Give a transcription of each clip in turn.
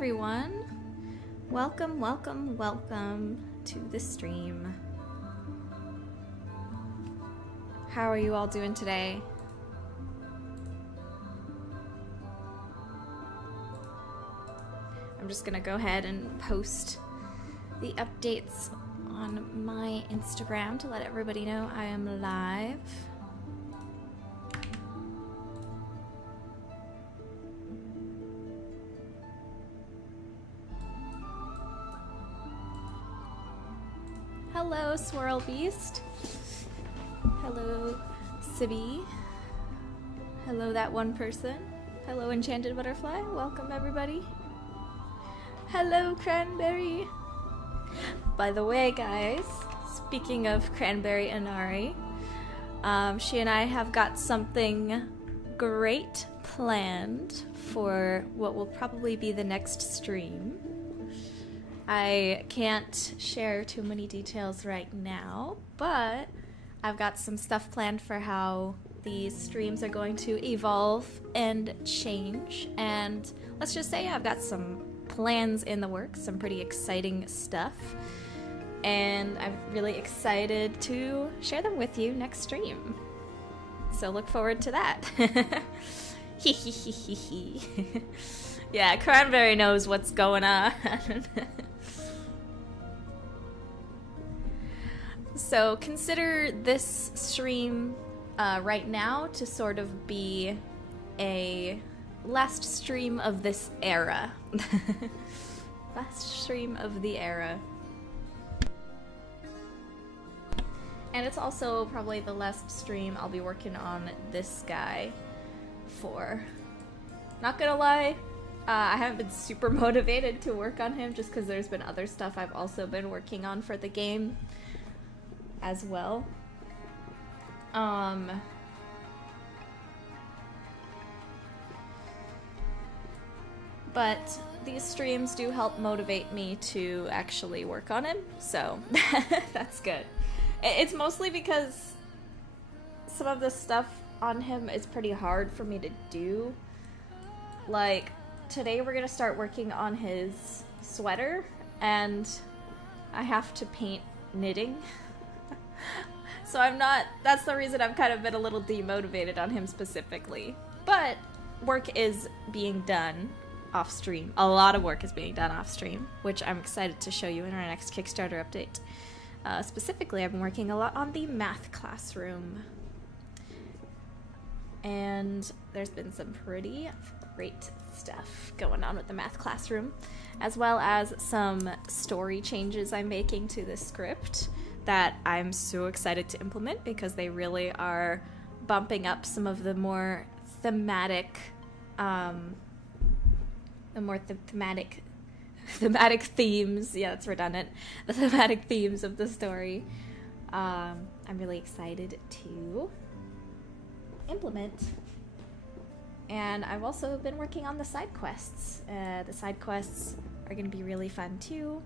everyone. Welcome, welcome, welcome to the stream. How are you all doing today? I'm just gonna go ahead and post the updates on my Instagram to let everybody know I am live. Hello, Swirl Beast. Hello, Sibby. Hello, that one person. Hello, Enchanted Butterfly. Welcome, everybody. Hello, Cranberry. By the way, guys, speaking of Cranberry Inari, she and I have got something great planned for what will probably be the next stream. I can't share too many details right now, but I've got some stuff planned for how these streams are going to evolve and change, and let's just say I've got some plans in the works, some pretty exciting stuff, and I'm really excited to share them with you next stream. So look forward to that. Yeah, Cranberry knows what's going on. So consider this stream right now to sort of be a last stream of this era. Last stream of the era. And it's also probably the last stream I'll be working on this guy for. Not gonna lie, I haven't been super motivated to work on him just because there's been other stuff I've also been working on for the game as well. But these streams do help motivate me to actually work on him, so that's good. It's mostly because some of the stuff on him is pretty hard for me to do. Like, today we're gonna start working on his sweater, and I have to paint knitting. So that's the reason I've kind of been a little demotivated on him specifically. But work is being done off stream. A lot of work is being done off stream, which I'm excited to show you in our next Kickstarter update. Specifically, I've been working a lot on the math classroom. And there's been some pretty great stuff going on with the math classroom, as well as some story changes I'm making to the script that I'm so excited to implement because they really are bumping up some of the more thematic, thematic themes. Yeah, that's redundant. The thematic themes of the story. I'm really excited to implement. And I've also been working on the side quests. The side quests are going to be really fun too.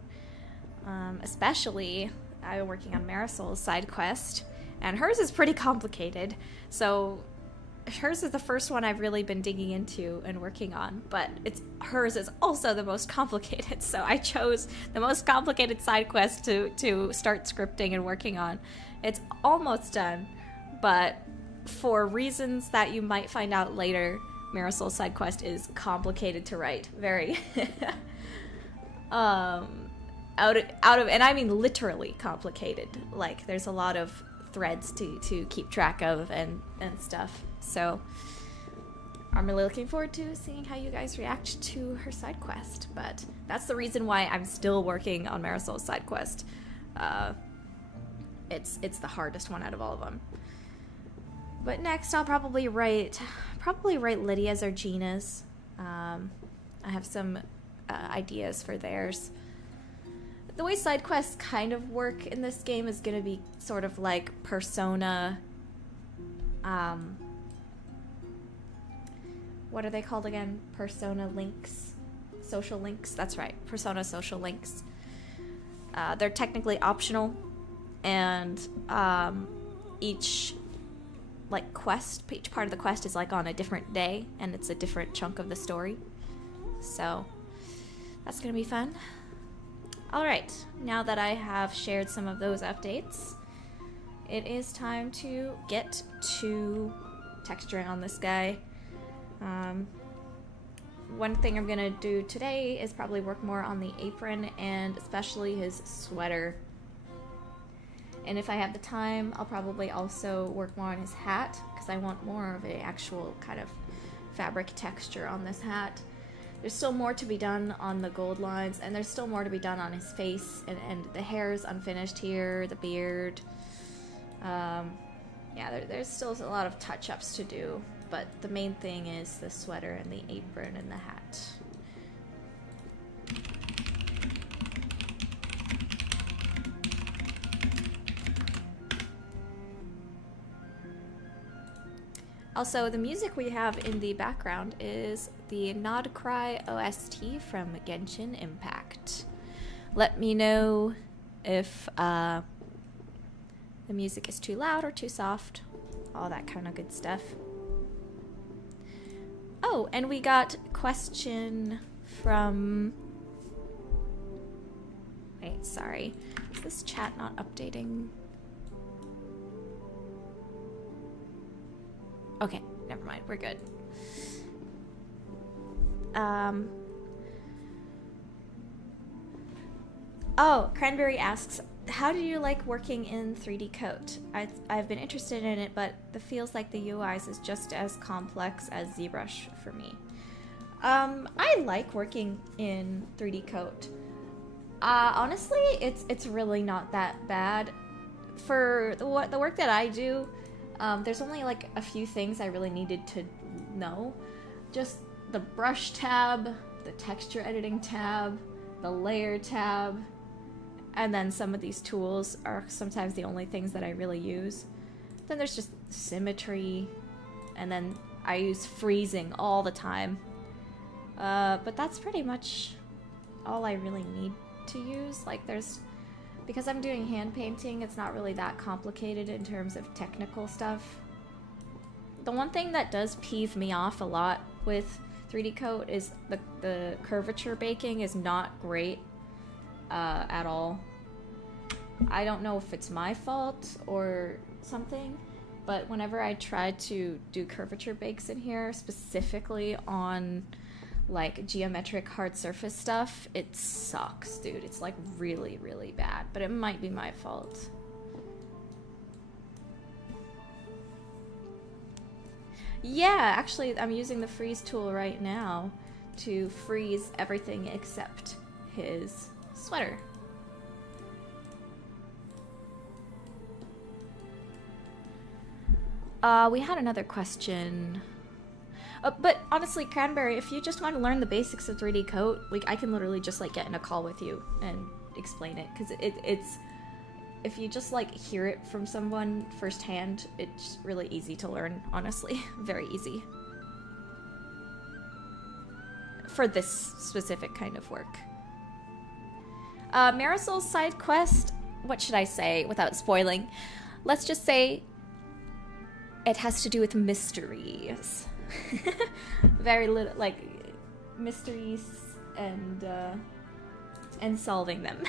Especially, I've been working on Marisol's side quest, and hers is pretty complicated. So hers is the first one I've really been digging into and working on, but hers is also the most complicated. So I chose the most complicated side quest to start scripting and working on. It's almost done, but for reasons that you might find out later, Marisol's side quest is complicated to write. Very out of and I mean literally complicated. Like, there's a lot of threads to keep track of and stuff. So I'm really looking forward to seeing how you guys react to her side quest. But that's the reason why I'm still working on Marisol's side quest. It's the hardest one out of all of them. But next I'll probably write Lydia's or Gina's. I have some ideas for theirs. The way side quests kind of work in this game is going to be sort of like Persona. What are they called again? Persona links? Social links? That's right. Persona social links. They're technically optional, and each part of the quest is like on a different day, and it's a different chunk of the story. So That's gonna be fun. All right, now that I have shared some of those updates, it is time to get to texturing on this guy. One thing I'm gonna do today is probably work more on the apron and especially his sweater. And if I have the time, I'll probably also work more on his hat because I want more of an actual kind of fabric texture on this hat. There's still more to be done on the gold lines, and there's still more to be done on his face, and the hair is unfinished here, the beard. Yeah, there's still a lot of touch-ups to do, but the main thing is the sweater and the apron and the hat. Also, the music we have in the background is the Nod Cry OST from Genshin Impact. Let me know if the music is too loud or too soft, all that kind of good stuff. Oh, and we got a question from... Wait, sorry. Is this chat not updating? Okay, never mind, we're good. Oh, Cranberry asks, how do you like working in 3D Coat? I've been interested in it, but it feels like the UIs is just as complex as ZBrush for me. I like working in 3D Coat. Honestly, it's really not that bad. For the work that I do, there's only like a few things I really needed to know. Just the brush tab, the texture editing tab, the layer tab, and then some of these tools are sometimes the only things that I really use. Then there's just symmetry, and then I use freezing all the time. But that's pretty much all I really need to use. Like because I'm doing hand painting, it's not really that complicated in terms of technical stuff. The one thing that does peeve me off a lot with 3D Coat is the curvature baking is not great at all. I don't know if it's my fault or something, but whenever I try to do curvature bakes in here, specifically on like geometric hard surface stuff, it sucks, dude. It's like really, really bad, but it might be my fault. Yeah, actually, I'm using the freeze tool right now to freeze everything except his sweater. We had another question. But honestly, Cranberry, if you just want to learn the basics of 3D Coat, like I can literally just like get in a call with you and explain it, because it's if you just like hear it from someone firsthand, it's really easy to learn, honestly. Very easy. For this specific kind of work. Marisol's side quest, what should I say without spoiling? Let's just say it has to do with mysteries. Very little, like, mysteries and solving them.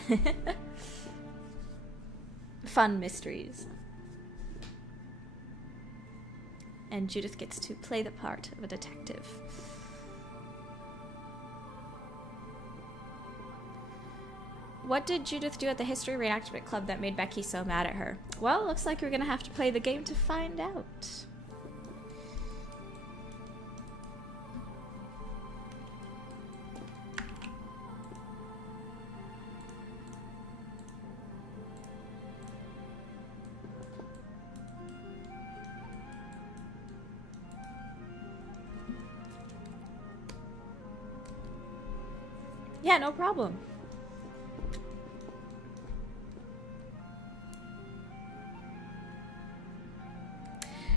Fun mysteries. And Judith gets to play the part of a detective. What did Judith do at the History Reenactment Club that made Becky so mad at her? Well, looks like we're gonna have to play the game to find out. Yeah, no problem.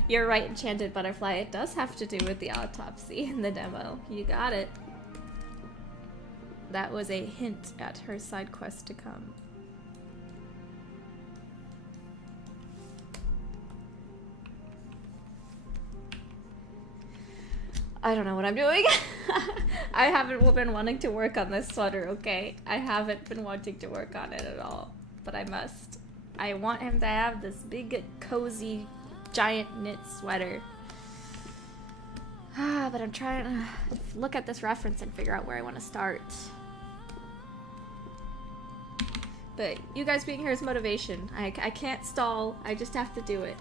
You're right, Enchanted Butterfly. It does have to do with the autopsy in the demo. You got it. That was a hint at her side quest to come. I don't know what I'm doing. I haven't been wanting to work on this sweater, okay? I haven't been wanting to work on it at all, but I must. I want him to have this big, cozy, giant knit sweater. But I'm trying to look at this reference and figure out where I want to start. But you guys being here is motivation. I can't stall. I just have to do it.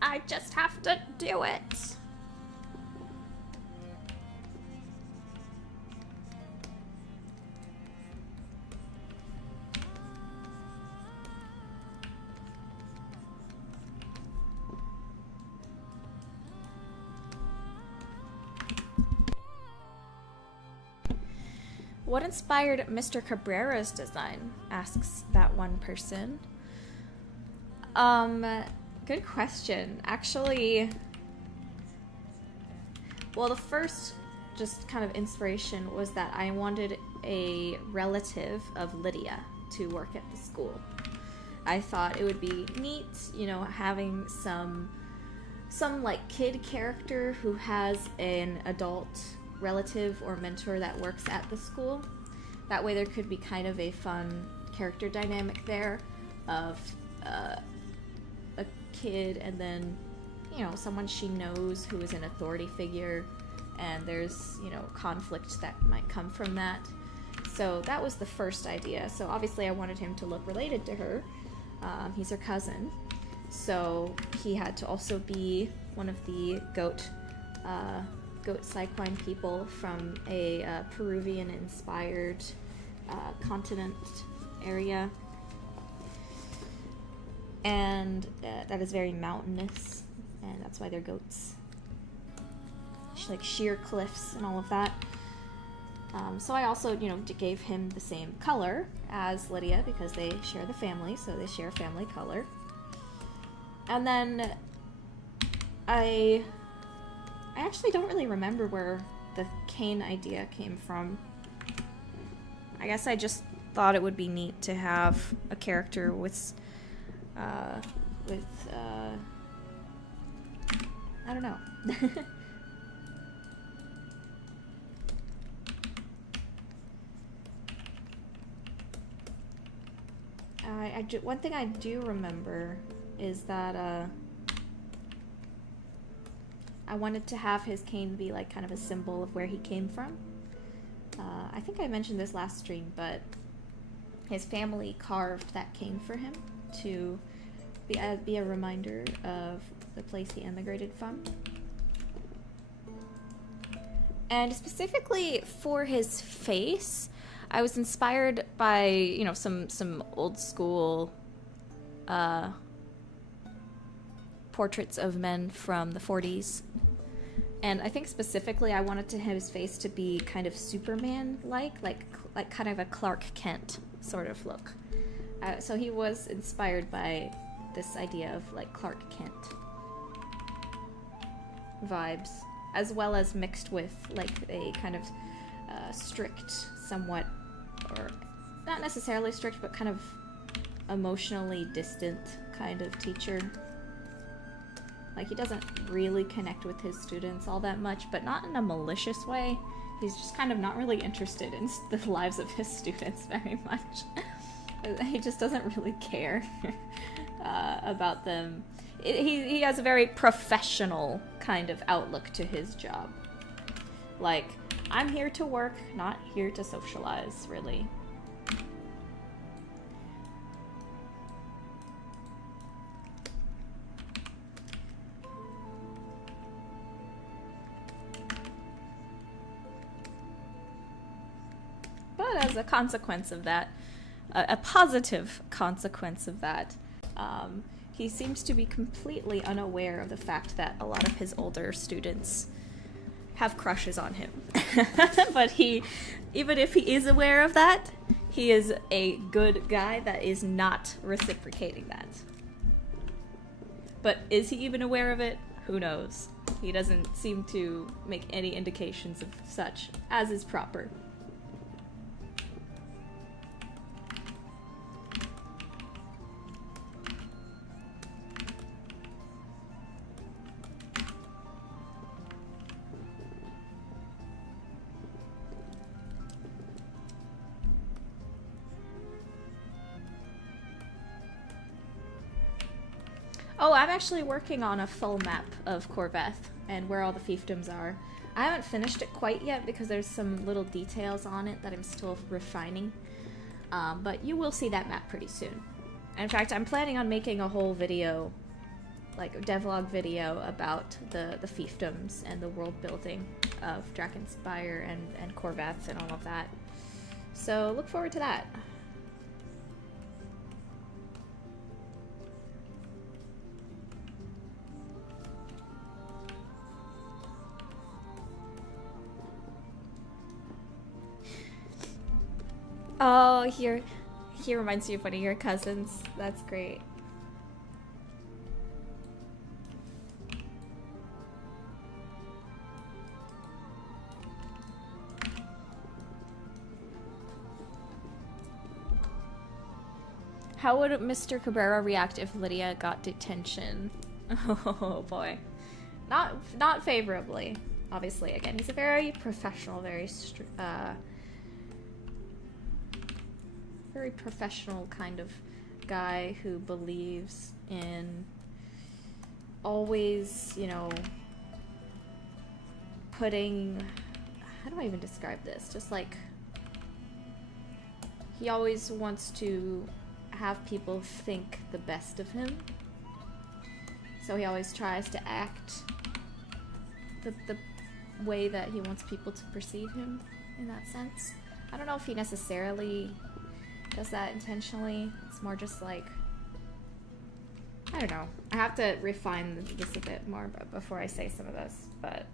I just have to do it. What inspired Mr. Cabrera's design? Asks that one person. Good question. Actually, well, the first just kind of inspiration was that I wanted a relative of Lydia to work at the school. I thought it would be neat, you know, having some like kid character who has an adult relative or mentor that works at the school. That way there could be kind of a fun character dynamic there of a kid and then, you know, someone she knows who is an authority figure, and there's, you know, conflict that might come from that. So that was the first idea. So obviously I wanted him to look related to her. He's her cousin. So he had to also be one of the goat cycline people from a Peruvian-inspired continent area. And that is very mountainous, and that's why they're goats. Like sheer cliffs and all of that. So I also, you know, gave him the same color as Lydia because they share the family, so they share family color. And then I actually don't really remember where the cane idea came from. I guess I just thought it would be neat to have a character with I don't know. One thing I do remember is that I wanted to have his cane be like kind of a symbol of where he came from. I think I mentioned this last stream, but his family carved that cane for him to be a reminder of the place he emigrated from. And specifically for his face, I was inspired by, you know, some old school portraits of men from the 40s. And I think specifically I wanted his face to be kind of Superman-like, like kind of a Clark Kent sort of look. So he was inspired by this idea of like Clark Kent vibes, as well as mixed with like a kind of strict, somewhat, or not necessarily strict, but kind of emotionally distant kind of teacher. Like, he doesn't really connect with his students all that much, but not in a malicious way. He's just kind of not really interested in the lives of his students very much. He just doesn't really care about them. He has a very professional kind of outlook to his job. Like, I'm here to work, not here to socialize, really. But as a consequence of that, a positive consequence of that, he seems to be completely unaware of the fact that a lot of his older students have crushes on him. But even if he is aware of that, he is a good guy that is not reciprocating that. But is he even aware of it? Who knows? He doesn't seem to make any indications of such, as is proper. Oh, I'm actually working on a full map of Corveth and where all the fiefdoms are. I haven't finished it quite yet because there's some little details on it that I'm still refining. But you will see that map pretty soon. In fact, I'm planning on making a whole video, like a devlog video, about the fiefdoms and the world building of Drakenspire and Corveth and all of that. So look forward to that. Oh, he reminds you of one of your cousins. That's great. How would Mr. Cabrera react if Lydia got detention? Oh boy. Not favorably. Obviously, again, he's a very professional, very professional kind of guy who believes in always, you know, putting, how do I even describe this? Just like, he always wants to have people think the best of him. So he always tries to act the way that he wants people to perceive him in that sense. I don't know if he necessarily does that intentionally. It's more just like, I don't know. I have to refine this a bit more before I say some of this, but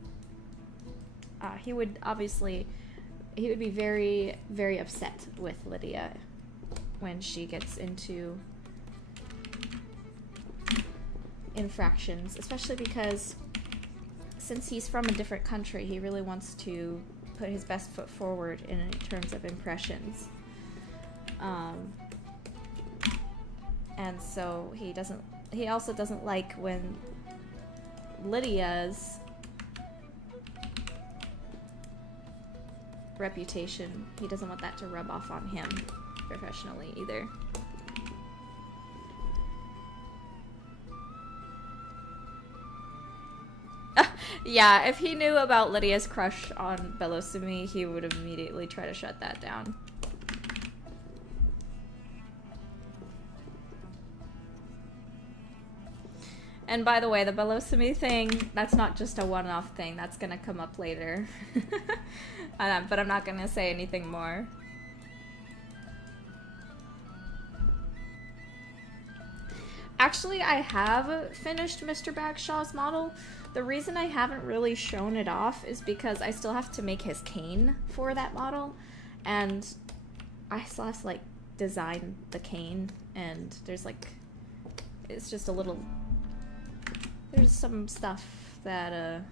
he would be very, very upset with Lydia when she gets into infractions, especially because since he's from a different country, he really wants to put his best foot forward in terms of impressions. And so he also doesn't like when Lydia's reputation, he doesn't want that to rub off on him professionally either. Yeah, if he knew about Lydia's crush on Belosumi, he would immediately try to shut that down. And by the way, the Belosumi thing, that's not just a one-off thing. That's gonna come up later. But I'm not gonna say anything more. Actually, I have finished Mr. Bagshaw's model. The reason I haven't really shown it off is because I still have to make his cane for that model. And I still have to, like, design the cane. And there's, like, it's just a little... There's some stuff that,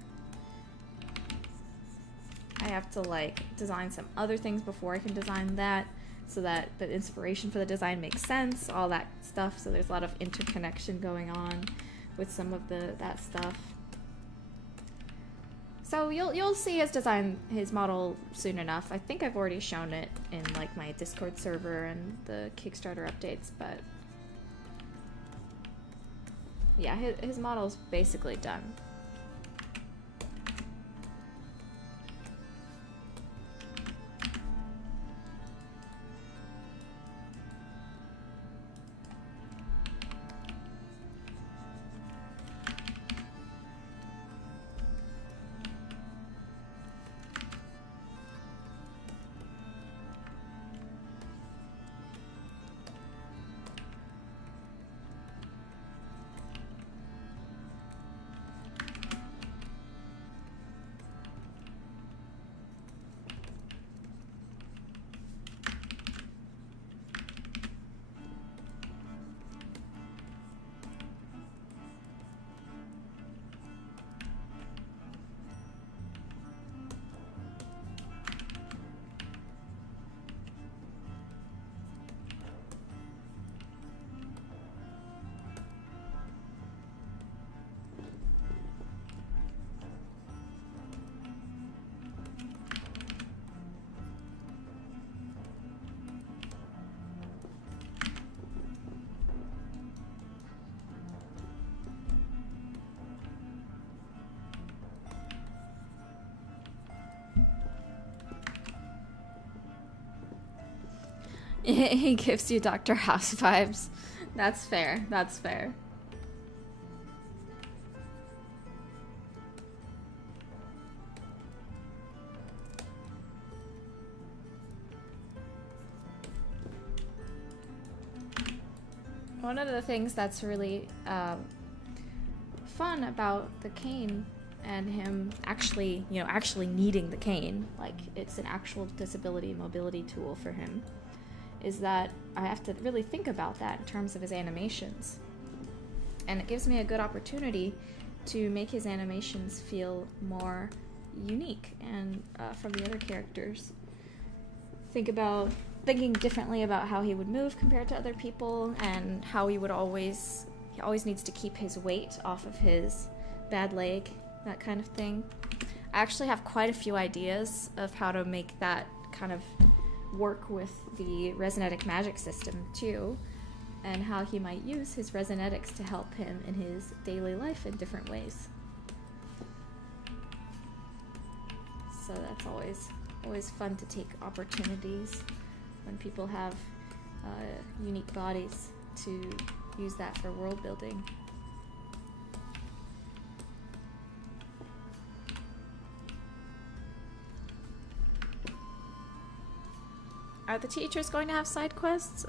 I have to, like, design some other things before I can design that, so that the inspiration for the design makes sense, all that stuff. So there's a lot of interconnection going on with some of that stuff. So you'll see his model soon enough. I think I've already shown it in, like, my Discord server and the Kickstarter updates, but yeah, his model's basically done. He gives you Dr. House vibes. That's fair. That's fair. One of the things that's really fun about the cane and him actually, actually needing the cane, like it's an actual disability mobility tool for him, is that I have to really think about that in terms of his animations. And it gives me a good opportunity to make his animations feel more unique and from the other characters. Thinking differently about how he would move compared to other people, and how he always needs to keep his weight off of his bad leg, that kind of thing. I actually have quite a few ideas of how to make that kind of work with the Resonetic magic system too, and how he might use his Resonetics to help him in his daily life in different ways. So that's always fun to take opportunities when people have unique bodies to use that for world building. Are the teachers going to have side quests?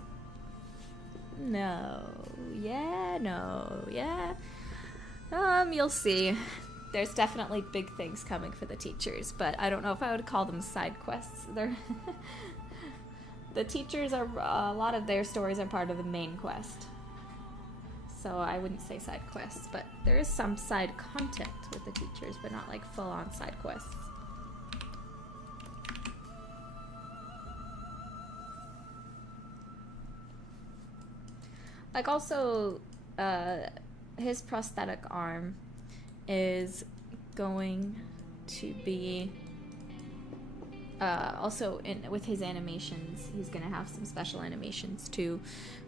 No. Yeah, no. Yeah. You'll see. There's definitely big things coming for the teachers, but I don't know if I would call them side quests. They're the teachers are, a lot of their stories are part of the main quest. So I wouldn't say side quests, but there is some side content with the teachers, but not like full-on side quests. Like also, his prosthetic arm is going to be also with his animations, he's gonna have some special animations too,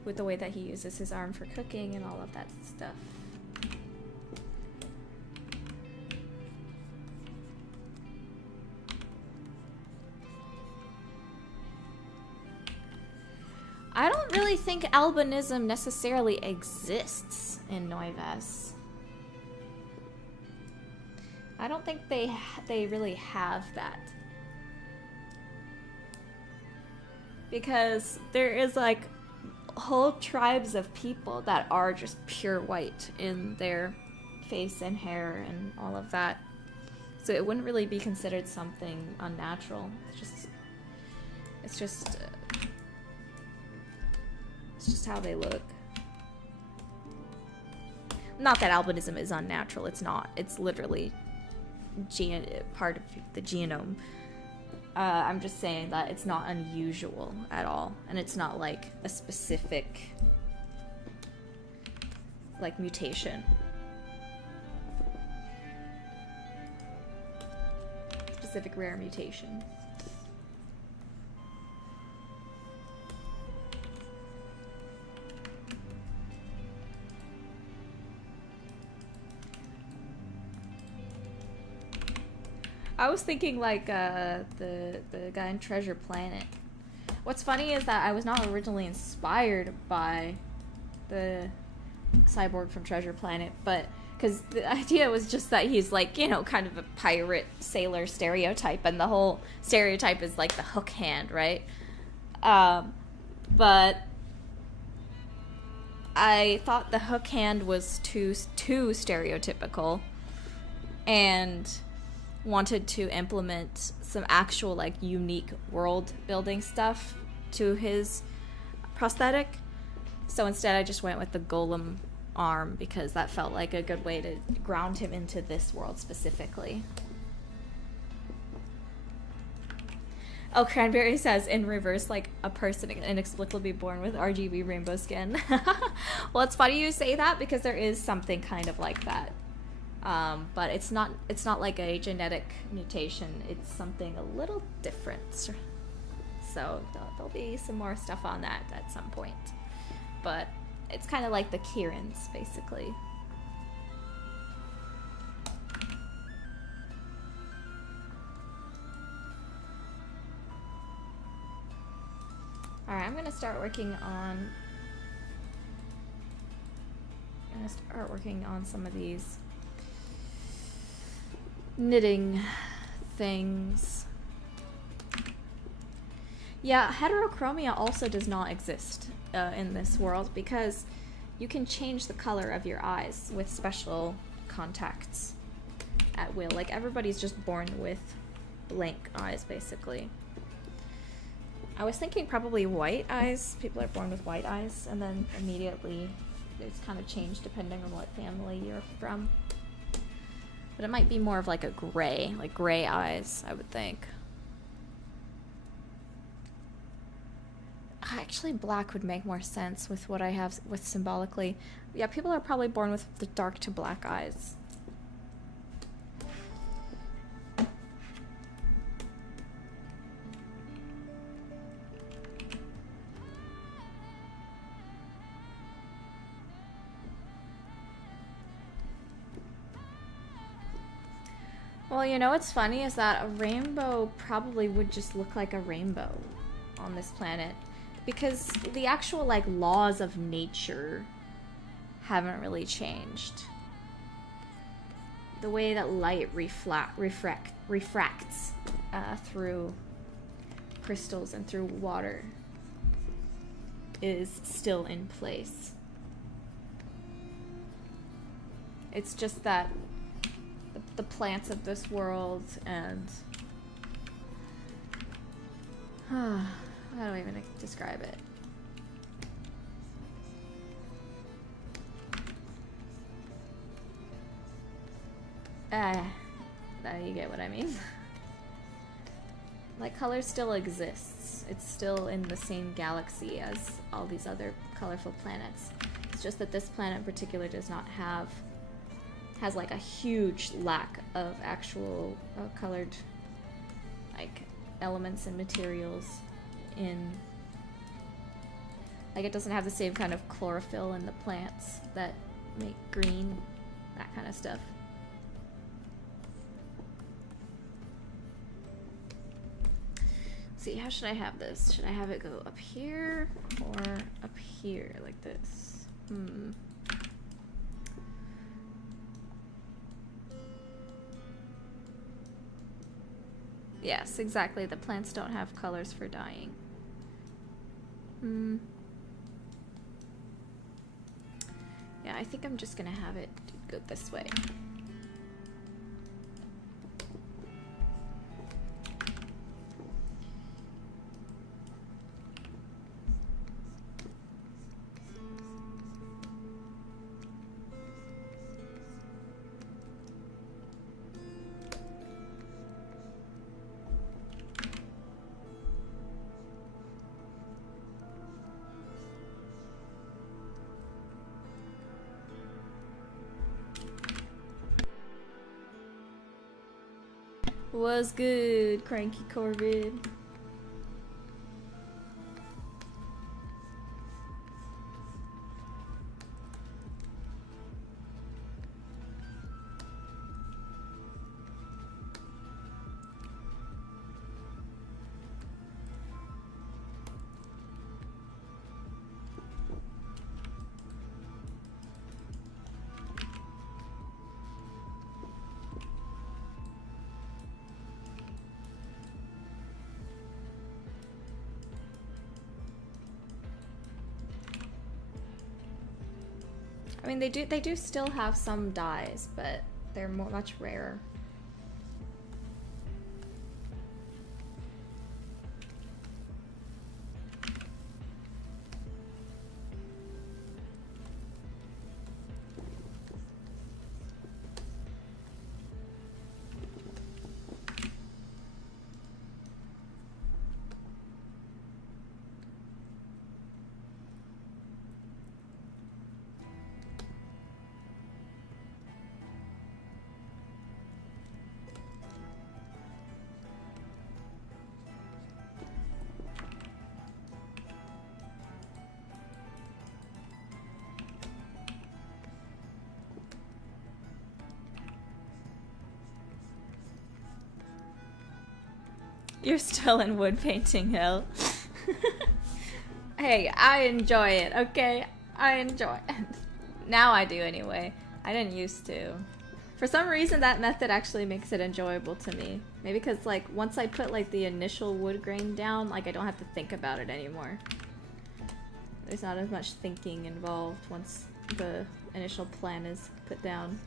with the way that he uses his arm for cooking and all of that stuff. I don't really think albinism necessarily exists in Noivas. I don't think they really have that. Because there is like whole tribes of people that are just pure white in their face and hair and all of that. So it wouldn't really be considered something unnatural. It's just how they look. Not that albinism is unnatural, it's not. It's literally part of the genome. I'm just saying that it's not unusual at all, and it's not like a specific like mutation. Specific rare mutation. I was thinking like the guy in Treasure Planet. What's funny is that I was not originally inspired by the cyborg from Treasure Planet, but because the idea was just that he's like, you know, kind of a pirate sailor stereotype, and the whole stereotype is like the hook hand, right? But I thought the hook hand was too stereotypical, and wanted to implement some actual like unique world building stuff to his prosthetic. So instead I just went with the golem arm because that felt like a good way to ground him into this world specifically. Oh, Cranberry says in reverse, like a person inexplicably born with RGB rainbow skin. Well, it's funny you say that because there is something kind of like that. But it's not like a genetic mutation. It's something a little different. So there'll be some more stuff on that at some point. But it's kind of like the Kirans, basically. Alright, I'm gonna start working on some of these knitting things. Yeah, heterochromia also does not exist in this world because you can change the color of your eyes with special contacts at will. Like, everybody's just born with blank eyes, basically. I was thinking probably white eyes. People are born with white eyes, and then immediately it's kind of changed depending on what family you're from. But it might be more of like a gray, like gray eyes, I would think. Actually, black would make more sense with what I have with symbolically. Yeah, people are probably born with the dark to black eyes. Well, you know what's funny is that a rainbow probably would just look like a rainbow on this planet. Because the actual, like, laws of nature haven't really changed. The way that light refracts through crystals and through water is still in place. It's just that the plants of this world and... how do I even describe it? You get what I mean. Like, color still exists. It's still in the same galaxy as all these other colorful planets. It's just that this planet in particular does not has like a huge lack of actual colored, like, elements and materials in, like, it doesn't have the same kind of chlorophyll in the plants that make green, that kind of stuff. Let's see, how should I have this? Should I have it go up here or up here like this? Yes, exactly. The plants don't have colors for dyeing. Yeah, I think I'm just gonna have it go this way. Was good, Cranky Corvid. I mean, they do still have some dyes, but they're much rarer. You're still in wood painting hell. Hey, I enjoy it, okay? I enjoy it. Now I do anyway. I didn't used to. For some reason, that method actually makes it enjoyable to me. Maybe because, like, once I put, like, the initial wood grain down, like, I don't have to think about it anymore. There's not as much thinking involved once the initial plan is put down.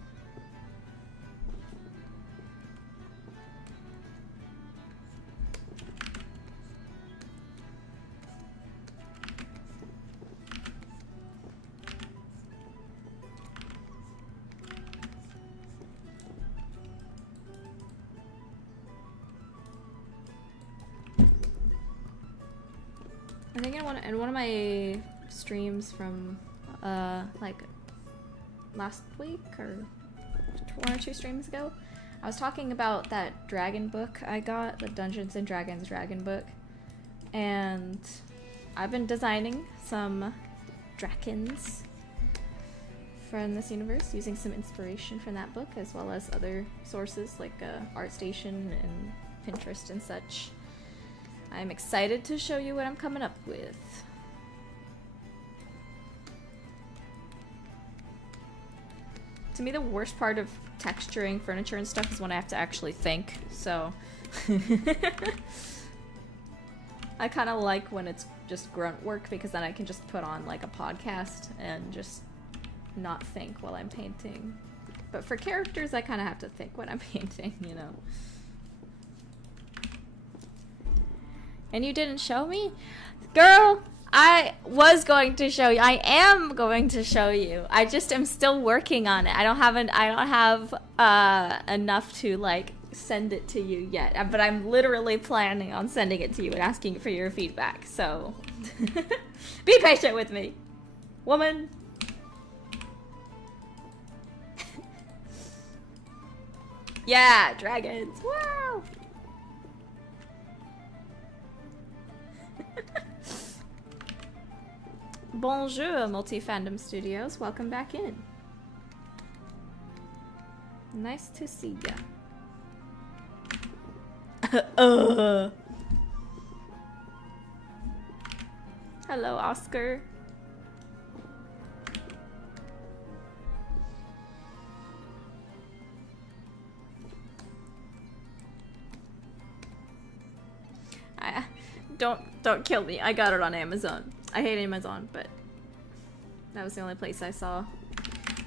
I think in one of my streams from like last week or 1 or 2 streams ago, I was talking about that dragon book I got, the Dungeons and Dragons dragon book, and I've been designing some dragons from this universe using some inspiration from that book as well as other sources like ArtStation and Pinterest and such. I'm excited to show you what I'm coming up with. To me, the worst part of texturing furniture and stuff is when I have to actually think, so... I kind of like when it's just grunt work because then I can just put on like a podcast and just not think while I'm painting. But for characters, I kind of have to think when I'm painting, you know. And you didn't show me? Girl, I was going to show you. I am going to show you. I just am still working on it. I don't have enough to like send it to you yet. But I'm literally planning on sending it to you and asking for your feedback. So be patient with me, woman. Yeah, dragons. Wow. Bonjour, Multi-Fandom Studios. Welcome back in. Nice to see ya. Hello, Oscar. Don't kill me. I got it on Amazon. I hate Amazon, but that was the only place I saw.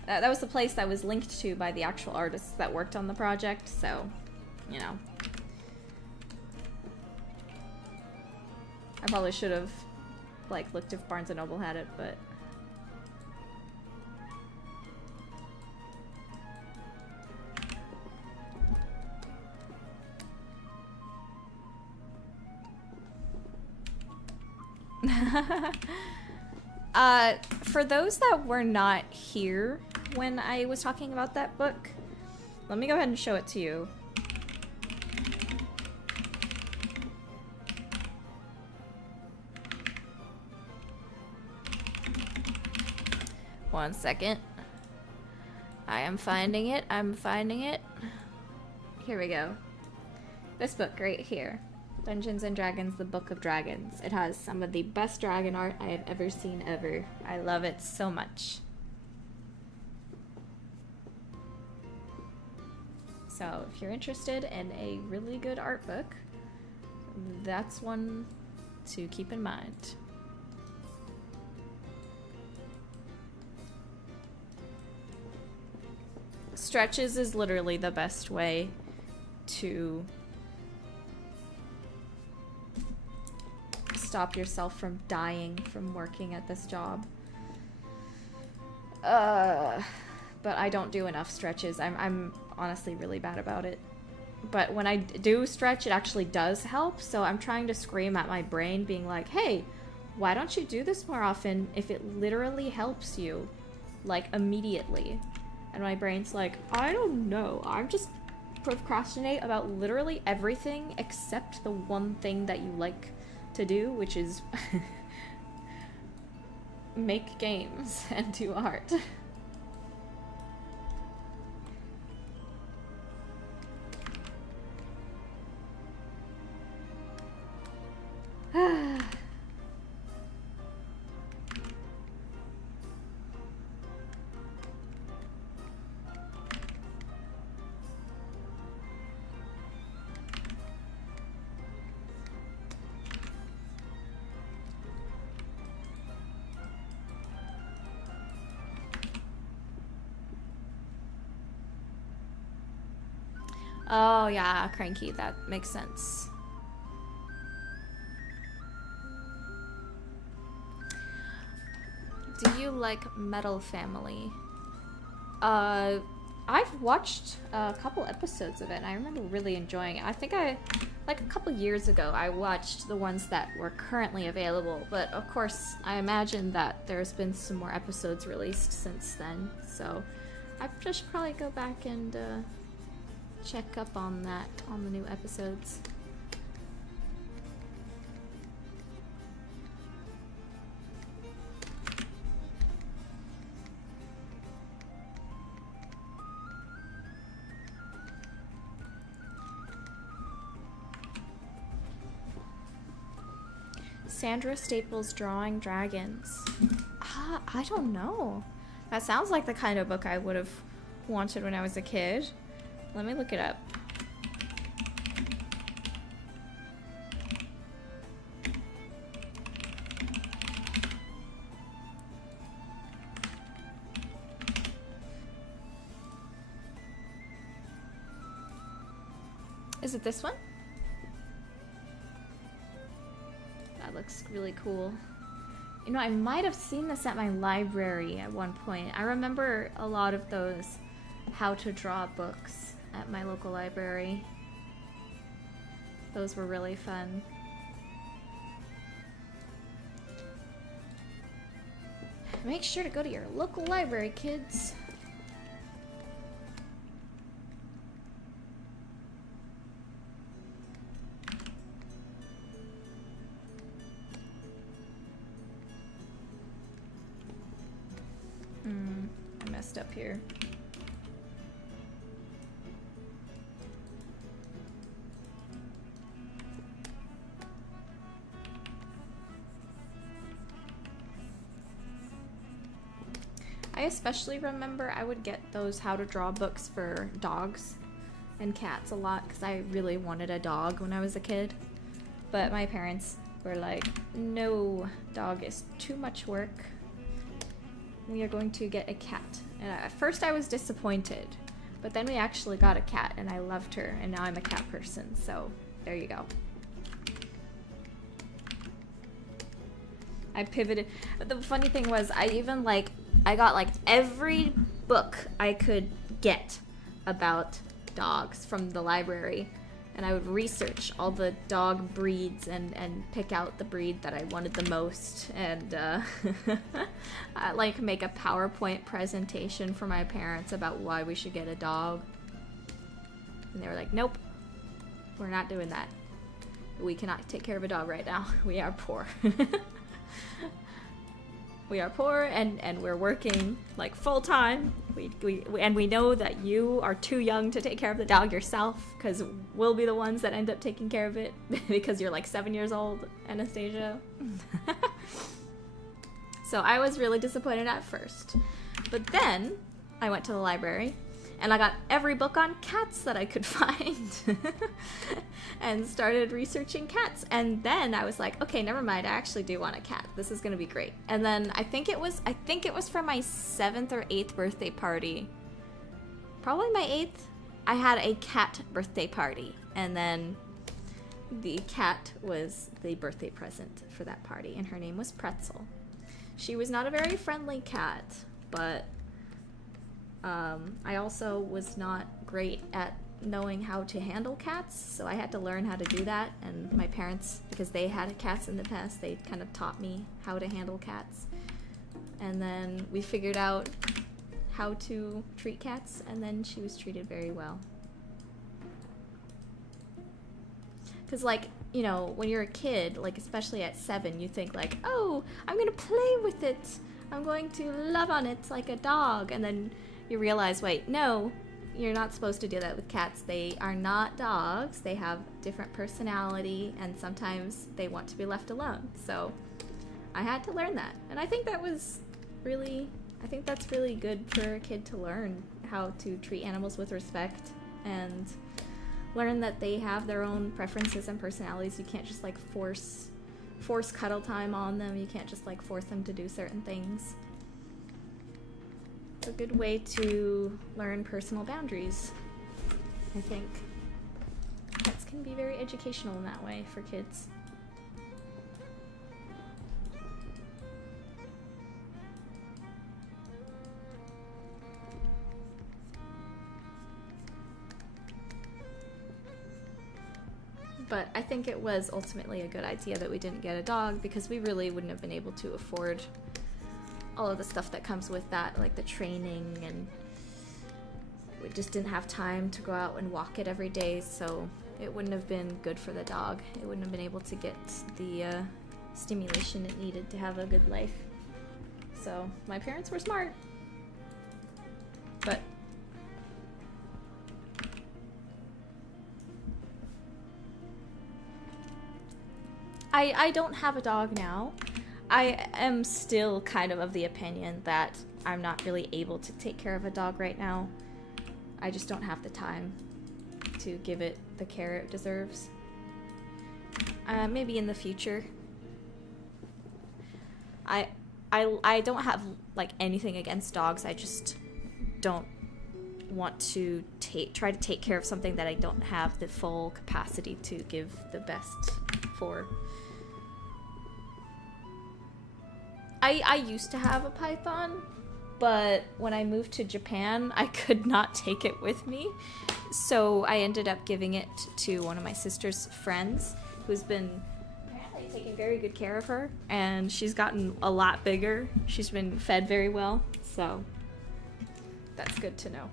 That was the place that was linked to by the actual artists that worked on the project, so, you know. I probably should have, like, looked if Barnes & Noble had it, but... for those that were not here when I was talking about that book, let me go ahead and show it to you. One second. I am finding it. I'm finding it. Here we go. This book right here. Dungeons and Dragons, the Book of Dragons. It has some of the best dragon art I have ever seen ever. I love it so much. So if you're interested in a really good art book, that's one to keep in mind. Stretches is literally the best way to stop yourself from dying from working at this job. But I don't do enough stretches. I'm honestly really bad about it. But when I do stretch, it actually does help. So I'm trying to scream at my brain being like, hey, why don't you do this more often if it literally helps you, like, immediately? And my brain's like, I don't know. I'm just procrastinate about literally everything except the one thing that you like to do, which is make games and do art. Oh yeah, Cranky, that makes sense. Do you like Metal Family? I've watched a couple episodes of it and I remember really enjoying it. I think like a couple years ago, I watched the ones that were currently available, but of course, I imagine that there's been some more episodes released since then, so I should probably go back and check up on that, on the new episodes. Sandra Staples Drawing Dragons. I don't know. That sounds like the kind of book I would have wanted when I was a kid. Let me look it up. Is it this one? That looks really cool. You know, I might have seen this at my library at one point. I remember a lot of those how to draw books at my local library. Those were really fun. Make sure to go to your local library, kids. I messed up here. I especially remember I would get those how to draw books for dogs and cats a lot because I really wanted a dog when I was a kid. But my parents were like, no, dog is too much work. We are going to get a cat. And at first I was disappointed, but then we actually got a cat and I loved her and now I'm a cat person, so there you go. I pivoted. But the funny thing was I got like every book I could get about dogs from the library, and I would research all the dog breeds and pick out the breed that I wanted the most, and I like make a PowerPoint presentation for my parents about why we should get a dog. And they were like, nope, we're not doing that. We cannot take care of a dog right now. We are poor. We are poor and we're working like full time. We know that you are too young to take care of the dog yourself because we'll be the ones that end up taking care of it because you're like 7 years old, Anastasia. So I was really disappointed at first. But then I went to the library and I got every book on cats that I could find and started researching cats. And then I was like, okay, never mind. I actually do want a cat. This is going to be great. And then I think it was for my 7th or 8th birthday party. Probably my 8th. I had a cat birthday party. And then the cat was the birthday present for that party. And her name was Pretzel. She was not a very friendly cat, but I also was not great at knowing how to handle cats, so I had to learn how to do that, and my parents, because they had cats in the past, they kind of taught me how to handle cats. And then we figured out how to treat cats, and then she was treated very well. Because, like, you know, when you're a kid, like, especially at 7, you think, like, oh, I'm gonna play with it. I'm going to love on it like a dog. And then you realize, wait, no, you're not supposed to do that with cats. They are not dogs. They have different personality, and sometimes they want to be left alone. So I had to learn that. And I think that's really good for a kid to learn how to treat animals with respect and learn that they have their own preferences and personalities. You can't just like force cuddle time on them. You can't just like force them to do certain things. It's a good way to learn personal boundaries, I think. can be very educational in that way for kids. But I think it was ultimately a good idea that we didn't get a dog, because we really wouldn't have been able to afford all of the stuff that comes with that, like the training, and we just didn't have time to go out and walk it every day, so it wouldn't have been good for the dog. It wouldn't have been able to get the stimulation it needed to have a good life. So my parents were smart. But I don't have a dog now. I am still kind of the opinion that I'm not really able to take care of a dog right now. I just don't have the time to give it the care it deserves. Maybe in the future. I don't have like anything against dogs. I just don't want to try to take care of something that I don't have the full capacity to give the best for. I used to have a python, but when I moved to Japan, I could not take it with me. So I ended up giving it to one of my sister's friends, who's been apparently taking very good care of her, and she's gotten a lot bigger. She's been fed very well, so that's good to know.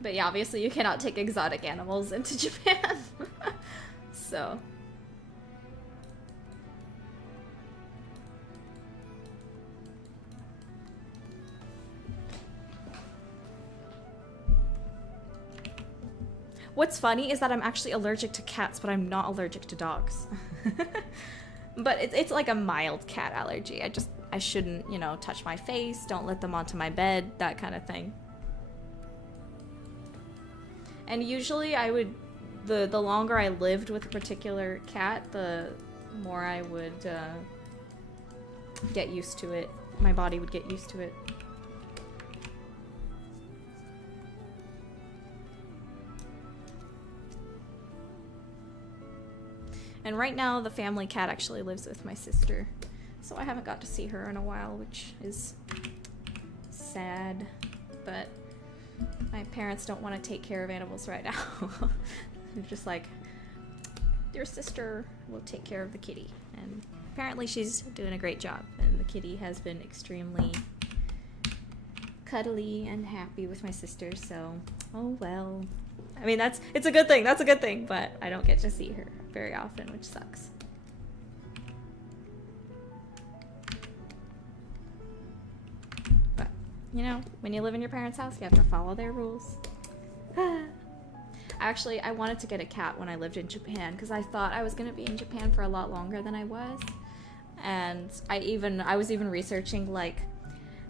But yeah, obviously you cannot take exotic animals into Japan. So what's funny is that I'm actually allergic to cats, but I'm not allergic to dogs. But it's like a mild cat allergy. I shouldn't, you know, touch my face, don't let them onto my bed, that kind of thing. And usually I would, the longer I lived with a particular cat, the more I would get used to it. My body would get used to it. And right now, the family cat actually lives with my sister, so I haven't got to see her in a while, which is sad, but my parents don't want to take care of animals right now. They're just like, your sister will take care of the kitty, and apparently she's doing a great job, and the kitty has been extremely cuddly and happy with my sister, so oh well. I mean, it's a good thing, that's a good thing, but I don't get to see her very often, which sucks. But, you know, when you live in your parents' house, you have to follow their rules. Actually, I wanted to get a cat when I lived in Japan, because I thought I was going to be in Japan for a lot longer than I was. And I was even researching, like,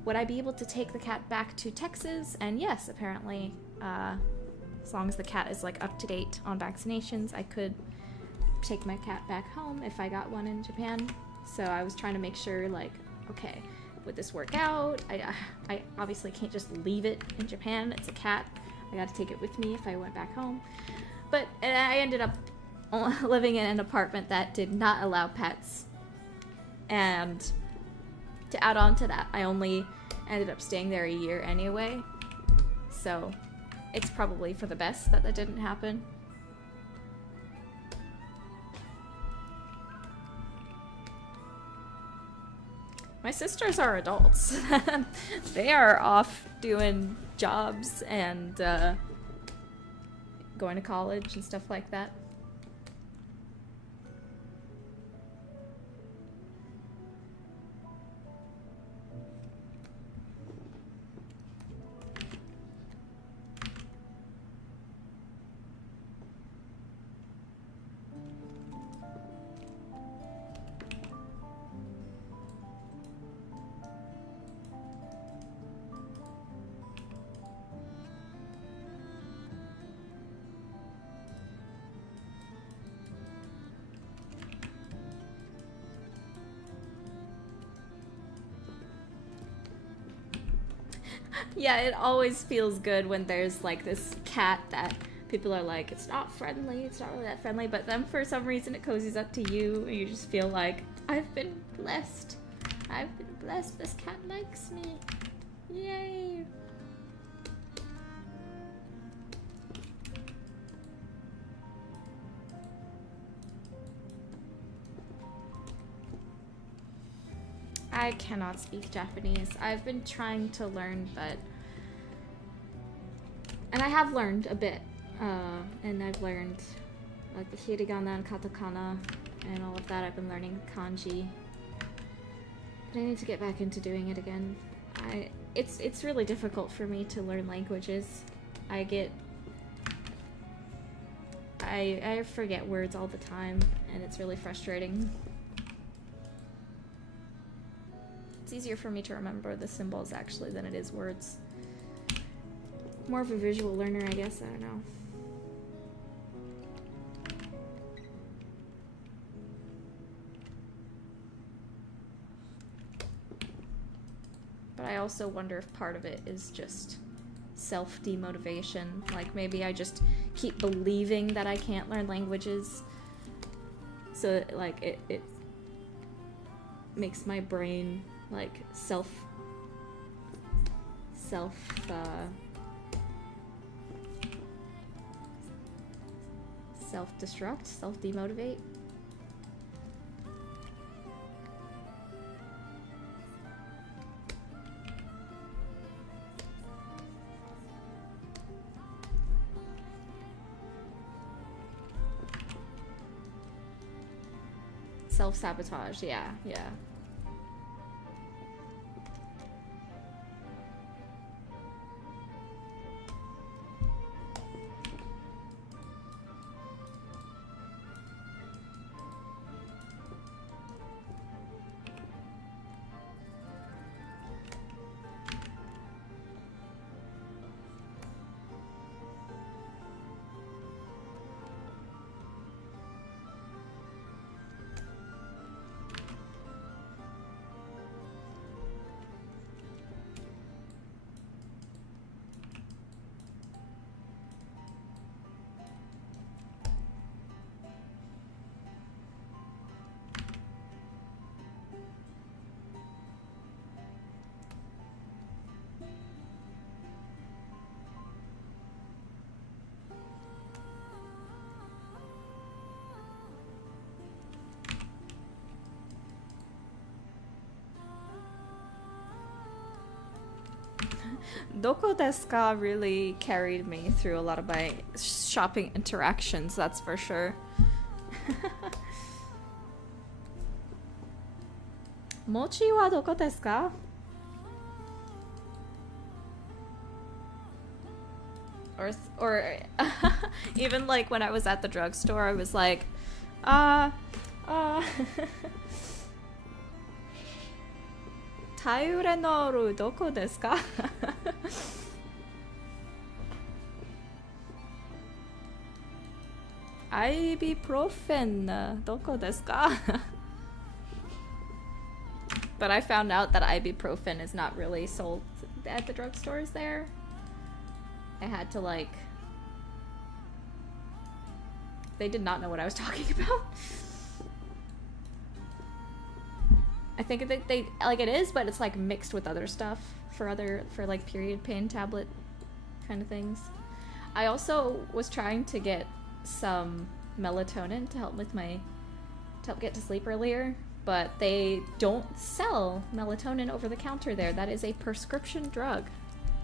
would I be able to take the cat back to Texas? And yes, apparently, as long as the cat is like up to date on vaccinations, I could take my cat back home if I got one in Japan. So I was trying to make sure, like, okay, would this work out? I obviously can't just leave it in Japan. It's a cat. I got to take it with me if I went back home. But I ended up living in an apartment that did not allow pets. And to add on to that, I only ended up staying there a year anyway. So it's probably for the best that didn't happen. My sisters are adults. They are off doing jobs and going to college and stuff like that. Yeah, it always feels good when there's like this cat that people are like, it's not friendly, it's not really that friendly, but then for some reason it cozies up to you and you just feel like, I've been blessed. I've been blessed, this cat likes me. Yay! I cannot speak Japanese. I've been trying to learn, and I have learned a bit. And I've learned like the hiragana and katakana and all of that. I've been learning kanji. But I need to get back into doing it again. It's really difficult for me to learn languages. I forget words all the time, and it's really frustrating. It's easier for me to remember the symbols actually than it is words. More of a visual learner, I guess. I don't know. But I also wonder if part of it is just self-demotivation. Like maybe I just keep believing that I can't learn languages. So like it makes my brain like self-destruct, self-demotivate. Self-sabotage, yeah. Doko desu ka really carried me through a lot of my shopping interactions, that's for sure. Mochi wa doko desu ka? Or even like when I was at the drugstore, I was like, Tylenol doko desu ka? Ibuprofen doko desu ka? But I found out that ibuprofen is not really sold at the drugstores there. I had to like... They did not know what I was talking about. I think they like it is, but it's like mixed with other stuff for like period pain tablet kind of things. I also was trying to get some melatonin to help get to sleep earlier, but they don't sell melatonin over the counter there. That is a prescription drug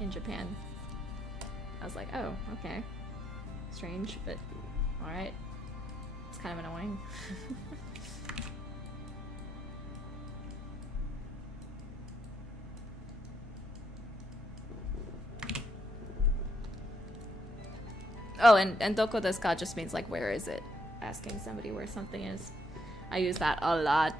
in Japan. I was like, oh, okay. Strange, but alright. It's kind of annoying. Oh, and doko desu ka just means like, where is it? Asking somebody where something is. I use that a lot.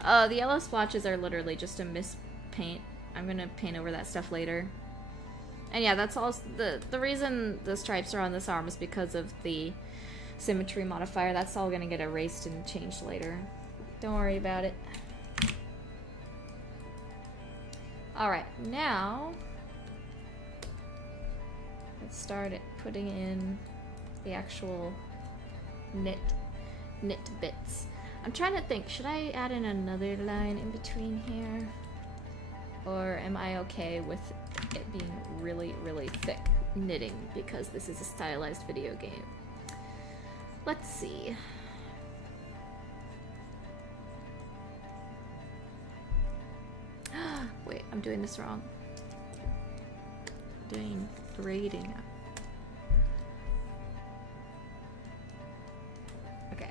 The yellow splotches are literally just a mispaint. I'm gonna paint over that stuff later. And yeah, that's all. The reason the stripes are on this arm is because of the symmetry modifier. That's all gonna get erased and changed later. Don't worry about it. Alright, now let's start putting in the actual knit bits. I'm trying to think, should I add in another line in between here? Or am I okay with it being really, really thick knitting because this is a stylized video game? Let's see. Wait, I'm doing this wrong. I'm doing braiding. Okay.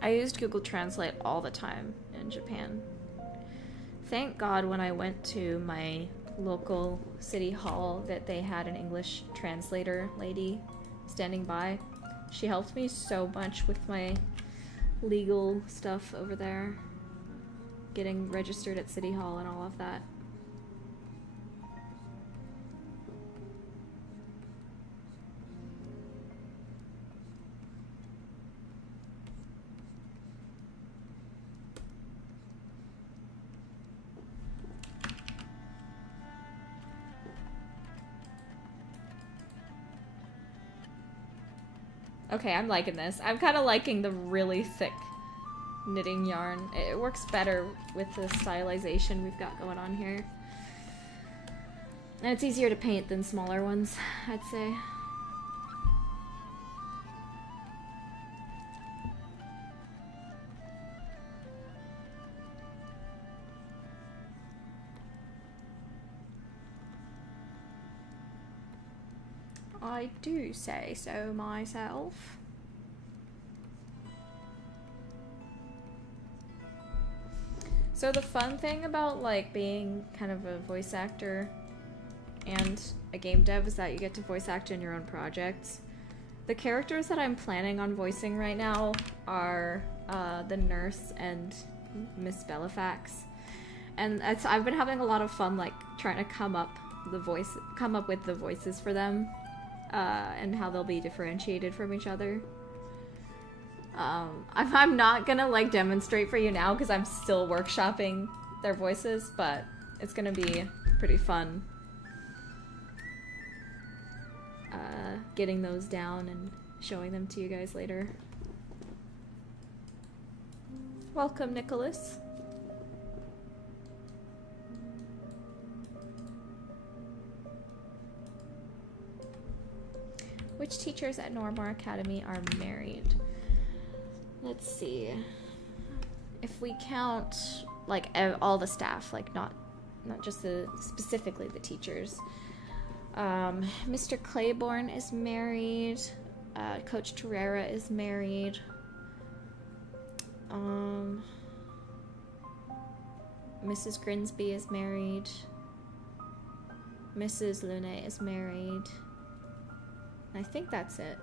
I used Google Translate all the time in Japan. Thank God when I went to my local city hall that they had an English translator lady standing by. She helped me so much with my legal stuff over there, getting registered at City Hall and all of that. Okay, I'm liking this. I'm kind of liking the really thick knitting yarn. It works better with the stylization we've got going on here. And it's easier to paint than smaller ones, I'd say. I do say so myself. So the fun thing about like being kind of a voice actor and a game dev is that you get to voice act in your own projects. The characters that I'm planning on voicing right now are the nurse and Miss Bellafax, and I've been having a lot of fun like trying to come up with the voices for them. And how they'll be differentiated from each other. I'm not gonna like demonstrate for you now because I'm still workshopping their voices, but it's gonna be pretty fun getting those down and showing them to you guys later. Welcome, Nicholas. Which teachers at Normar Academy are married? Let's see. If we count like all the staff, like not just specifically the teachers. Mr. Claiborne is married. Coach Terrera is married. Mrs. Grinsby is married. Mrs. Lune is married. I think that's it.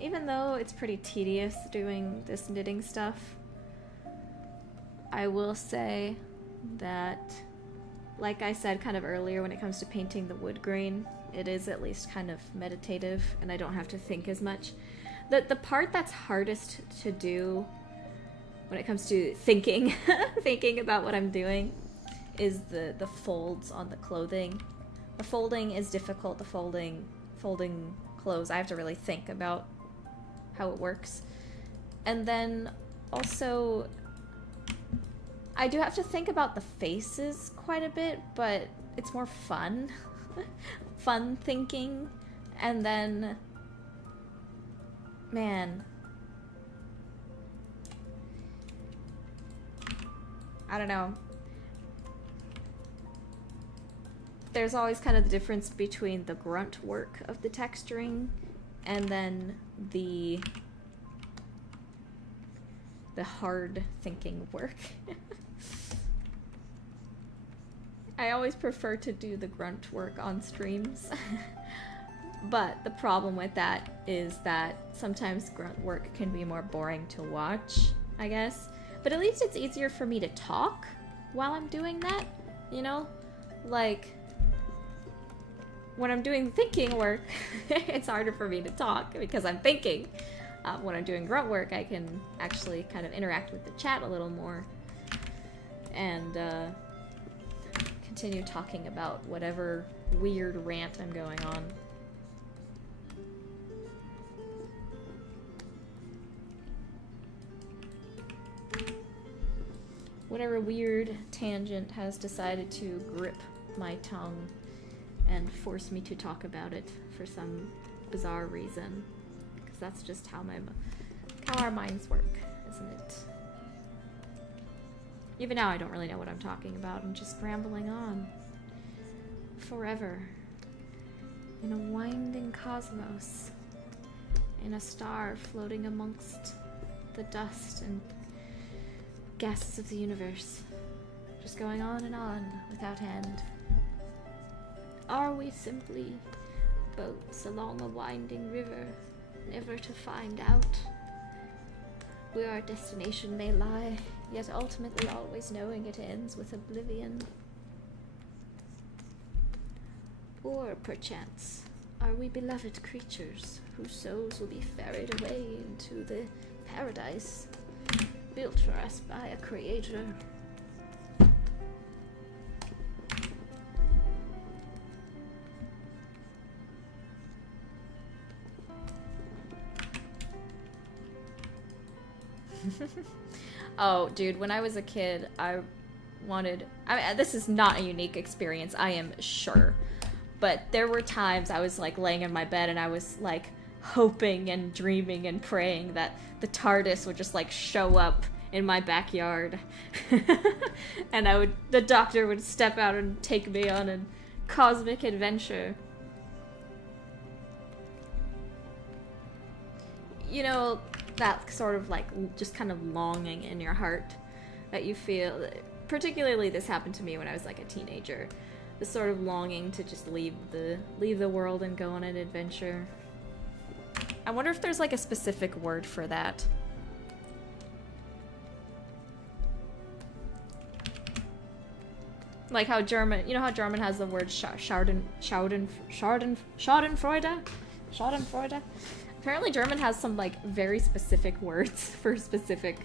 Even though it's pretty tedious doing this knitting stuff, I will say that, like I said kind of earlier, when it comes to painting the wood grain, it is at least kind of meditative and I don't have to think as much. The part that's hardest to do when it comes to thinking thinking about what I'm doing is the folds on the clothing. The folding is difficult. The folding clothes, I have to really think about how it works. And then also I do have to think about the faces quite a bit, but it's more fun fun thinking, And then, man, I don't know. There's always kind of the difference between the grunt work of the texturing and then the hard thinking work. I always prefer to do the grunt work on streams. But the problem with that is that sometimes grunt work can be more boring to watch, I guess. But at least it's easier for me to talk while I'm doing that, you know? Like, when I'm doing thinking work, it's harder for me to talk because I'm thinking. When I'm doing grunt work, I can actually kind of interact with the chat a little more and continue talking about whatever weird rant I'm going on. Whatever weird tangent has decided to grip my tongue and force me to talk about it for some bizarre reason. Because that's just how our minds work, isn't it? Even now I don't really know what I'm talking about. I'm just rambling on. Forever. In a winding cosmos. In a star floating amongst the dust and gases of the universe. Just going on and on without end. Are we simply boats along a winding river, never to find out where our destination may lie, yet ultimately always knowing it ends with oblivion? Or perchance, are we beloved creatures whose souls will be ferried away into the paradise built for us by a creator? Oh, dude, when I was a kid, I mean, this is not a unique experience, I am sure. But there were times I was, like, laying in my bed and I was, like, hoping and dreaming and praying that the TARDIS would just, like, show up in my backyard. And the doctor would step out and take me on a cosmic adventure. You know, that sort of like just kind of longing in your heart that you feel. Particularly this happened to me when I was like a teenager. The sort of longing to just leave the world and go on an adventure. I wonder if there's like a specific word for that. Like how German, you know how German has the word Schadenfreude? Apparently German has some, like, very specific words for specific,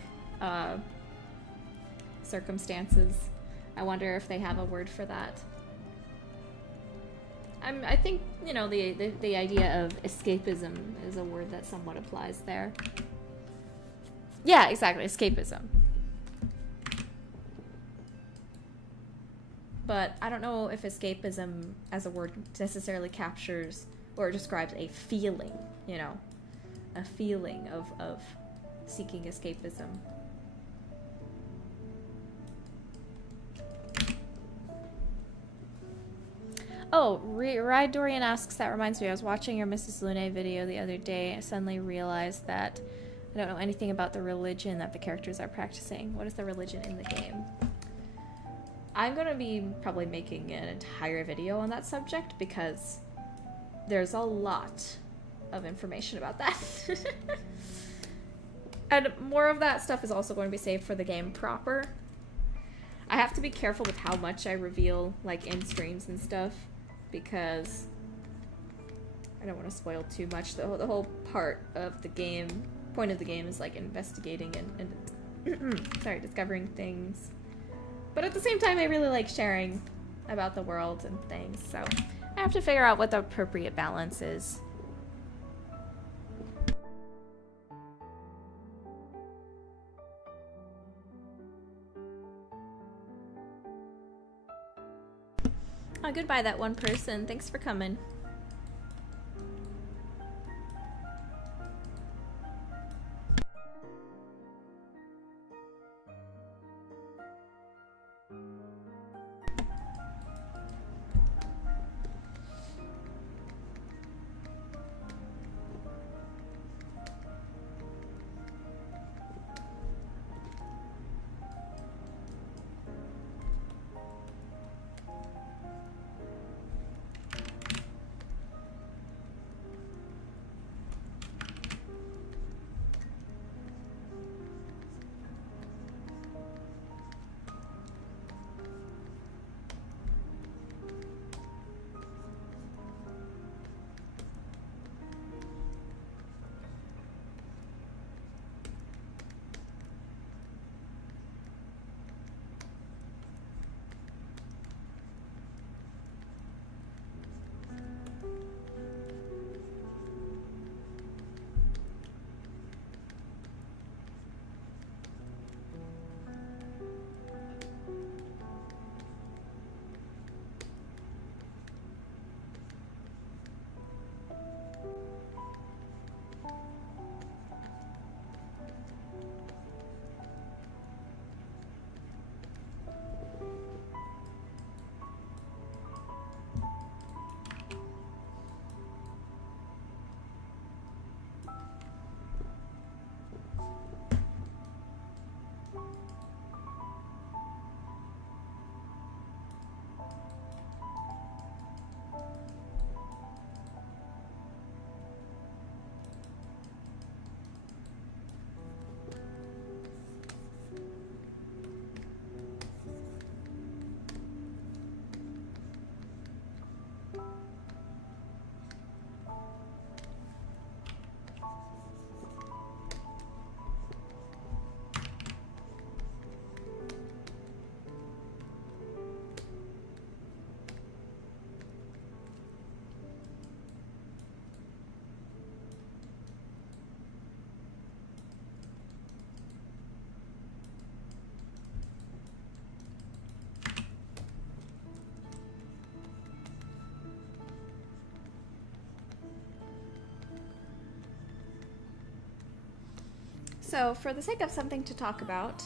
circumstances. I wonder if they have a word for that. I think, you know, the idea of escapism is a word that somewhat applies there. Yeah, exactly, escapism. But I don't know if escapism as a word necessarily captures or describes a feeling, you know, a feeling of seeking escapism. Oh, Ride Dorian asks, that reminds me, I was watching your Mrs. Lune video the other day. I suddenly realized that I don't know anything about the religion that the characters are practicing. What is the religion in the game? I'm gonna be probably making an entire video on that subject because there's a lot of information about that. And more of that stuff is also going to be saved for the game proper. I have to be careful with how much I reveal, like, in streams and stuff, because I don't want to spoil too much. The whole part of the game, point of the game is, like, investigating and sorry, discovering things. But at the same time, I really like sharing about the world and things, so I have to figure out what the appropriate balance is. Oh, goodbye, that one person. Thanks for coming. So, for the sake of something to talk about,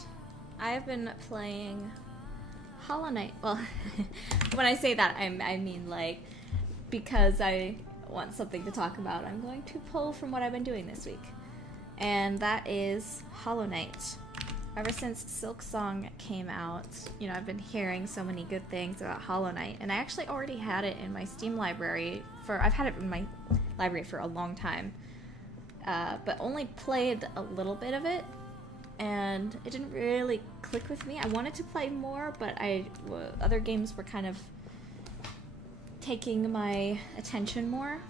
I have been playing Hollow Knight. Well, when I say that, I mean, like, because I want something to talk about, I'm going to pull from what I've been doing this week. And that is Hollow Knight. Ever since Silksong came out, you know, I've been hearing so many good things about Hollow Knight, and I actually already had it in my Steam library I've had it in my library for a long time, but only played a little bit of it, and it didn't really click with me. I wanted to play more, but other games were kind of taking my attention more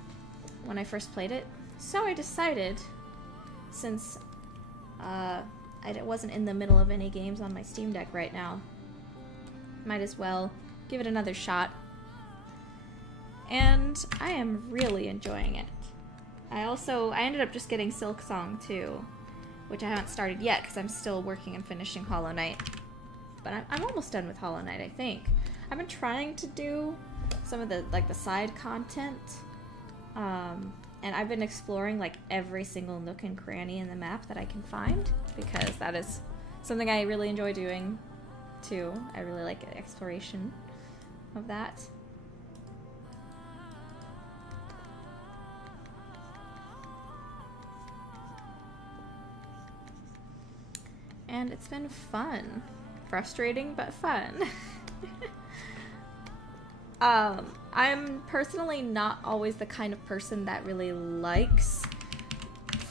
when I first played it. So I decided, since I wasn't in the middle of any games on my Steam Deck right now, might as well give it another shot. And I am really enjoying it. I ended up just getting Silksong too, which I haven't started yet because I'm still working on finishing Hollow Knight. But I'm almost done with Hollow Knight, I think. I've been trying to do some of the side content, and I've been exploring like every single nook and cranny in the map that I can find, because that is something I really enjoy doing too. I really like exploration of that. And it's been fun. Frustrating, but fun. I'm personally not always the kind of person that really likes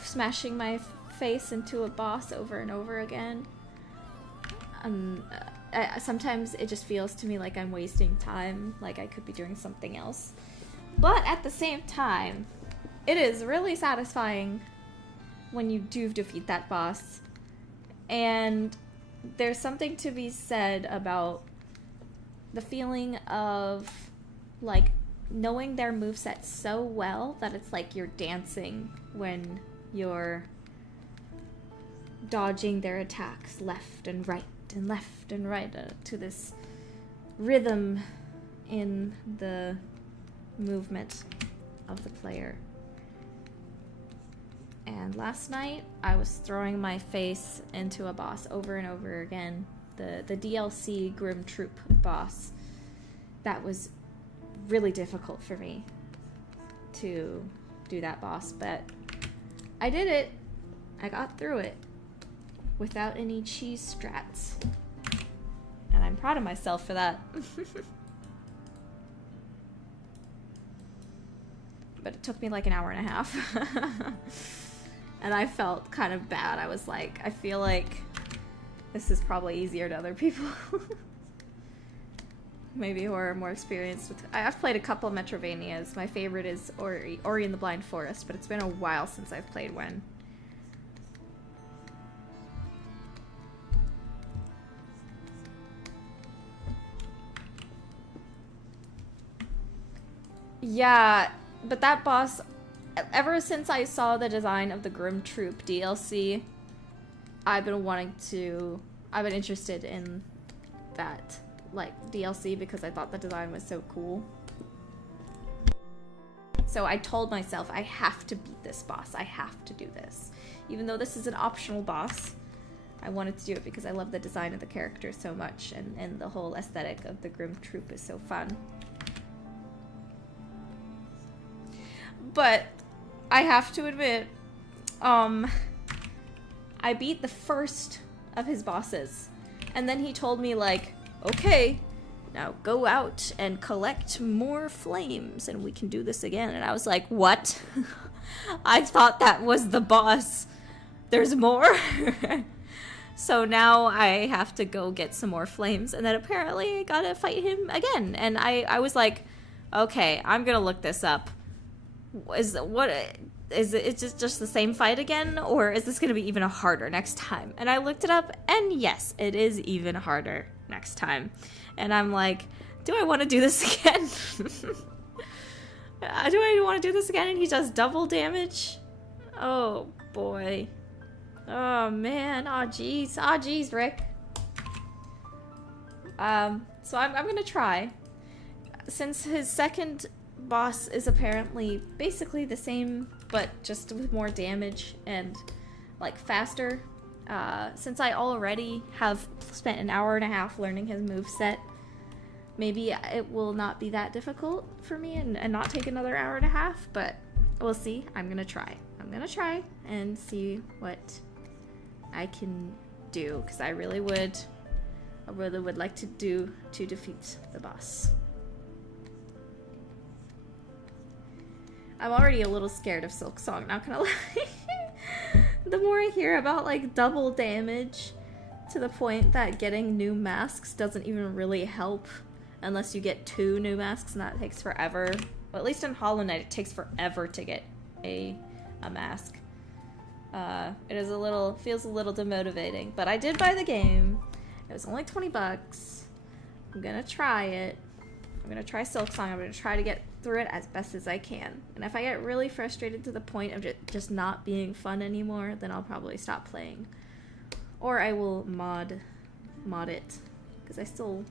smashing my face into a boss over and over again. Sometimes it just feels to me like I'm wasting time, like I could be doing something else. But at the same time, it is really satisfying when you do defeat that boss. And there's something to be said about the feeling of, like, knowing their moveset so well that it's like you're dancing when you're dodging their attacks left and right to this rhythm in the movement of the player. And last night, I was throwing my face into a boss over and over again. The DLC Grim Troop boss. That was really difficult for me to do that boss, but I did it. I got through it without any cheese strats. And I'm proud of myself for that. But it took me like an hour and a half. And I felt kind of bad. I was like, I feel like this is probably easier to other people. Maybe who are more experienced with... I've played a couple of Metrovanias. My favorite is Ori and the Blind Forest, but it's been a while since I've played one. Yeah, but that boss... Ever since I saw the design of the Grim Troop DLC, I've been interested in that, like, DLC because I thought the design was so cool. So I told myself, I have to beat this boss. I have to do this. Even though this is an optional boss, I wanted to do it because I love the design of the character so much, and the whole aesthetic of the Grim Troop is so fun. But I have to admit, I beat the first of his bosses, and then he told me, like, okay, now go out and collect more flames and we can do this again. And I was like, what? I thought that was the boss. There's more? So now I have to go get some more flames, and then apparently I gotta fight him again. And I was like, okay, I'm gonna look this up. Is it just the same fight again, or is this gonna be even harder next time? And I looked it up, and yes, it is even harder next time. And I'm like, do I want to do this again? Do I want to do this again? And he does double damage? Oh boy. Oh man. Oh geez. Oh geez, Rick. So I'm gonna try. Since his second boss is apparently basically the same, but just with more damage and like faster since I already have spent an hour and a half learning his moveset, maybe it will not be that difficult for me and not take another hour and a half, but we'll see. I'm gonna try and see what I can do, because I really would like to defeat the boss. I'm already a little scared of Silk Song, not gonna lie. The more I hear about like double damage, to the point that getting new masks doesn't even really help unless you get 2 new masks, and that takes forever. Well, at least in Hollow Knight, it takes forever to get a mask. It is feels a little demotivating, but I did buy the game. It was only 20 bucks. I'm gonna try it. I'm gonna try Silk Song. I'm gonna try to get through it as best as I can. And if I get really frustrated to the point of just not being fun anymore, then I'll probably stop playing. Or I will mod it, because I still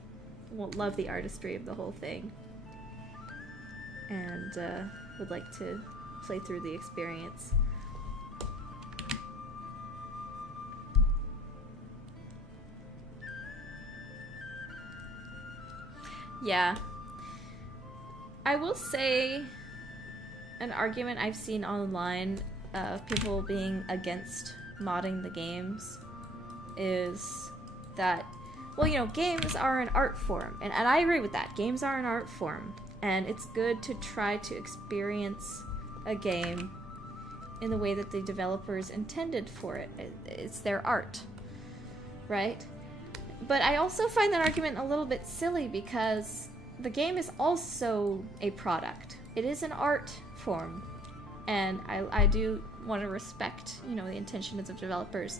won't love the artistry of the whole thing. And would like to play through the experience. Yeah. I will say an argument I've seen online of people being against modding the games is that, well, you know, games are an art form, and I agree with that. Games are an art form, and it's good to try to experience a game in the way that the developers intended for it. It's their art, right? But I also find that argument a little bit silly, because the game is also a product. It is an art form, and I do want to respect, you know, the intentions of developers,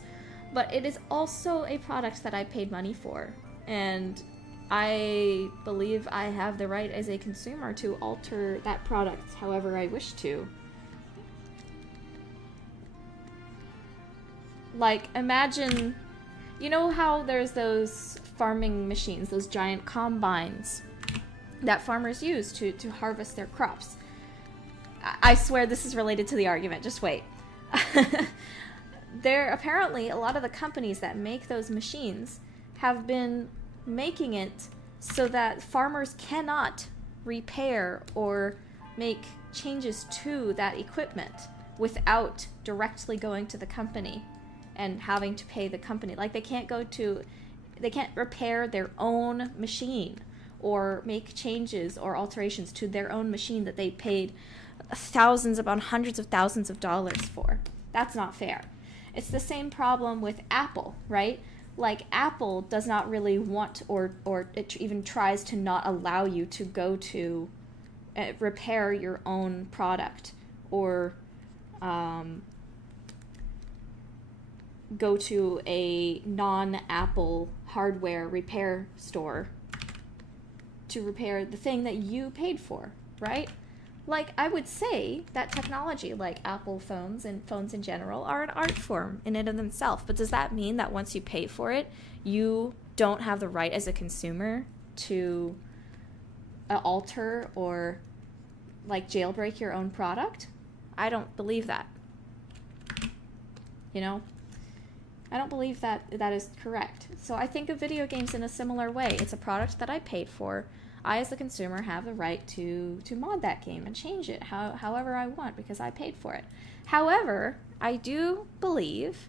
but it is also a product that I paid money for, and I believe I have the right as a consumer to alter that product however I wish to. Like, imagine, you know how there's those farming machines, those giant combines that farmers use to harvest their crops. I swear this is related to the argument, just wait. Apparently, a lot of the companies that make those machines have been making it so that farmers cannot repair or make changes to that equipment without directly going to the company and having to pay the company. Like, they can't repair their own machine or make changes or alterations to their own machine that they paid thousands upon hundreds of thousands of dollars for. That's not fair. It's the same problem with Apple, right? Like, Apple does not really want, or it even tries to not allow you to go to repair your own product, or go to a non-Apple hardware repair store to repair the thing that you paid for, right? Like, I would say that technology, like Apple phones and phones in general, are an art form in and of themselves. But does that mean that once you pay for it, you don't have the right as a consumer to alter or, like, jailbreak your own product? I don't believe that. You know? I don't believe that is correct. So I think of video games in a similar way. It's a product that I paid for. I, as the consumer, have the right to mod that game and change it however I want, because I paid for it. However, I do believe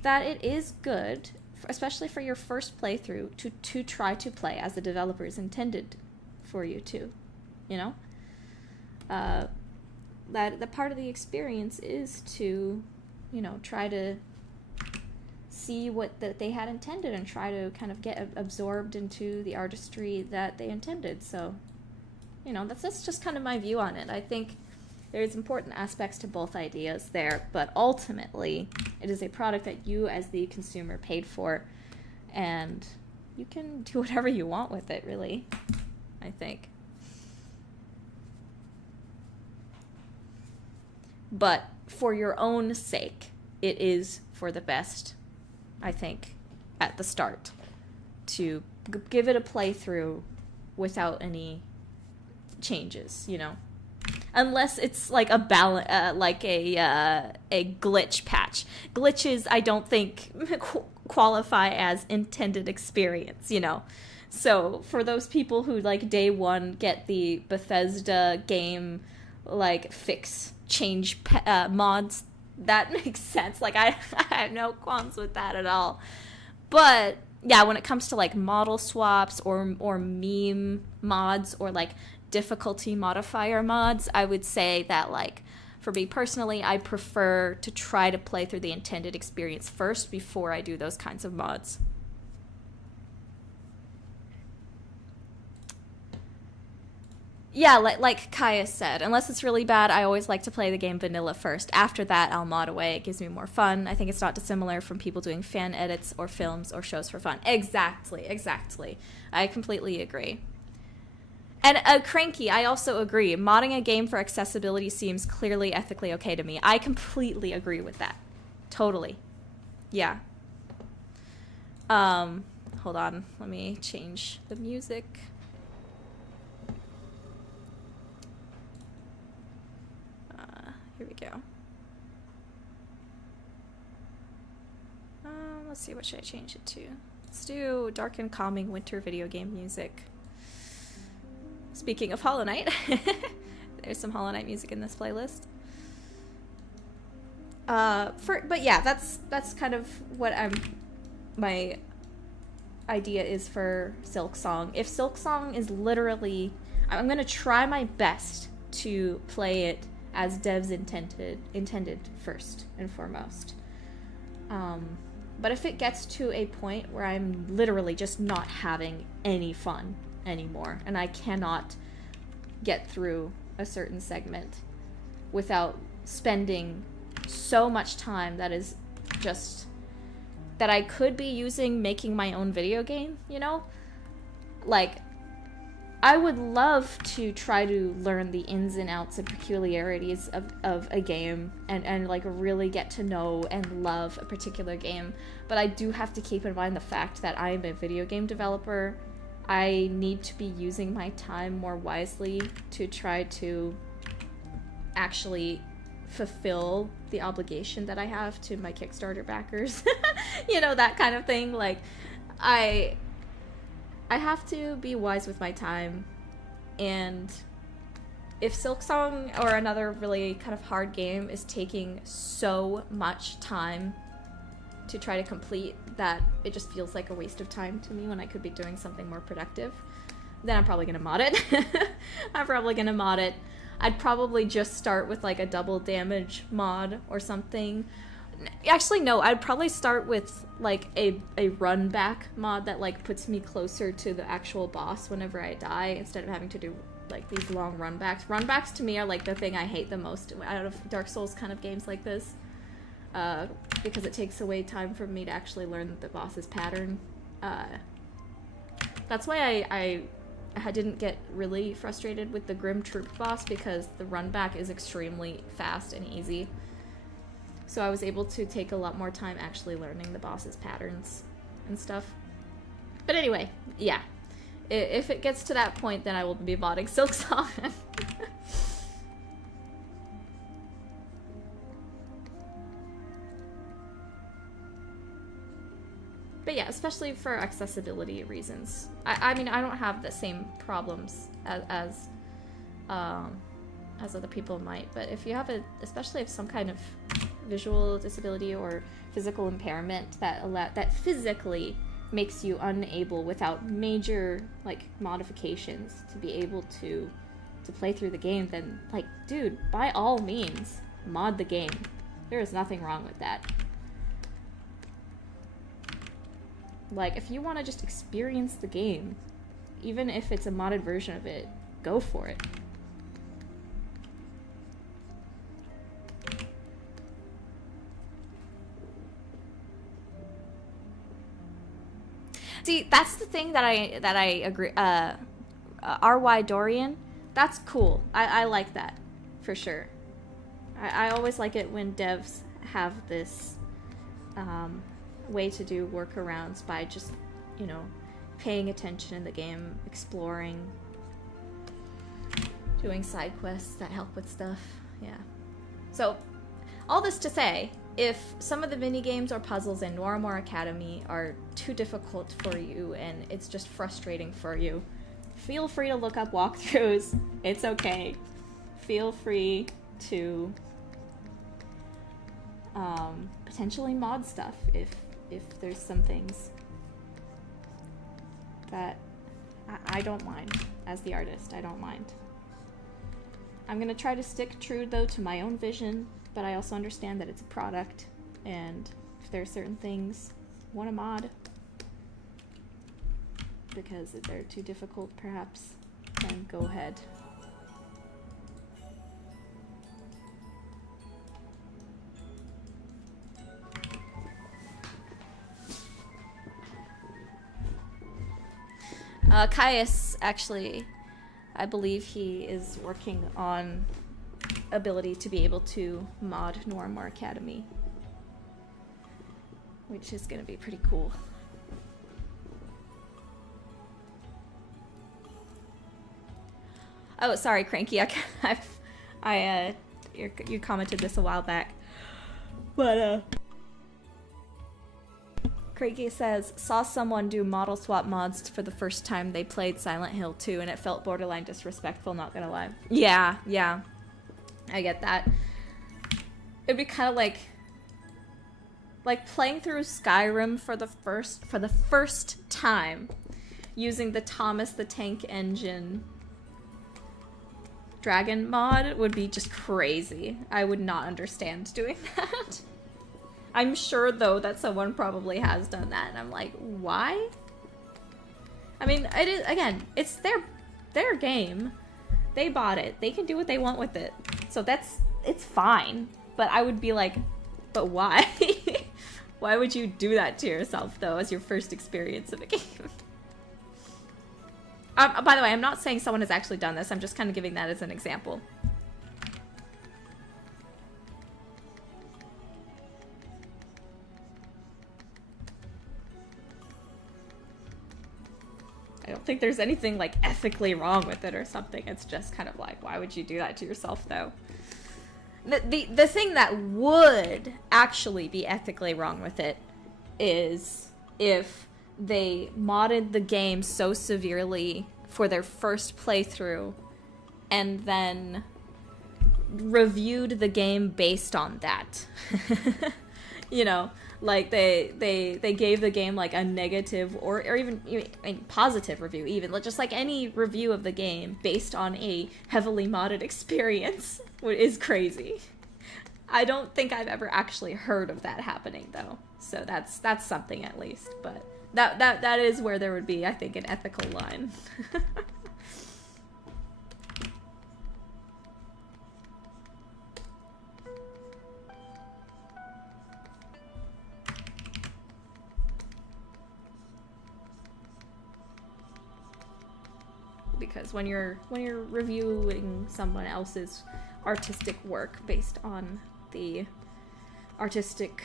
that it is good, especially for your first playthrough, to try to play as the developers intended for you to, you know? That the part of the experience is to, you know, try to see what they had intended and try to kind of get absorbed into the artistry that they intended. So, you know, that's just kind of my view on it. I think there's important aspects to both ideas there, but ultimately it is a product that you as the consumer paid for, and you can do whatever you want with it, really, I think. But for your own sake, it is for the best, I think, at the start, to give it a playthrough without any changes, you know? unless it's like a glitch patch. Glitches, I don't think qualify as intended experience, you know. So for those people who like day one get the Bethesda game like fix change mods, that makes sense. Like I have no qualms with that at all. But yeah, when it comes to like model swaps or meme mods or like difficulty modifier mods, I would say that like for me personally, I prefer to try to play through the intended experience first before I do those kinds of mods. Yeah, like Kaya said, unless it's really bad, I always like to play the game vanilla first. After that, I'll mod away. It gives me more fun. I think it's not dissimilar from people doing fan edits or films or shows for fun. Exactly. I completely agree. And Cranky, I also agree. Modding a game for accessibility seems clearly ethically okay to me. I completely agree with that. Totally. Yeah. Hold on. Let me change the music. Here we go. Let's see, what should I change it to? Let's do dark and calming winter video game music. Speaking of Hollow Knight, there's some Hollow Knight music in this playlist. But yeah, that's kind of what my idea is for Silksong. If Silksong is literally, I'm gonna try my best to play it as devs intended first and foremost. But if it gets to a point where I'm literally just not having any fun anymore and I cannot get through a certain segment without spending so much time that is just that I could be using making my own video game, you know? Like, I would love to try to learn the ins and outs and peculiarities of a game and like really get to know and love a particular game. But I do have to keep in mind the fact that I am a video game developer. I need to be using my time more wisely to try to actually fulfill the obligation that I have to my Kickstarter backers. You know, that kind of thing. Like, I have to be wise with my time, and if Silksong or another really kind of hard game is taking so much time to try to complete that it just feels like a waste of time to me when I could be doing something more productive, then I'm probably gonna mod it. I'd probably just start with like a double damage mod or something. Actually, no, I'd probably start with like a run back mod that like puts me closer to the actual boss whenever I die, instead of having to do like these long run backs. Run backs to me are like the thing I hate the most out of Dark Souls kind of games like this, because it takes away time for me to actually learn the boss's pattern. That's why I didn't get really frustrated with the Grim Troop boss, because the run back is extremely fast and easy. So I was able to take a lot more time actually learning the boss's patterns and stuff. But anyway, yeah. If it gets to that point, then I will be modding Silksong. But yeah, especially for accessibility reasons. I mean, I don't have the same problems as other people might, but if you have especially if some kind of visual disability or physical impairment that physically makes you unable, without major like modifications, to be able to play through the game, then like, dude, by all means, mod the game. There is nothing wrong with that. Like, if you want to just experience the game, even if it's a modded version of it, go for it. See, that's the thing that I agree. R.Y. Dorian, that's cool. I like that, for sure. I always like it when devs have this way to do workarounds by just, you know, paying attention in the game, exploring, doing side quests that help with stuff. Yeah. So, all this to say, if some of the mini games or puzzles in Noirmore Academy are too difficult for you and it's just frustrating for you, feel free to look up walkthroughs. It's okay. Feel free to potentially mod stuff if there's some things that I don't mind. As the artist, I don't mind. I'm gonna try to stick true though to my own vision, but I also understand that it's a product, and if there are certain things I want to mod because they're too difficult perhaps, then go ahead. Caius, actually, I believe he is working on ability to be able to mod Noirmore Academy, which is going to be pretty cool. Oh, sorry, Cranky. You commented this a while back, but Cranky says, saw someone do model swap mods for the first time they played Silent Hill 2 and it felt borderline disrespectful, not gonna lie. Yeah, I get that. It'd be kind of like playing through Skyrim for the first time using the Thomas the Tank Engine dragon mod would be just crazy. I would not understand doing that. I'm sure, though, that someone probably has done that, and I'm like, why? I mean, it is, again, it's their game. They bought it. They can do what they want with it. So it's fine. But I would be like, but why? Why would you do that to yourself, though, as your first experience of a game? By the way, I'm not saying someone has actually done this. I'm just kind of giving that as an example. I don't think there's anything, like, ethically wrong with it or something. It's just kind of like, why would you do that to yourself, though? The thing that would actually be ethically wrong with it is if they modded the game so severely for their first playthrough and then reviewed the game based on that. You know, like they gave the game like a negative or even positive review, even just like any review of the game based on a heavily modded experience is crazy. I don't think I've ever actually heard of that happening though, so that's something at least. But that is where there would be, I think, an ethical line. Because when you're reviewing someone else's artistic work based on the artistic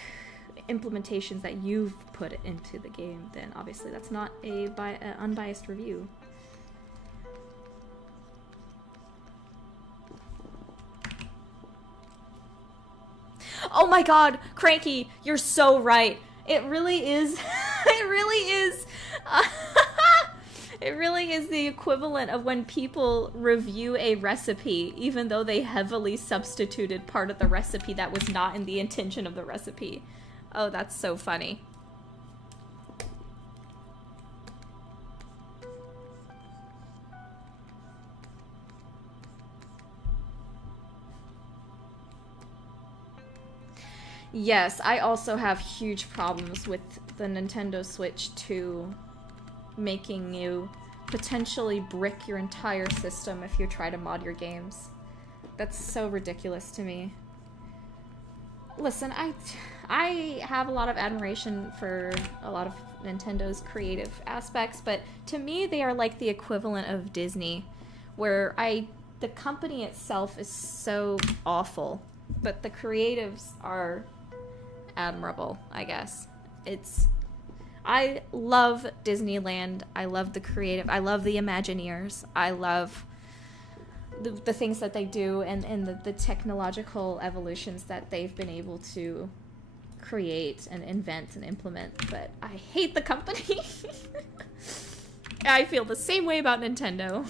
implementations that you've put into the game, then obviously that's not an unbiased review. Oh my god, Cranky, you're so right. It really is. It really is. It really is the equivalent of when people review a recipe, even though they heavily substituted part of the recipe that was not in the intention of the recipe. Oh, that's so funny. Yes, I also have huge problems with the Nintendo Switch 2 making you potentially brick your entire system if you try to mod your games. That's so ridiculous to me. Listen, I have a lot of admiration for a lot of Nintendo's creative aspects, but to me they are like the equivalent of Disney, where the company itself is so awful, but the creatives are admirable, I guess. I love Disneyland. I love the creative. I love the Imagineers. I love the things that they do and the technological evolutions that they've been able to create and invent and implement. But I hate the company. I feel the same way about Nintendo.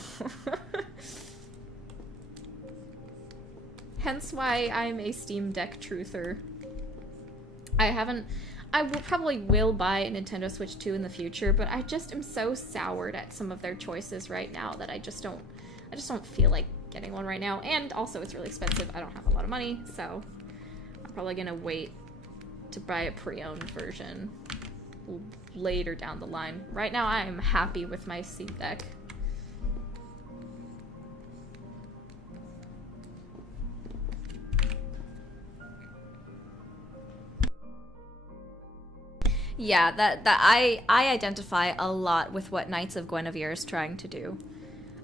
Hence why I'm a Steam Deck truther. I probably will buy a Nintendo Switch 2 in the future, but I just am so soured at some of their choices right now that I just don't feel like getting one right now. And also it's really expensive. I don't have a lot of money, so I'm probably gonna wait to buy a pre-owned version later down the line. Right now I am happy with my Steam Deck. Yeah, that I identify a lot with what Knights of Guinevere is trying to do.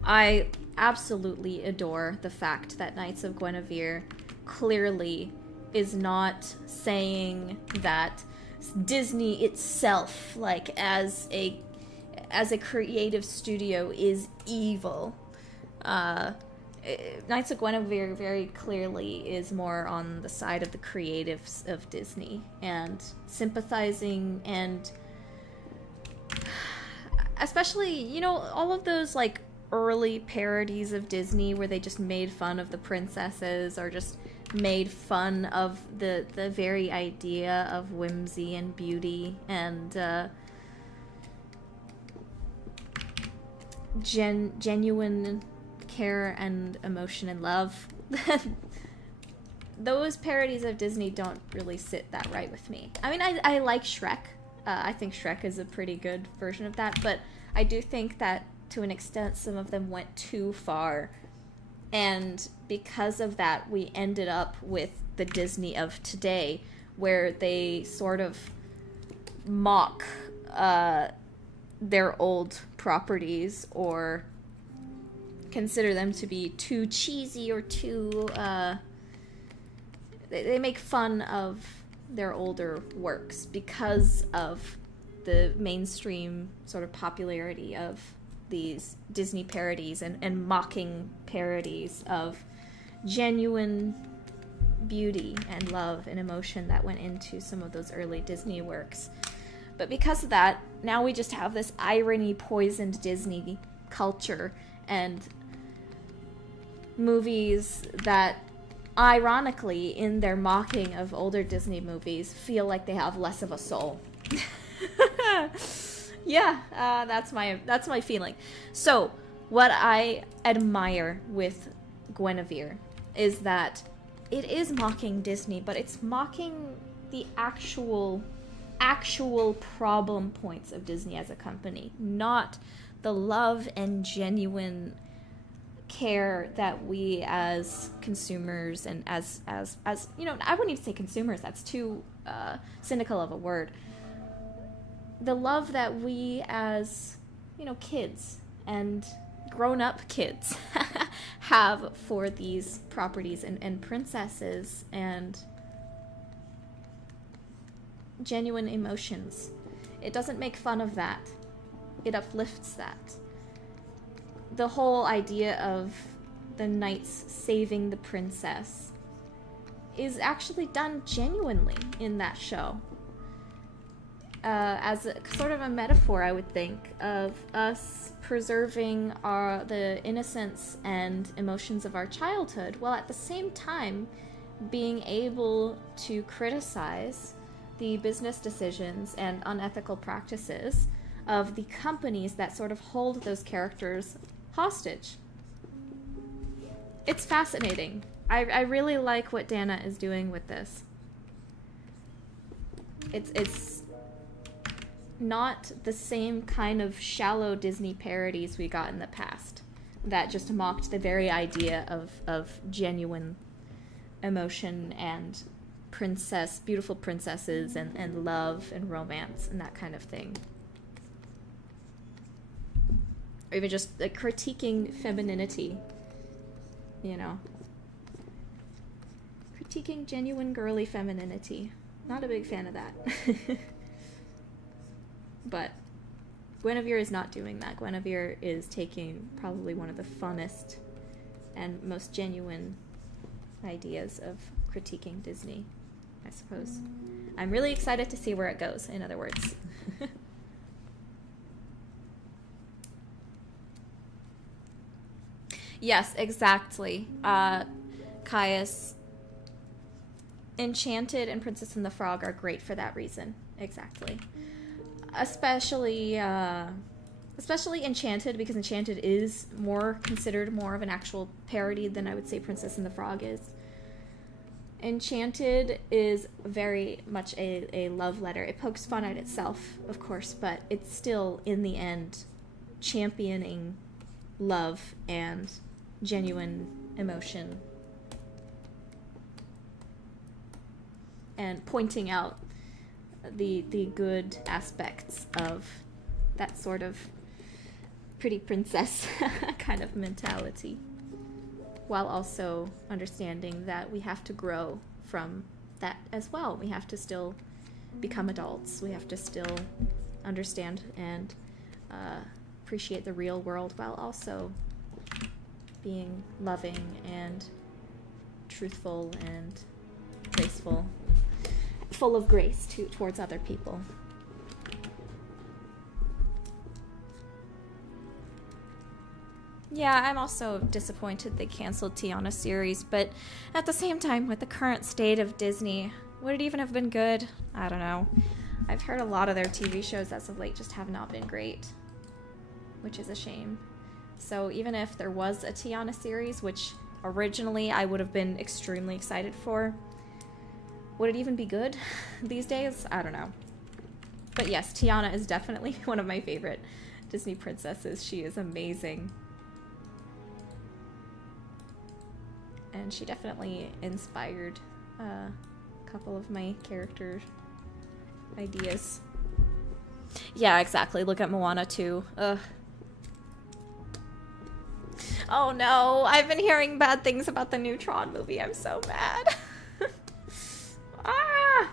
I absolutely adore the fact that Knights of Guinevere clearly is not saying that Disney itself, like as a creative studio, is evil. Knights of Guinevere very clearly is more on the side of the creatives of Disney and sympathizing, and especially, you know, all of those like early parodies of Disney where they just made fun of the princesses or just made fun of the very idea of whimsy and beauty and genuine care and emotion and love. Those parodies of Disney don't really sit that right with me. I mean, I like Shrek. I think Shrek is a pretty good version of that, but I do think that to an extent some of them went too far, and because of that we ended up with the Disney of today where they sort of mock their old properties or consider them to be too cheesy or too they make fun of their older works because of the mainstream sort of popularity of these Disney parodies and mocking parodies of genuine beauty and love and emotion that went into some of those early Disney works. But because of that, now we just have this irony-poisoned Disney culture and movies that, ironically, in their mocking of older Disney movies, feel like they have less of a soul. Yeah, that's my feeling. So, what I admire with Guinevere is that it is mocking Disney, but it's mocking the actual problem points of Disney as a company, not the love and genuine care that we as consumers and as you know, I wouldn't even say consumers, that's too cynical of a word. The love that we as, you know, kids and grown-up kids have for these properties and princesses and genuine emotions. It doesn't make fun of that. It uplifts that. The whole idea of the knights saving the princess is actually done genuinely in that show. As a sort of a metaphor, I would think, of us preserving the innocence and emotions of our childhood, while at the same time being able to criticize the business decisions and unethical practices of the companies that sort of hold those characters hostage. It's fascinating. I really like what Dana is doing with this. It's not the same kind of shallow Disney parodies we got in the past that just mocked the very idea of genuine emotion and beautiful princesses and love and romance and that kind of thing. Or even just critiquing femininity, you know. Critiquing genuine girly femininity. Not a big fan of that. But Guinevere is not doing that. Guinevere is taking probably one of the funnest and most genuine ideas of critiquing Disney, I suppose. I'm really excited to see where it goes, in other words. Yes, exactly. Caius, Enchanted and Princess and the Frog are great for that reason. Exactly. Especially Enchanted, because Enchanted is considered more of an actual parody than I would say Princess and the Frog is. Enchanted is very much a love letter. It pokes fun at itself, of course, but it's still, in the end, championing love and genuine emotion and pointing out the good aspects of that sort of pretty princess kind of mentality, while also understanding that we have to grow from that as well. We have to still become adults. We have to still understand and appreciate the real world while also being loving and truthful and graceful, full of grace towards other people. Yeah, I'm also disappointed they canceled Tiana's series, but at the same time, with the current state of Disney, would it even have been good? I don't know. I've heard a lot of their TV shows as of late just have not been great, which is a shame. So even if there was a Tiana series, which originally I would have been extremely excited for, would it even be good these days? I don't know. But yes, Tiana is definitely one of my favorite Disney princesses. She is amazing. And she definitely inspired a couple of my character ideas. Yeah, exactly. Look at Moana too. Ugh. Oh no, I've been hearing bad things about the new Tron movie. I'm so mad. Ah!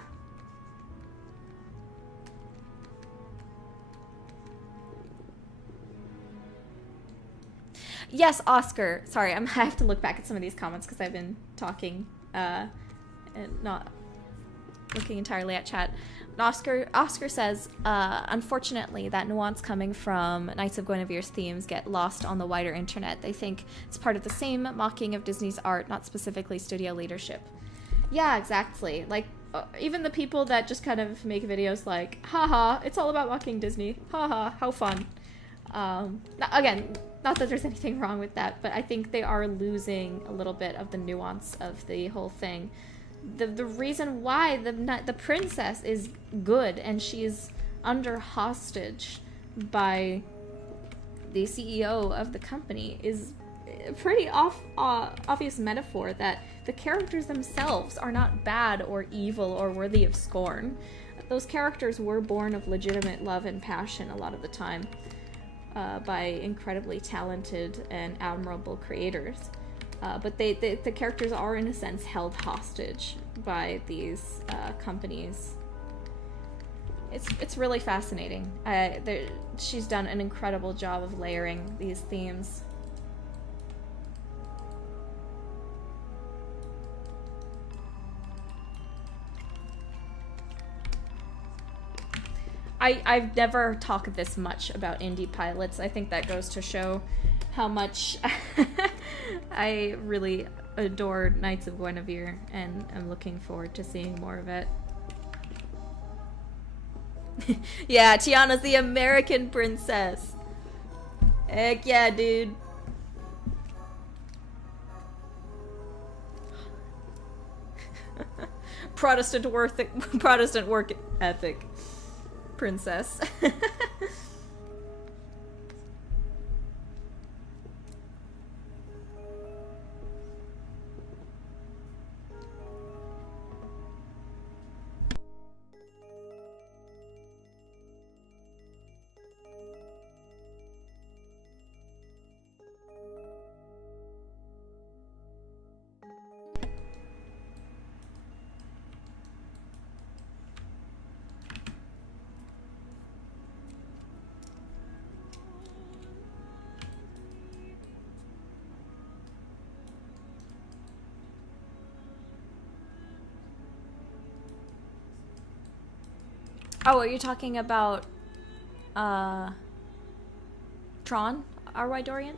Yes, Oscar. Sorry, I have to look back at some of these comments because I've been talking and not looking entirely at chat. Oscar says, unfortunately, that nuance coming from Knights of Guinevere's themes get lost on the wider internet. They think it's part of the same mocking of Disney's art, not specifically studio leadership. Yeah, exactly. Like, even the people that just kind of make videos like, haha, it's all about mocking Disney. Haha, how fun. Again, not that there's anything wrong with that, but I think they are losing a little bit of the nuance of the whole thing. The reason why the princess is good and she's under hostage by the CEO of the company is a pretty obvious metaphor that the characters themselves are not bad or evil or worthy of scorn. Those characters were born of legitimate love and passion a lot of the time by incredibly talented and admirable creators. But the characters are, in a sense, held hostage by these companies. It's really fascinating. She's done an incredible job of layering these themes. I've never talked this much about indie pilots. I think that goes to show how much I really adored Knights of Guinevere, and I'm looking forward to seeing more of it. Yeah, Tiana's the American princess. Heck yeah, dude. Protestant work ethic princess. Oh, are you talking about Tron, R.Y. Dorian?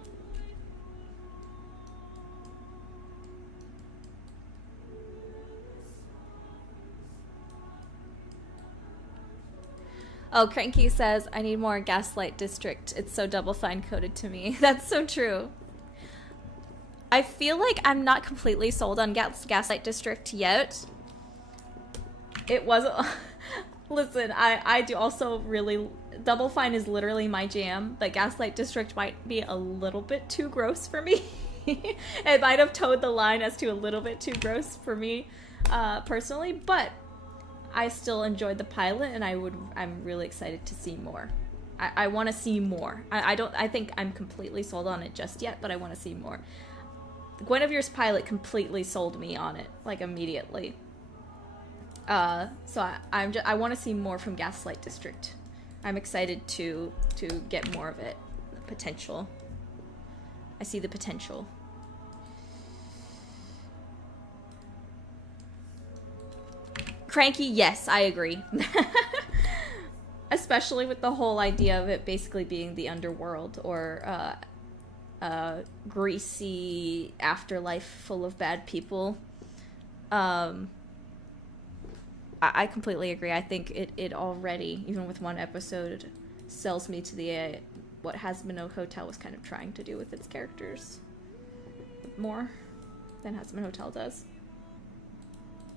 Oh, Cranky says, I need more Gaslight District. It's so Double Fine coded to me. That's so true. I feel like I'm not completely sold on Gaslight District yet. It wasn't... Listen, I do also really... Double Fine is literally my jam, but Gaslight District might be a little bit too gross for me. It might have towed the line as to a little bit too gross for me, personally, but I still enjoyed the pilot, and I'm really excited to see more. I want to see more. I think I'm completely sold on it just yet, but I want to see more. Guinevere's pilot completely sold me on it, like, immediately. So I want to see more from Gaslight District. I'm excited to get more of it. The potential. I see the potential. Cranky, yes, I agree. Especially with the whole idea of it basically being the underworld, or greasy afterlife full of bad people. I completely agree. I think it already, even with one episode, sells me to the what Hazbin Hotel was kind of trying to do with its characters more than Hazbin Hotel does.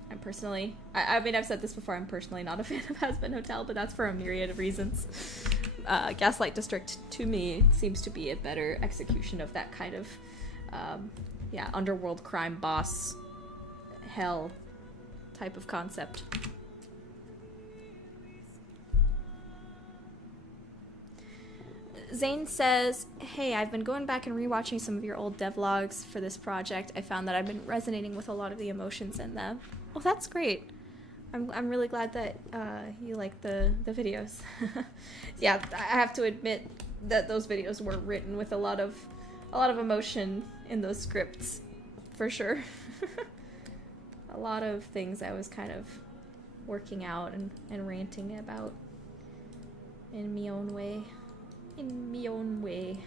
I'm personally, I mean, I've said this before, I'm personally not a fan of Hazbin Hotel, but that's for a myriad of reasons. Gaslight District, to me, seems to be a better execution of that kind of, yeah, underworld crime boss hell type of concept. Zane says, hey, I've been going back and rewatching some of your old devlogs for this project. I found that I've been resonating with a lot of the emotions in them. Well, that's great. I'm really glad that you like the videos. Yeah, I have to admit that those videos were written with a lot of emotion in those scripts, for sure. A lot of things I was kind of working out and ranting about in my own way. In my own way.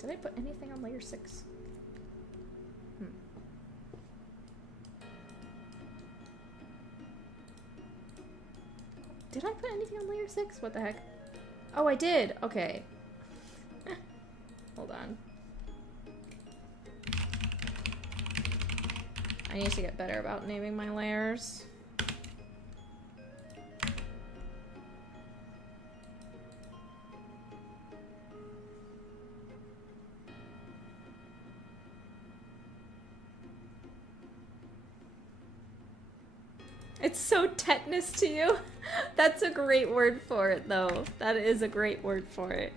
Did I put anything on layer 6? Did I put anything on layer 6? What the heck? Oh, I did! Okay. Hold on. I need to get better about naming my layers. It's so tetanus to you. That's a great word for it, though. That is a great word for it.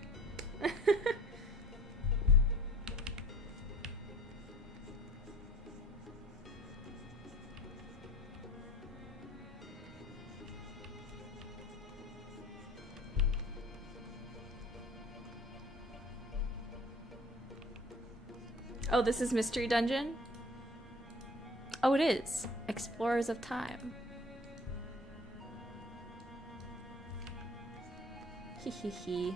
Oh, this is Mystery Dungeon? Oh, it is. Explorers of Time. Hee.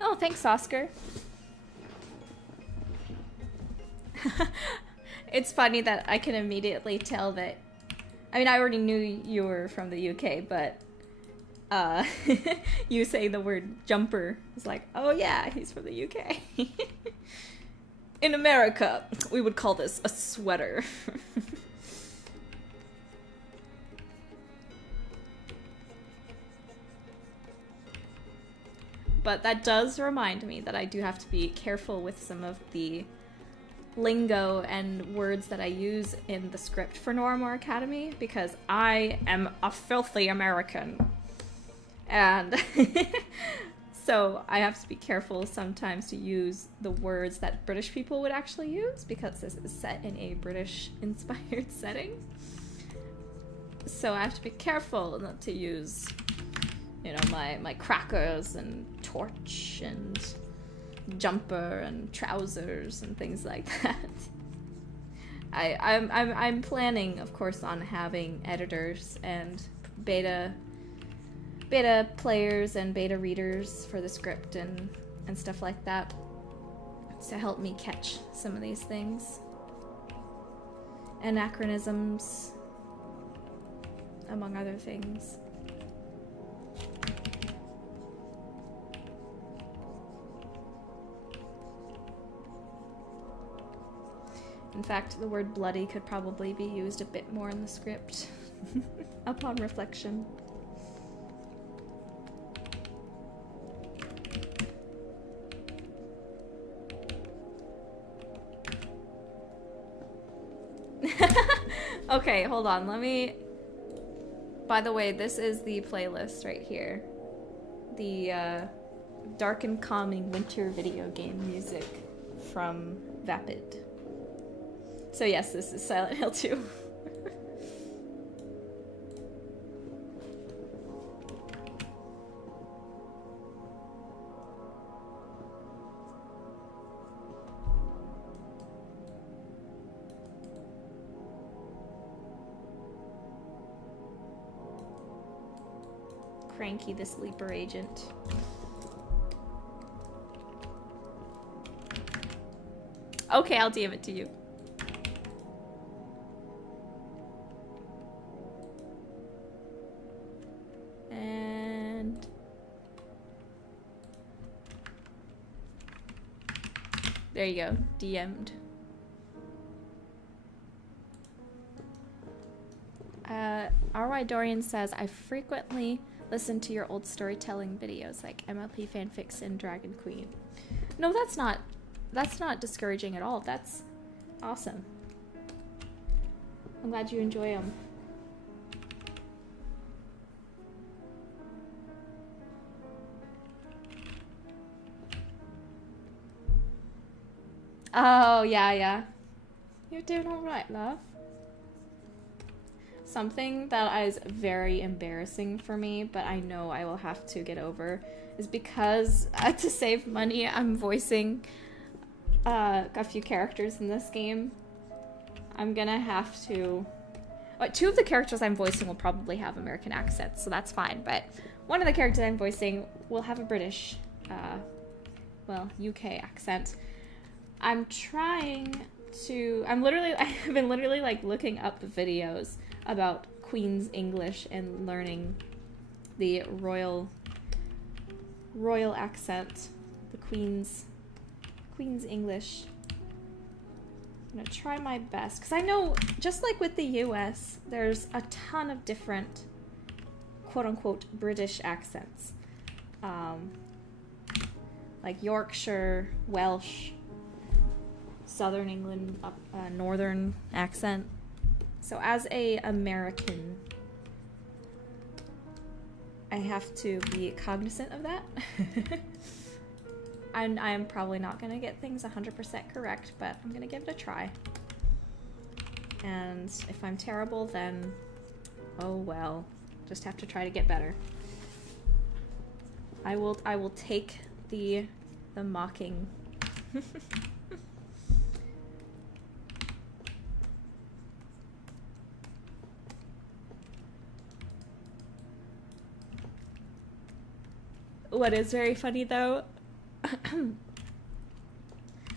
Oh, thanks, Oscar. It's funny that I can immediately tell that... I mean, I already knew you were from the UK, but... you say the word jumper. It's like, oh yeah, he's from the UK. In America, we would call this a sweater. But that does remind me that I do have to be careful with some of the lingo and words that I use in the script for Noirmore Academy, because I am a filthy American. And so I have to be careful sometimes to use the words that British people would actually use, because this is set in a British-inspired setting. So I have to be careful not to use, you know, my crackers and torch and jumper and trousers and things like that. I'm planning, of course, on having editors and beta players and beta readers for the script and stuff like that to help me catch some of these things. Anachronisms, among other things. In fact, the word bloody could probably be used a bit more in the script, upon reflection. Okay, hold on, let me... By the way, this is the playlist right here. The dark and calming winter video game music from Vapid. So yes, this is Silent Hill 2. Cranky the sleeper agent. Okay, I'll DM it to you. And there you go, DM'd. RY Dorian says, I frequently listen to your old storytelling videos like MLP fanfics and Dragon Queen. No, that's not discouraging at all. That's awesome. I'm glad you enjoy them. Oh, yeah. You're doing all right, love. Something that is very embarrassing for me, but I know I will have to get over, is because to save money, I'm voicing a few characters in this game. I'm gonna have to... two of the characters I'm voicing will probably have American accents, so that's fine, but one of the characters I'm voicing will have a British, well, UK accent. I'm trying to... I've been literally like looking up videos about Queen's English and learning the royal accent, the Queen's English. I'm gonna try my best, because I know, just like with the US, there's a ton of different quote-unquote British accents. Like Yorkshire, Welsh, Southern England, Northern accent. So as a American, I have to be cognizant of that. And I'm probably not going to get things 100% correct, but I'm going to give it a try. And if I'm terrible, then oh well. Just have to try to get better. I will take the mocking. What is very funny though,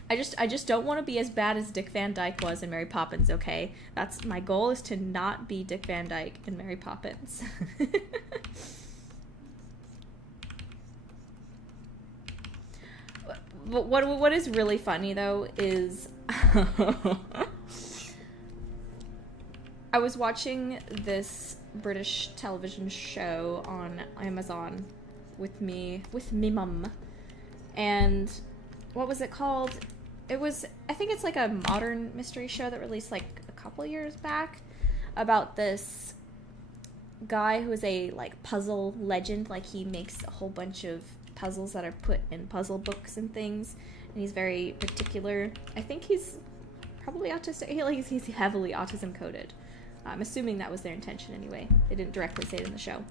I just don't want to be as bad as Dick Van Dyke was in Mary Poppins, okay? That's my goal, is to not be Dick Van Dyke in Mary Poppins. But what is really funny though is I was watching this British television show on Amazon with me mum, and what was it called? It was, I think it's like a modern mystery show that released like a couple years back about this guy who is a like puzzle legend. Like he makes a whole bunch of puzzles that are put in puzzle books and things, and he's very particular. I think he's probably autistic. He's heavily autism coded. I'm assuming that was their intention anyway. They didn't directly say it in the show.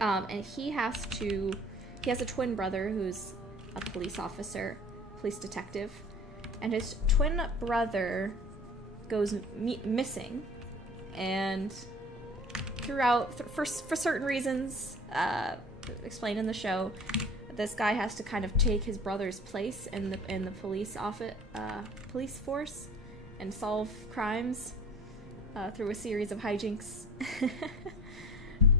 And he has a twin brother who's a police officer, police detective, and his twin brother goes missing, and for certain reasons explained in the show, this guy has to kind of take his brother's place in the police force and solve crimes through a series of hijinks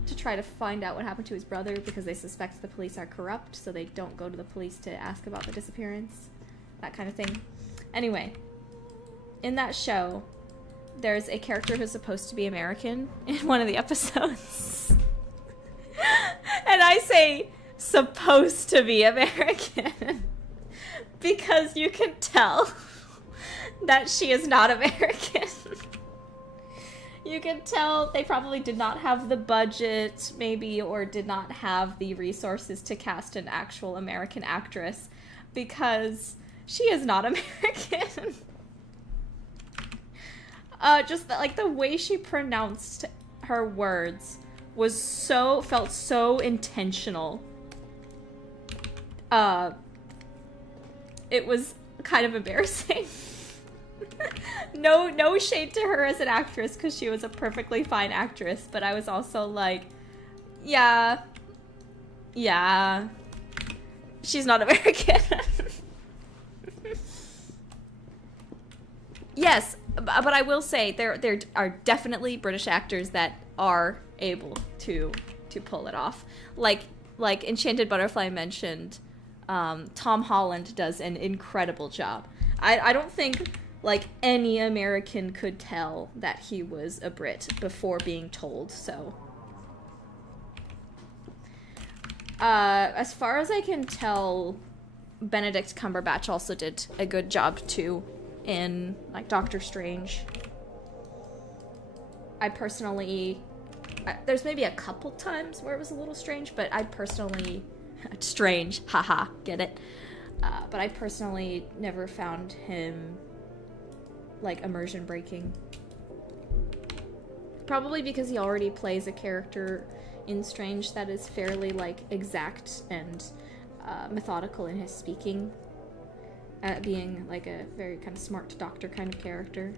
to try to find out what happened to his brother, because they suspect the police are corrupt, so they don't go to the police to ask about the disappearance, that kind of thing. Anyway, in that show, there's a character who's supposed to be American in one of the episodes. And I say supposed to be American because you can tell that she is not American. You can tell they probably did not have the budget, maybe, or did not have the resources to cast an actual American actress, because she is not American. Just like the way she pronounced her words felt so intentional. It was kind of embarrassing. No shade to her as an actress, because she was a perfectly fine actress, but I was also like, yeah, she's not American. Yes, but I will say there are definitely British actors that are able to pull it off. Like Enchanted Butterfly mentioned, Tom Holland does an incredible job. I don't think like any American could tell that he was a Brit before being told so. As far as I can tell, Benedict Cumberbatch also did a good job too in like Doctor Strange. I personally, there's maybe a couple times where it was a little strange, but I personally, strange, haha, get it? But I personally never found him like immersion breaking. Probably because he already plays a character in Strange that is fairly like exact and methodical in his speaking, being like a very kind of smart doctor kind of character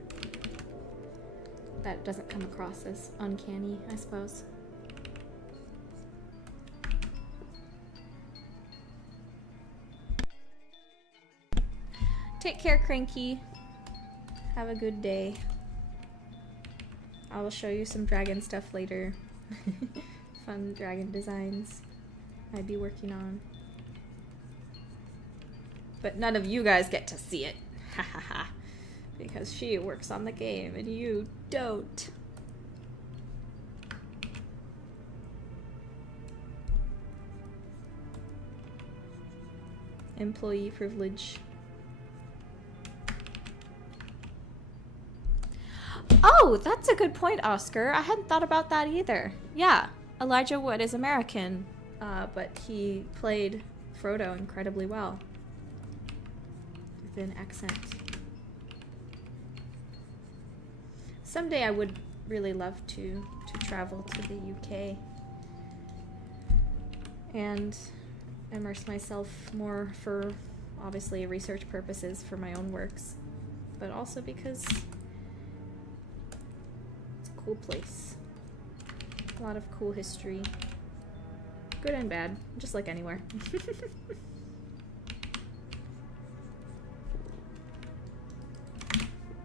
that doesn't come across as uncanny, I suppose. Take care, Cranky. Have a good day. I will show you some dragon stuff later. Fun dragon designs I'd be working on. But none of you guys get to see it. Ha ha ha. Because she works on the game and you don't. Employee privilege. Oh, that's a good point, Oscar. I hadn't thought about that either. Yeah, Elijah Wood is American, but he played Frodo incredibly well. With an accent. Someday I would really love to travel to the UK and immerse myself more for, obviously, research purposes for my own works, but also because cool place. A lot of cool history. Good and bad, just like anywhere.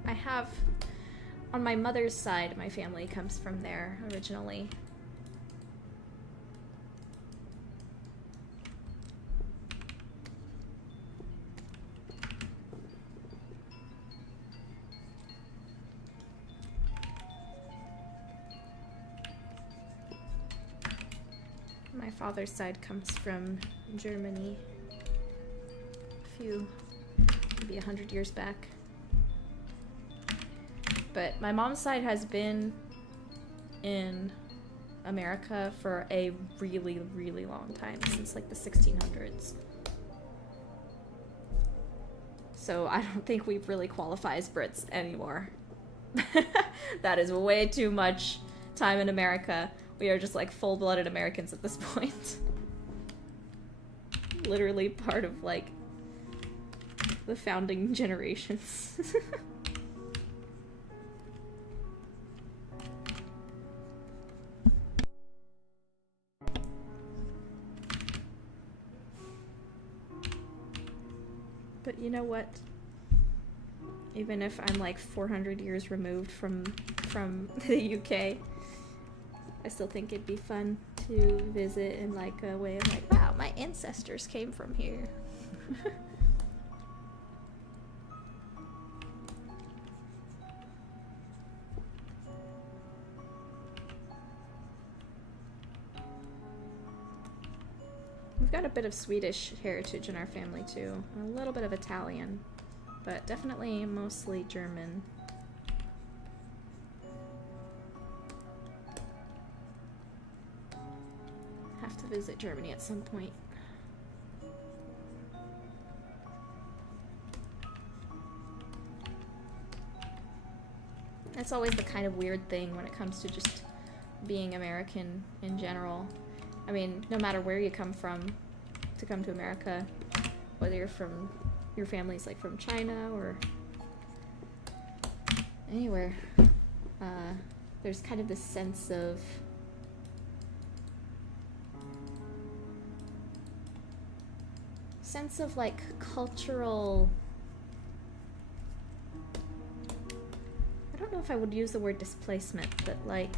I have, on my mother's side, my family comes from there originally. My father's side comes from Germany, maybe 100 years back. But my mom's side has been in America for a really, really long time, since like the 1600s. So I don't think we really qualify as Brits anymore. That is way too much time in America. We are just like full-blooded Americans at this point. Literally part of like the founding generations. But you know what? Even if I'm like 400 years removed from the UK, I still think it'd be fun to visit in like a way of like, wow, my ancestors came from here. We've got a bit of Swedish heritage in our family too, a little bit of Italian, but definitely mostly German. Have to visit Germany at some point. That's always the kind of weird thing when it comes to just being American in general. I mean, no matter where you come from to come to America, whether you're from, your family's like from China or anywhere, there's kind of this sense of like cultural, I don't know if I would use the word displacement, but like,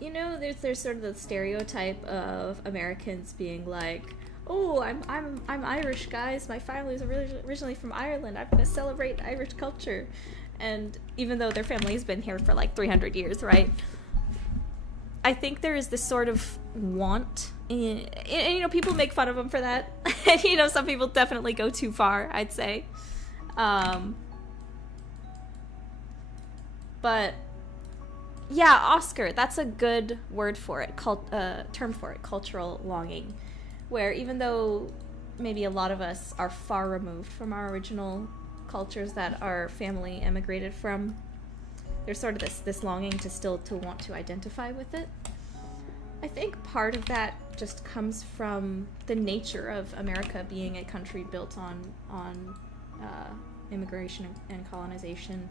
you know, there's sort of the stereotype of Americans being like, oh, I'm Irish, guys. My family's originally from Ireland. I'm gonna celebrate Irish culture, and even though their family's been here for like 300 years, right? I think there is this sort of want, and you know, people make fun of them for that. And you know, some people definitely go too far, I'd say. But yeah, Oscar, that's a good word for it, term for it, cultural longing, where even though maybe a lot of us are far removed from our original cultures that our family emigrated from, there's sort of this longing to want to identify with it. I think part of that just comes from the nature of America being a country built on immigration and colonization,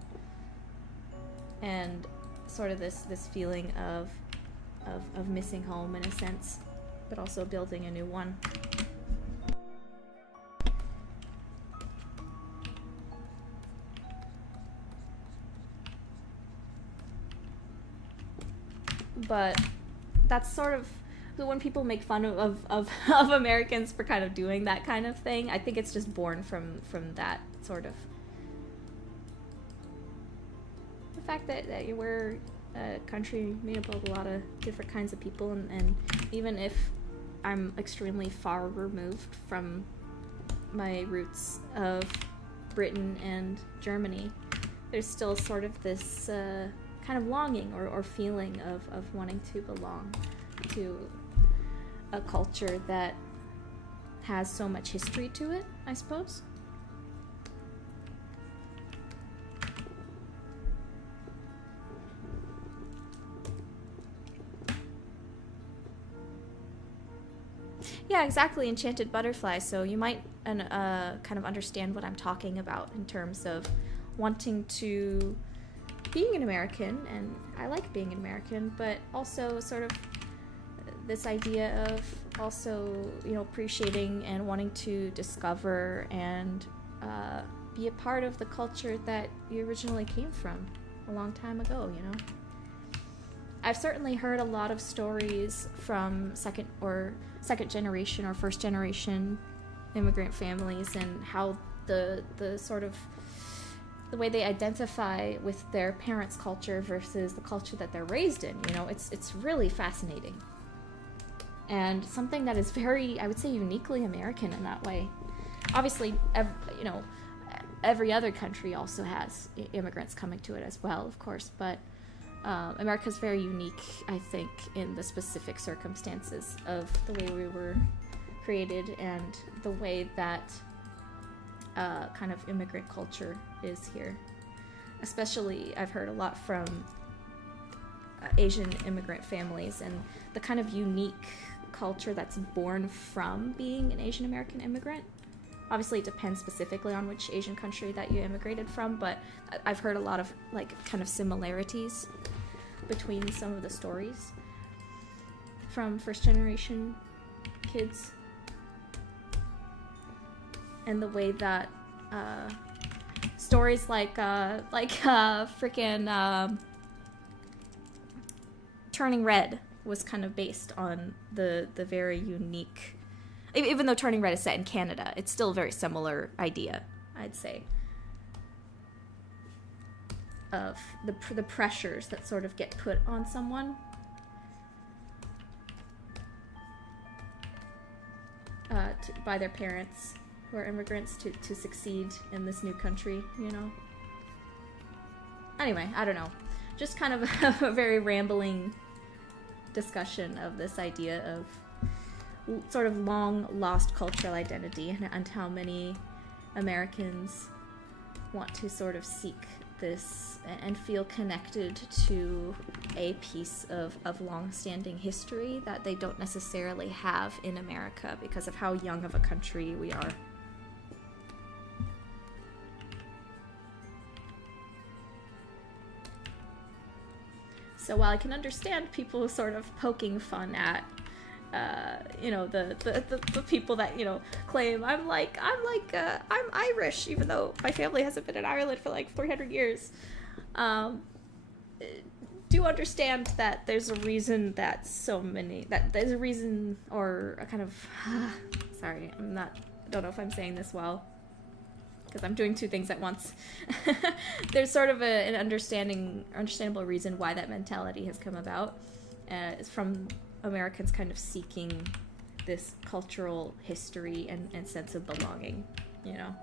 and sort of this feeling of missing home in a sense, but also building a new one. But that's sort of when people make fun of Americans for kind of doing that kind of thing, I think it's just born from that sort of the fact that we're a country made up of a lot of different kinds of people, and even if I'm extremely far removed from my roots of Britain and Germany, there's still sort of this kind of longing or feeling of wanting to belong to a culture that has so much history to it, I suppose. Yeah, exactly, Enchanted Butterfly. So you might kind of understand what I'm talking about in terms of wanting to being an American, and I like being an American, but also sort of this idea of also, you know, appreciating and wanting to discover and be a part of the culture that you originally came from a long time ago, you know. I've certainly heard a lot of stories from second generation or first generation immigrant families, and how the sort of the way they identify with their parents' culture versus the culture that they're raised in. You know, it's really fascinating, and something that is very, I would say, uniquely American in that way. Obviously, every other country also has immigrants coming to it as well, of course, but America's very unique, I think, in the specific circumstances of the way we were created and the way that kind of immigrant culture is here. Especially, I've heard a lot from Asian immigrant families and the kind of unique culture that's born from being an Asian American immigrant. Obviously, it depends specifically on which Asian country that you immigrated from, but I've heard a lot of like kind of similarities between some of the stories from first generation kids and the way that stories like freaking Turning Red was kind of based on the very unique, even though Turning Red is set in Canada, it's still a very similar idea, I'd say, of the pressures that sort of get put on someone by their parents who are immigrants to succeed in this new country, you know? Anyway, I don't know. Just kind of a very rambling discussion of this idea of sort of long lost cultural identity and how many Americans want to sort of seek this and feel connected to a piece of long-standing history that they don't necessarily have in America because of how young of a country we are. So while I can understand people sort of poking fun at, you know, the people that, you know, claim I'm Irish, even though my family hasn't been in Ireland for like 300 years, do understand that there's a reason that there's a reason, or a kind of, sorry, don't know if I'm saying this well, because I'm doing two things at once. There's sort of an understandable reason why that mentality has come about. It's from Americans kind of seeking this cultural history and sense of belonging, you know?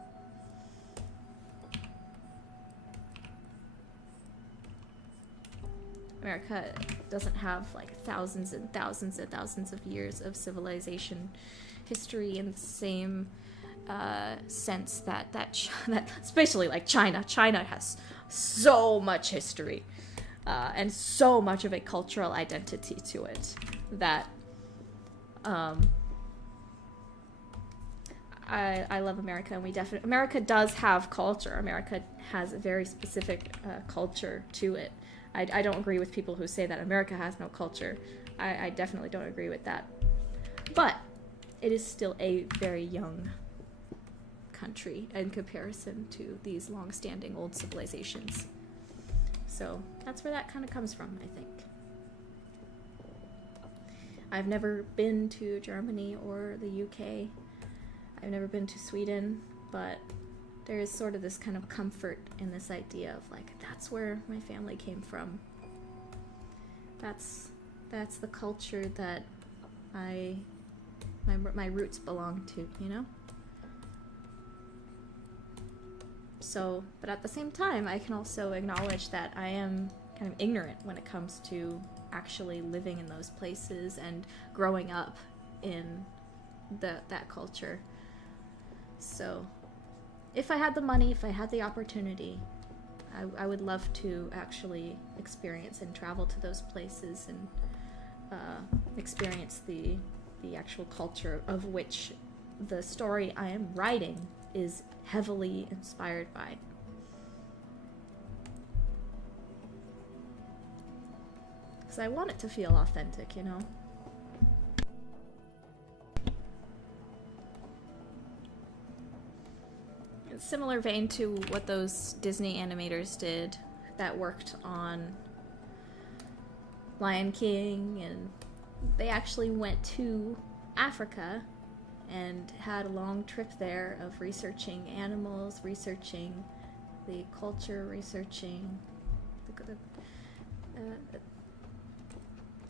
America doesn't have like thousands and thousands and thousands of years of civilization history in the same sense that especially like China has so much history and so much of a cultural identity to it that I love America, and America does have culture. America has a very specific culture to it. I don't agree with people who say that America has no culture. I definitely don't agree with that, but it is still a very young country in comparison to these long-standing old civilizations. So that's where that kind of comes from, I think. I've never been to Germany or the UK. I've never been to Sweden, but there is sort of this kind of comfort in this idea of like, that's where my family came from. That's the culture that my roots belong to, you know? So, but at the same time, I can also acknowledge that I am kind of ignorant when it comes to actually living in those places and growing up in that culture. So, if I had the money, if I had the opportunity, I would love to actually experience and travel to those places and experience the actual culture of which the story I am writing is heavily inspired by. Because I want it to feel authentic, you know? In a similar vein to what those Disney animators did that worked on Lion King, and they actually went to Africa and had a long trip there of researching animals, researching the culture, researching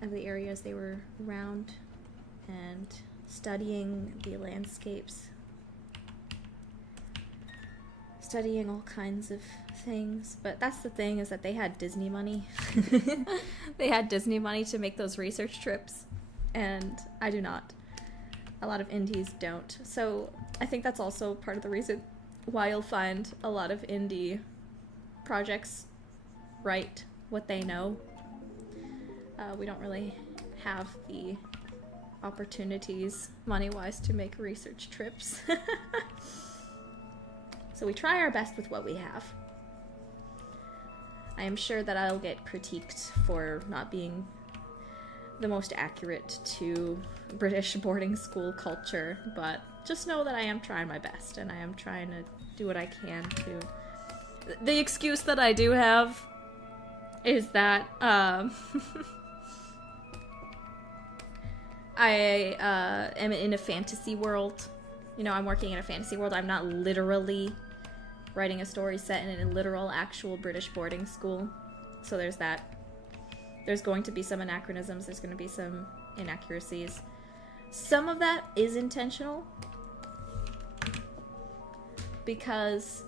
the areas they were around, and studying the landscapes. studying all kinds of things. But that's the thing, is that they had Disney money. They had Disney money to make those research trips, and I do not. A lot of indies don't. So I think that's also part of the reason why you'll find a lot of indie projects write what they know. We don't really have the opportunities money-wise to make research trips. So we try our best with what we have. I am sure that I'll get critiqued for not being the most accurate to British boarding school culture, but just know that I am trying my best, and I am trying to do what I can to... The excuse that I do have is that, I am in a fantasy world. You know, I'm working in a fantasy world. I'm not literally writing a story set in a literal, actual British boarding school. So there's that. There's going to be some anachronisms. There's going to be some inaccuracies. Some of that is intentional, because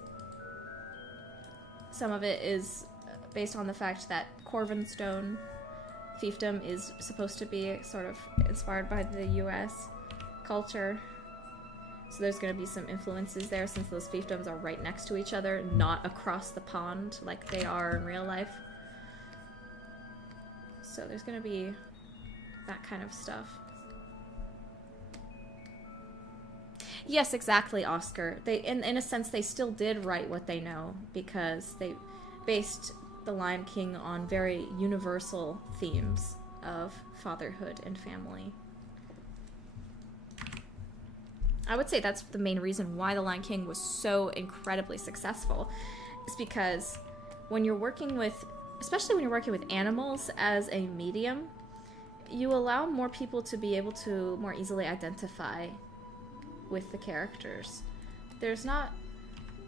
some of it is based on the fact that Corvinstone fiefdom is supposed to be sort of inspired by the US culture. So there's going to be some influences there, since those fiefdoms are right next to each other, not across the pond like they are in real life. So there's going to be that kind of stuff. Yes, exactly, Oscar. They, in a sense, they still did write what they know, because they based The Lion King on very universal themes of fatherhood and family. I would say that's the main reason why The Lion King was so incredibly successful, is because when you're working with, especially when you're working with animals as a medium, you allow more people to be able to more easily identify with the characters. There's not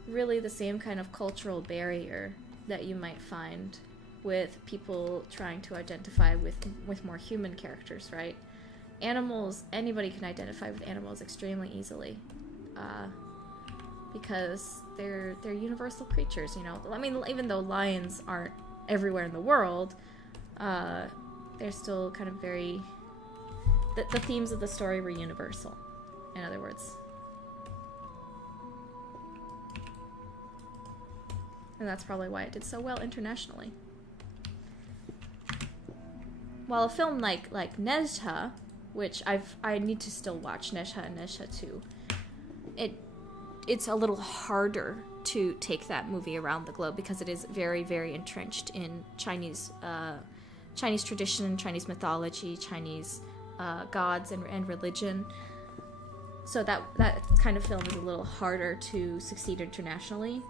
really the same kind of cultural barrier that you might find with people trying to identify with more human characters, right? Animals, anybody can identify with animals extremely easily, because they're universal creatures, you know? I mean, even though lions aren't everywhere in the world, they're still kind of very... The themes of the story were universal, in other words. And that's probably why it did so well internationally. While a film like Nezha, which I need to still watch Nezha and Nezha 2, it's a little harder to take that movie around the globe, because it is very, very entrenched in Chinese tradition, Chinese mythology, Chinese gods and religion. So that kind of film is a little harder to succeed internationally.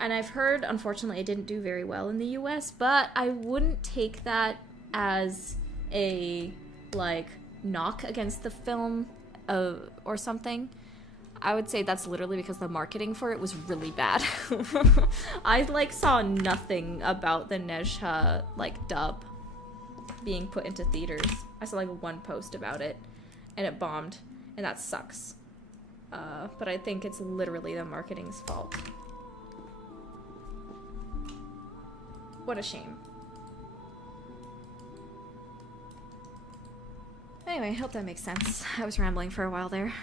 And I've heard, unfortunately, it didn't do very well in the US, but I wouldn't take that as a, like, knock against the film or something. I would say that's literally because the marketing for it was really bad. I, like, saw nothing about the Nezha, like, dub being put into theaters. I saw, like, one post about it, and it bombed, and that sucks. But I think it's literally the marketing's fault. What a shame. Anyway, I hope that makes sense. I was rambling for a while there.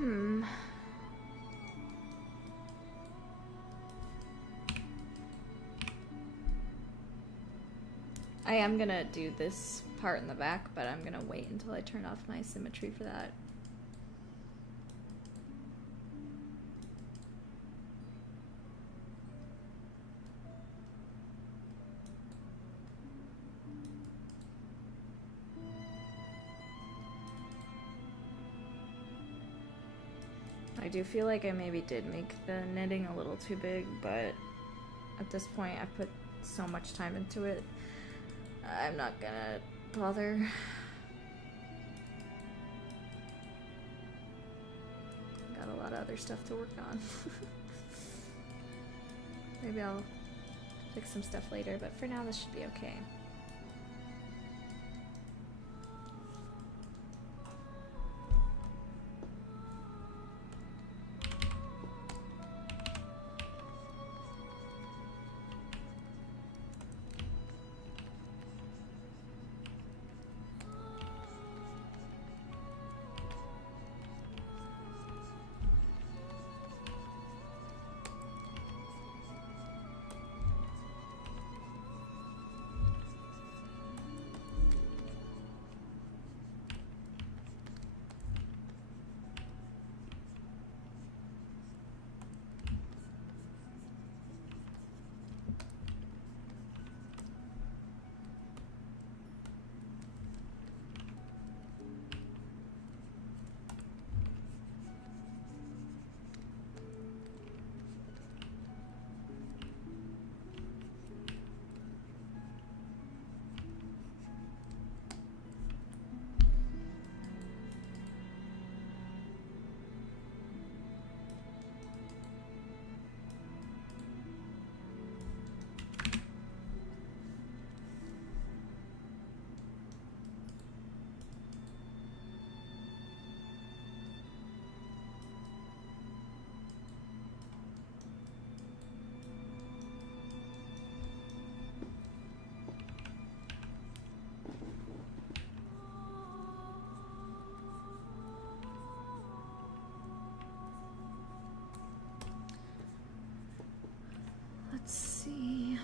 I am gonna do this part in the back, but I'm gonna wait until I turn off my symmetry for that. I do feel like I maybe did make the knitting a little too big, but at this point I've put so much time into it, I'm not gonna bother. Got a lot of other stuff to work on. Maybe I'll fix some stuff later, but for now this should be okay. Let's see.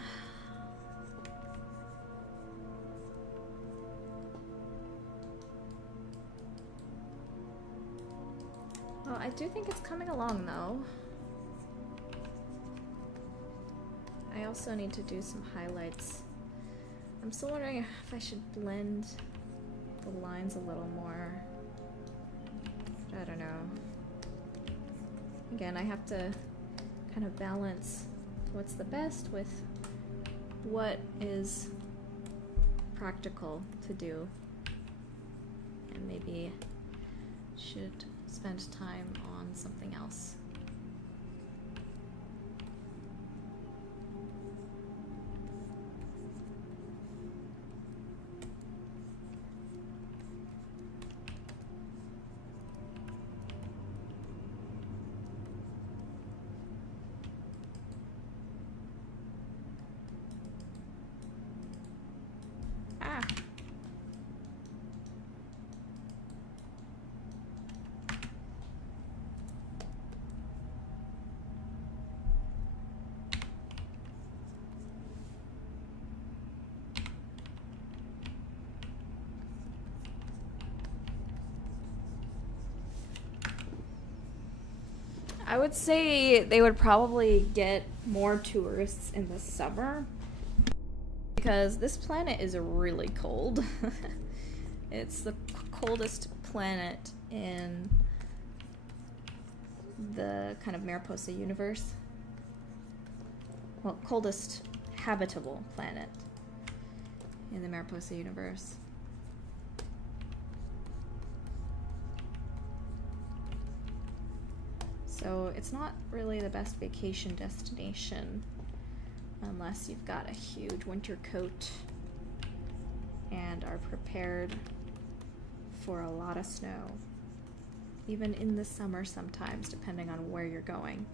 Well, I do think it's coming along though. I also need to do some highlights. I'm still wondering if I should blend the lines a little more. I don't know. Again, I have to kind of balance what's the best with what is practical to do, and maybe should spend time on something else. I would say they would probably get more tourists in the summer because this planet is really cold. It's the coldest planet in the kind of Mariposa universe. Well, coldest habitable planet in the Mariposa universe. So it's not really the best vacation destination unless you've got a huge winter coat and are prepared for a lot of snow, even in the summer sometimes, depending on where you're going.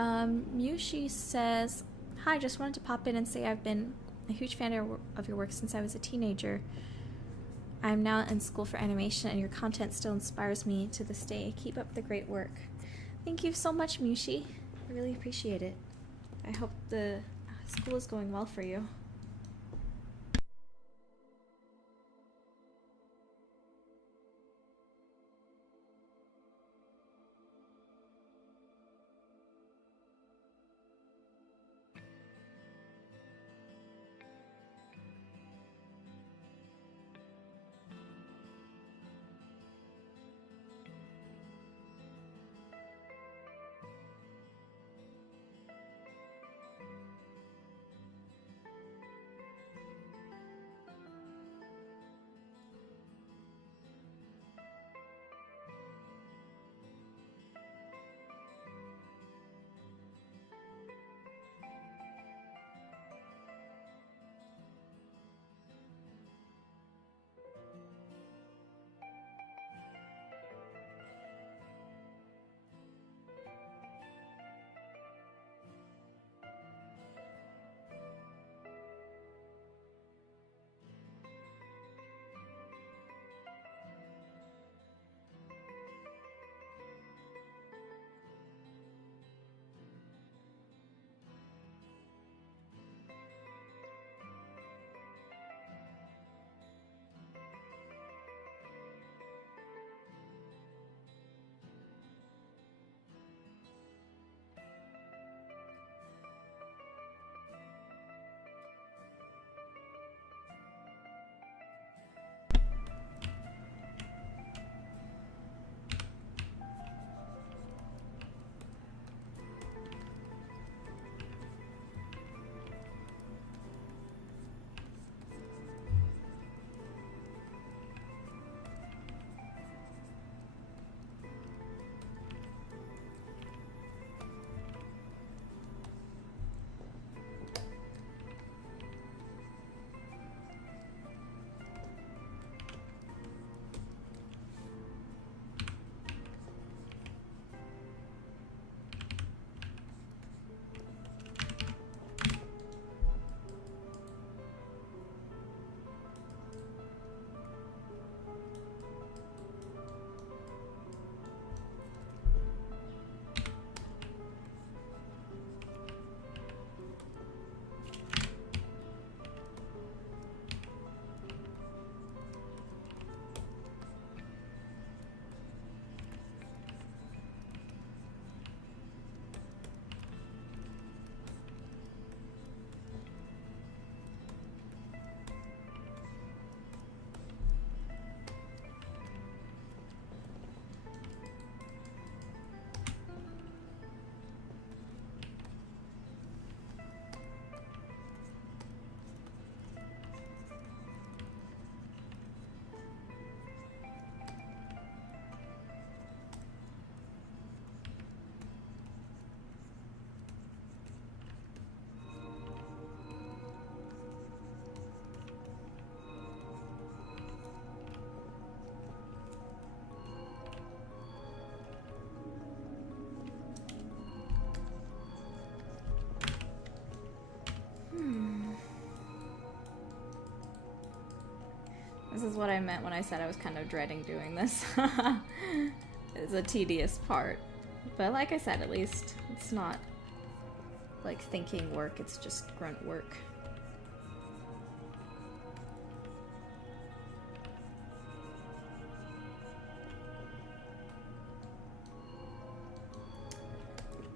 Mushi says, "Hi, just wanted to pop in and say I've been a huge fan of your work since I was a teenager. I'm now in school for animation, and your content still inspires me to this day. Keep up the great work." Thank you so much, Mushi. I really appreciate it. I hope the school is going well for you. This is what I meant when I said I was kind of dreading doing this. It's a tedious part. But like I said, at least it's not like thinking work, it's just grunt work.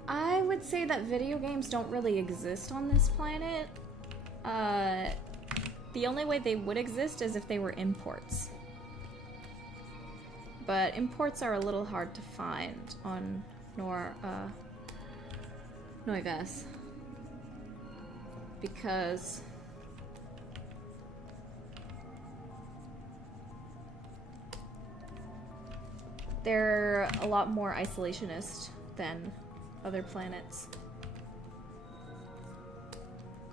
I would say that video games don't really exist on this planet. The only way they would exist is if they were imports. But imports are a little hard to find on Noives. Because they're a lot more isolationist than other planets.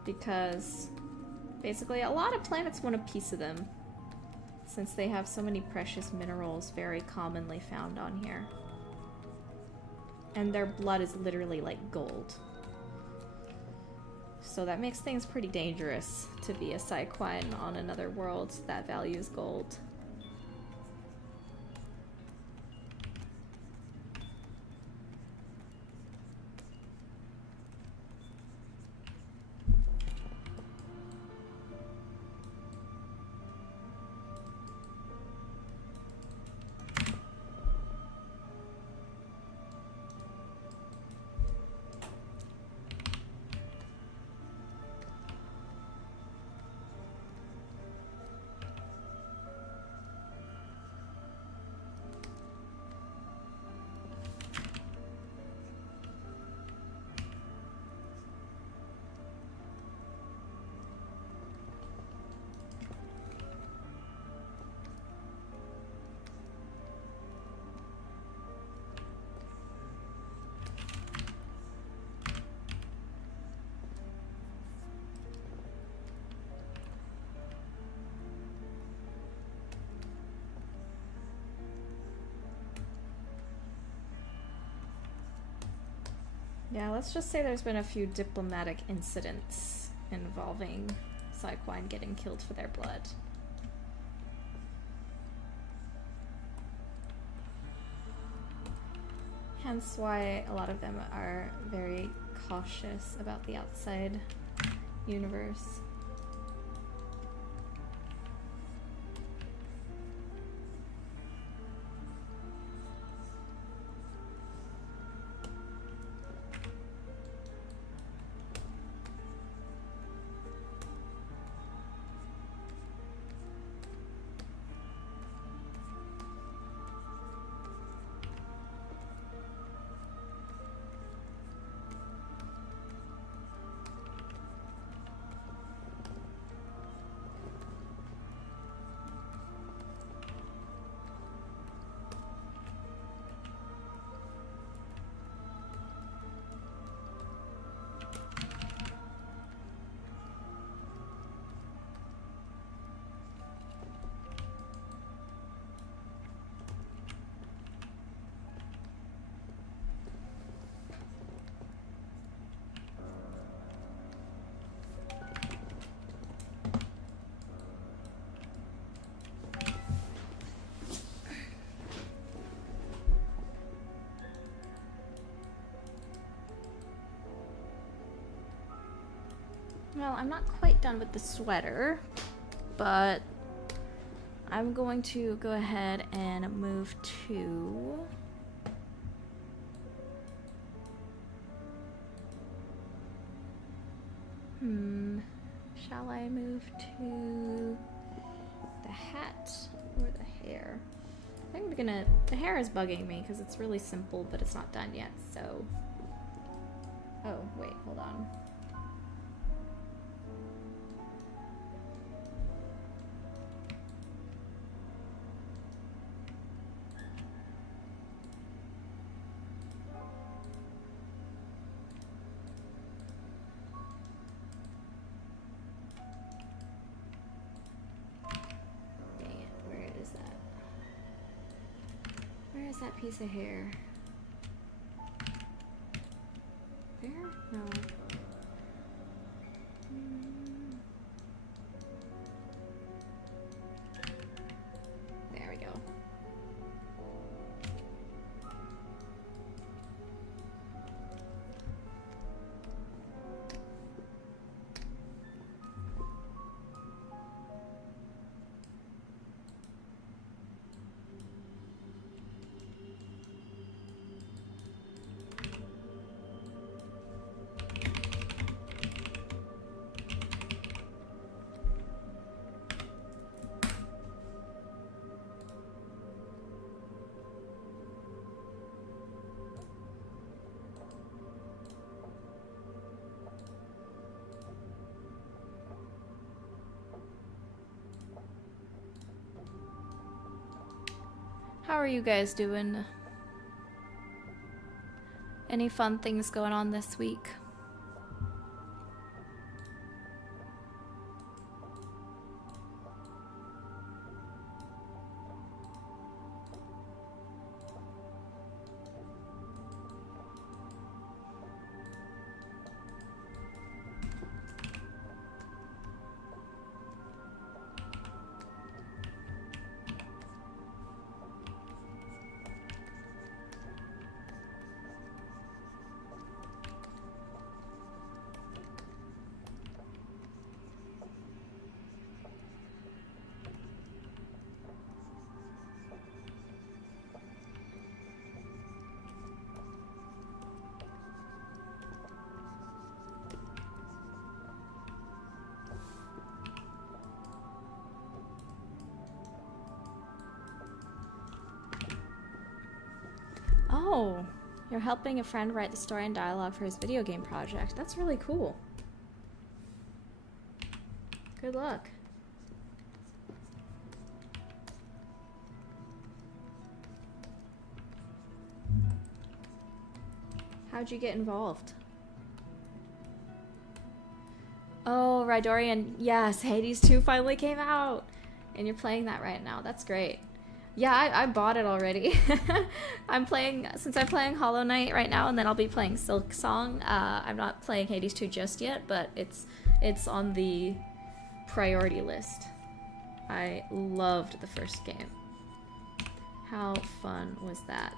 Because basically a lot of planets want a piece of them, since they have so many precious minerals very commonly found on here. And their blood is literally like gold. So that makes things pretty dangerous to be a Psyquine on another world that values gold. Yeah, let's just say there's been a few diplomatic incidents involving Psyquine getting killed for their blood. Hence why a lot of them are very cautious about the outside universe. Well, I'm not quite done with the sweater, but I'm going to go ahead and move to... Shall I move to the hat or the hair? I think we're gonna... The hair is bugging me because it's really simple, but it's not done yet, so... Oh, wait, hold on. That piece of hair. There? No. There we go. How are you guys doing? Any fun things going on this week? Oh, you're helping a friend write the story and dialogue for his video game project. That's really cool. Good luck. How'd you get involved? Oh, Rydorian, yes, Hades 2 finally came out! And you're playing that right now. That's great. Yeah, I bought it already. Since I'm playing Hollow Knight right now, and then I'll be playing Silk Song. I'm not playing Hades 2 just yet, but it's on the priority list. I loved the first game. How fun was that?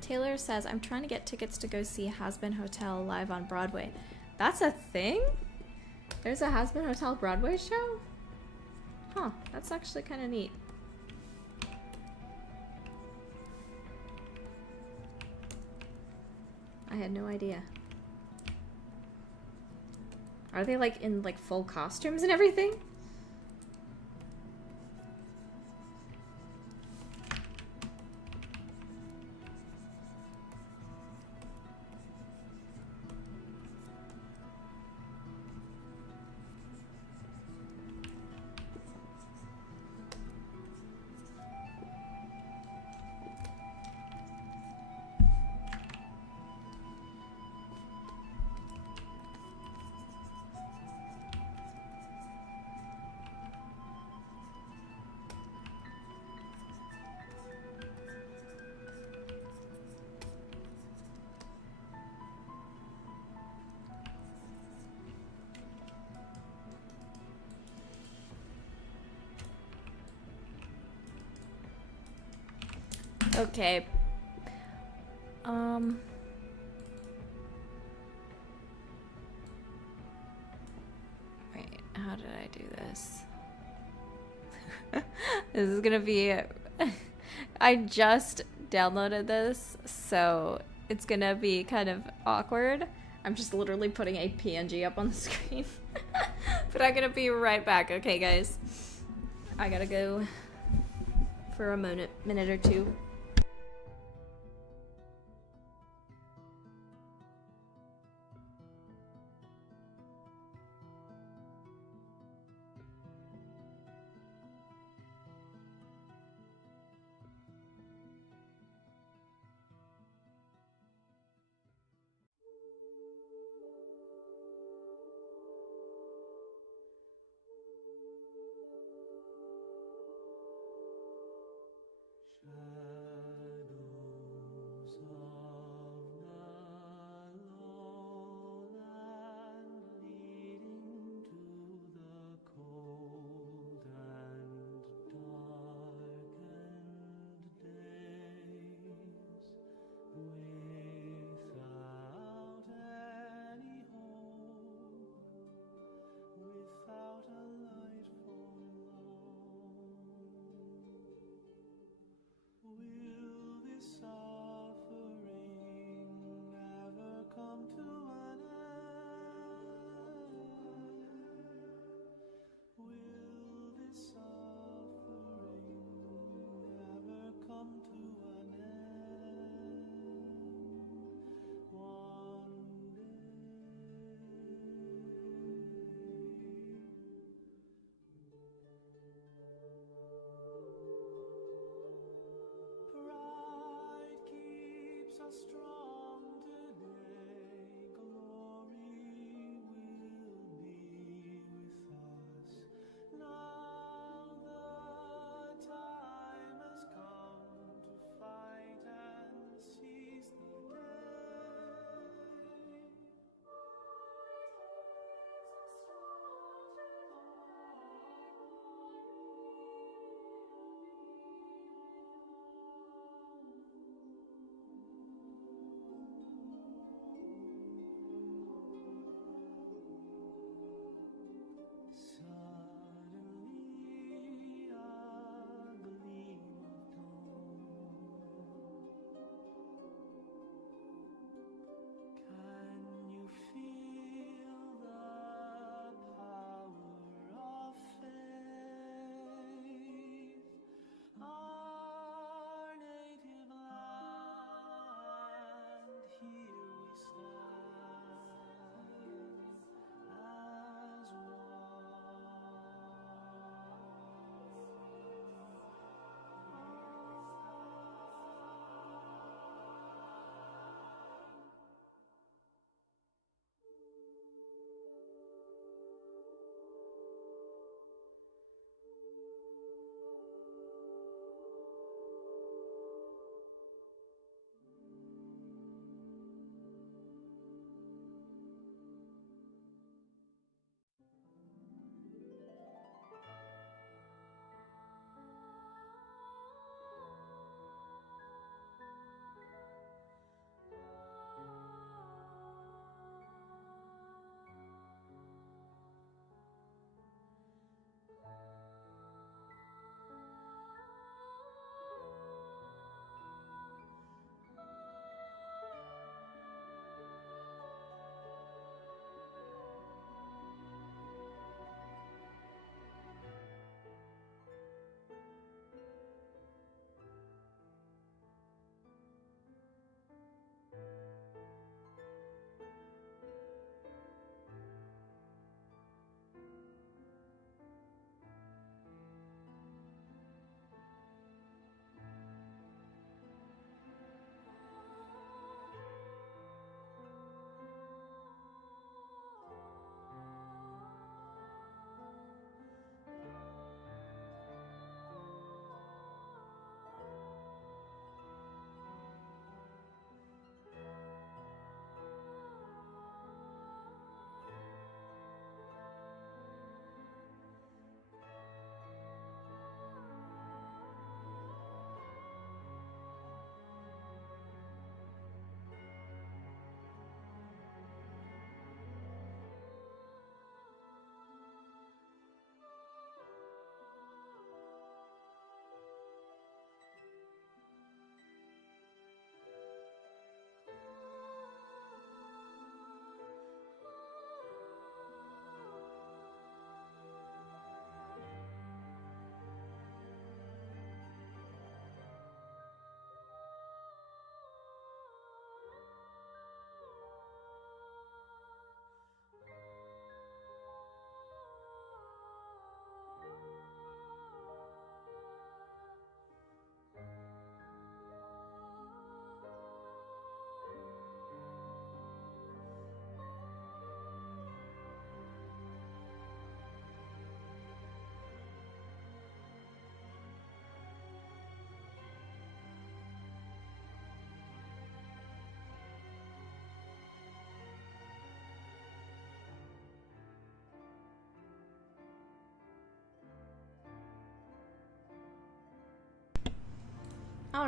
Taylor says, I'm trying to get tickets to go see Has-Been Hotel live on Broadway. That's a thing? There's a Has-Been Hotel Broadway show? Huh, that's actually kind of neat. I had no idea. Are they like in like full costumes and everything? Okay. Wait, how did I do this? This is gonna be... I just downloaded this, so it's gonna be kind of awkward. I'm just literally putting a PNG up on the screen. But I'm gonna be right back, okay guys? I gotta go for a minute or two.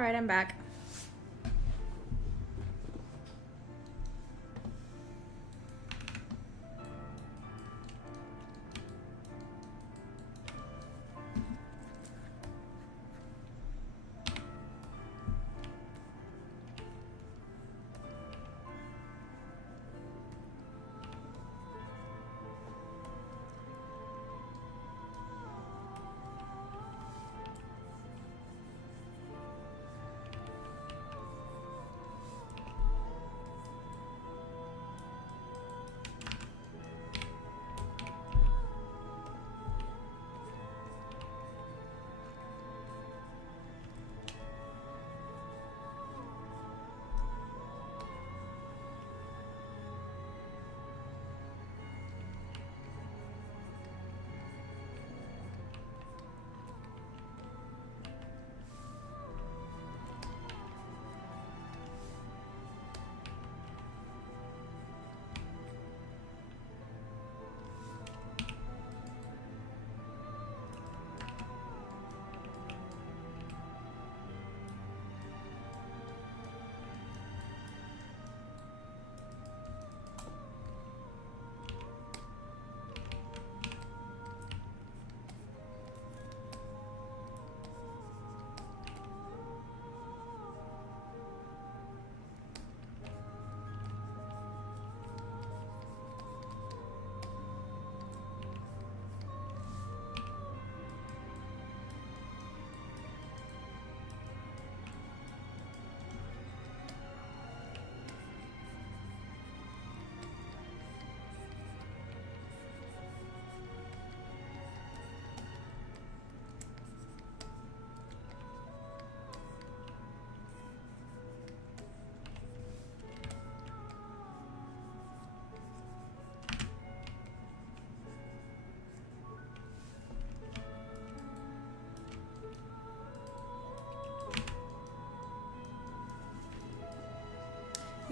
Alright, I'm back.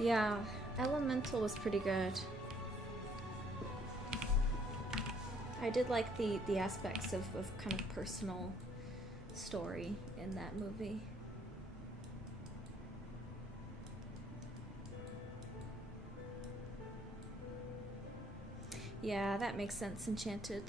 Yeah, Elemental was pretty good. I did like the aspects of kind of personal story in that movie. Yeah, that makes sense, Enchanted.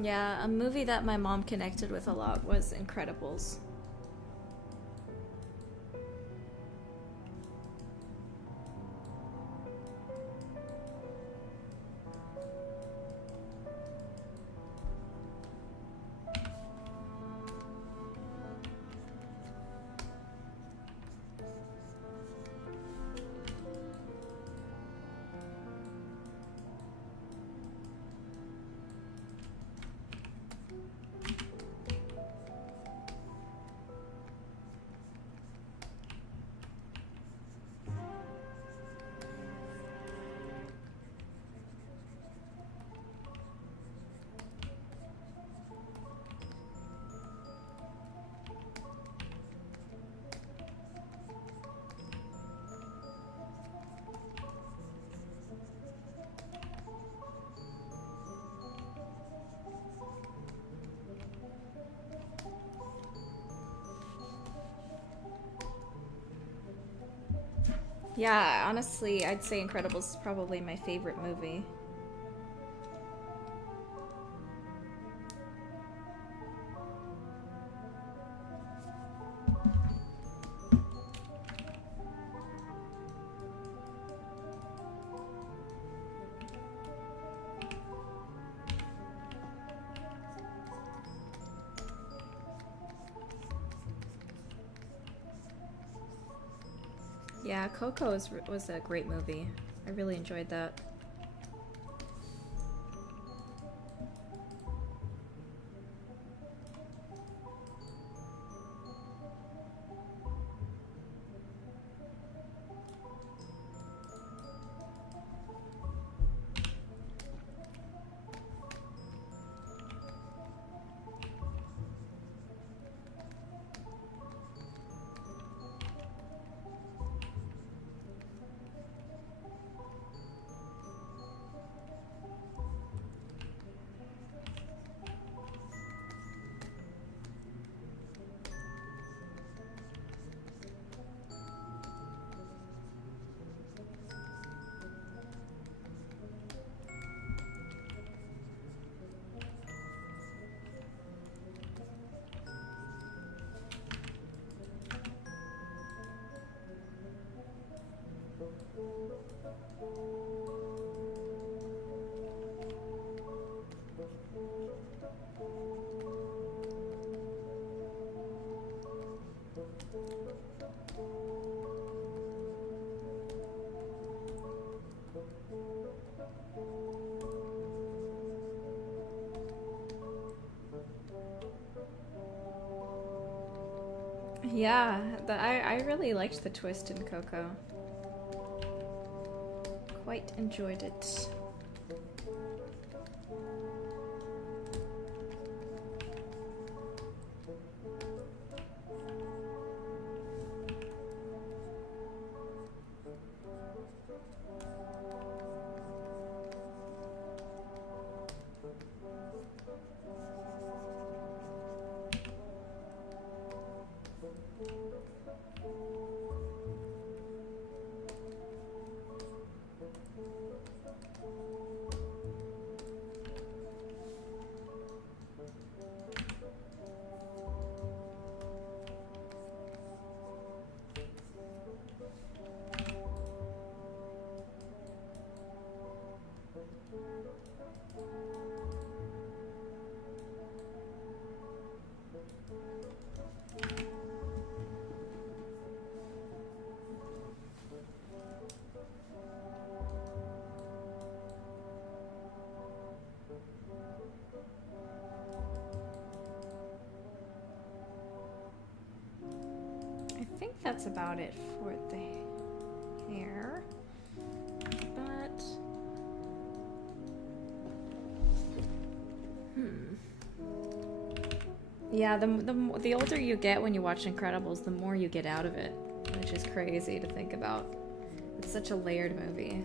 Yeah, a movie that my mom connected with a lot was Incredibles. Yeah, honestly, I'd say Incredibles is probably my favorite movie. Yeah, Coco was a great movie. I really enjoyed that. Yeah, I really liked the twist in Coco. Quite enjoyed it. I think that's about it for the hair. But yeah, the older you get when you watch Incredibles, the more you get out of it, which is crazy to think about. It's such a layered movie.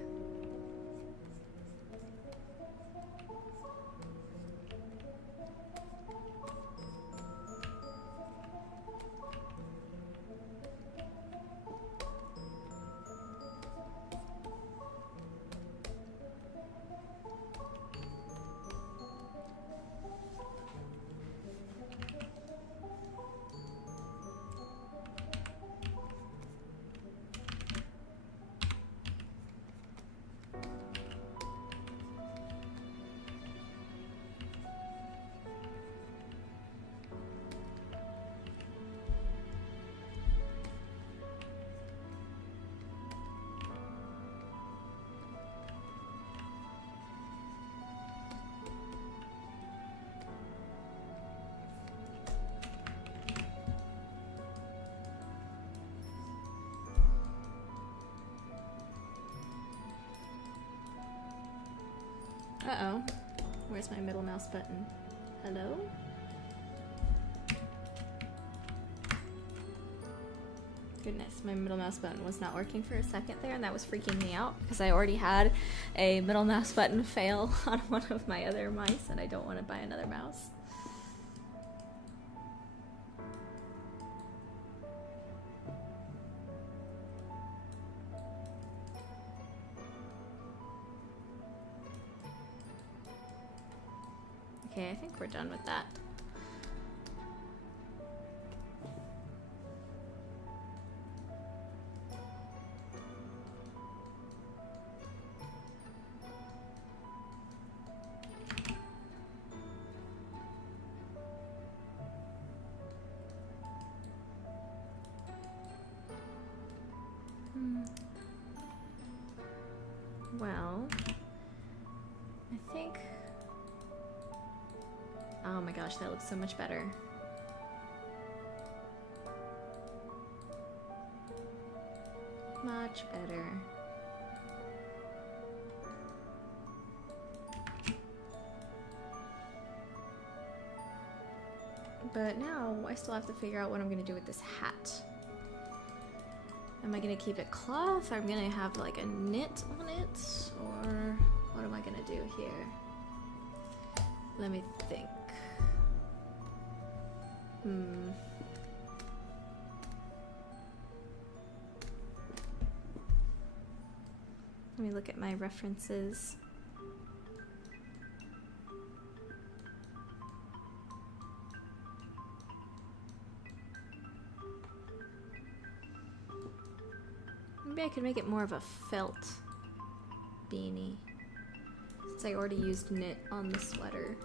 Uh-oh. Where's my middle mouse button? Hello? Goodness, my middle mouse button was not working for a second there, and that was freaking me out because I already had a middle mouse button fail on one of my other mice, and I don't want to buy another mouse. Okay, I think we're done with that. Well, I think... Oh my gosh, that looks so much better. Much better. But now I still have to figure out what I'm gonna do with this hat. Am I gonna keep it cloth? Or I'm gonna have like a knit on it? Or what am I gonna do here? Let me think. Let me look at my references. Maybe I could make it more of a felt beanie, since I already used knit on the sweater.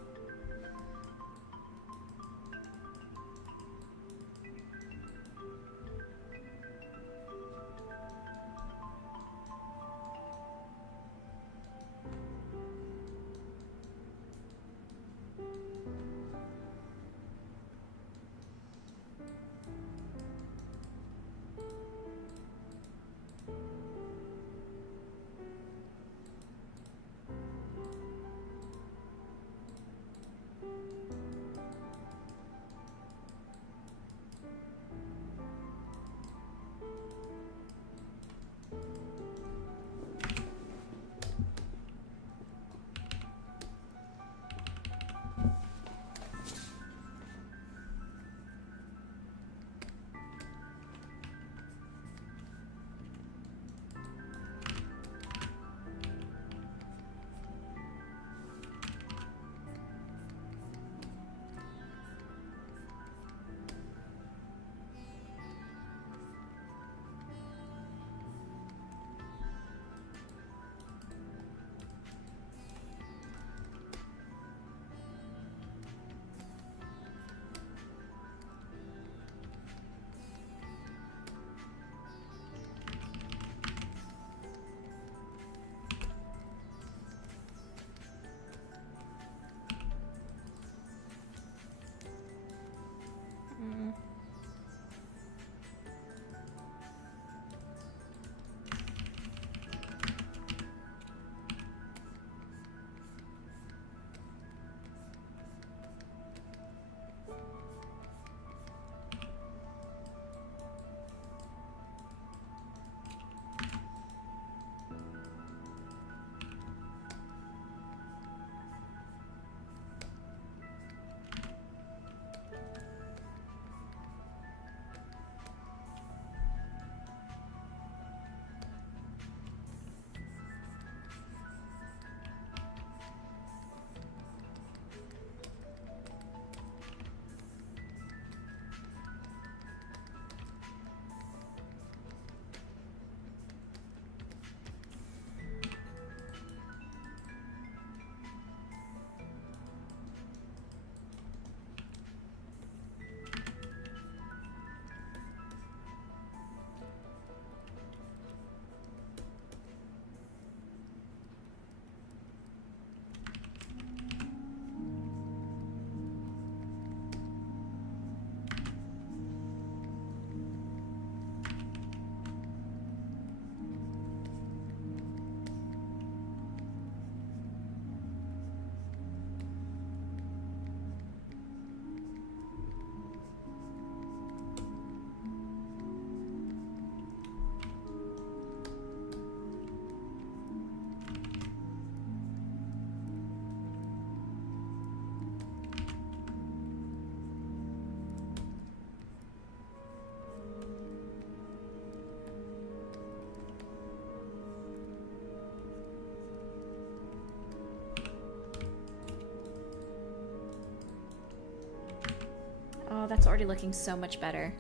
that's already looking so much better.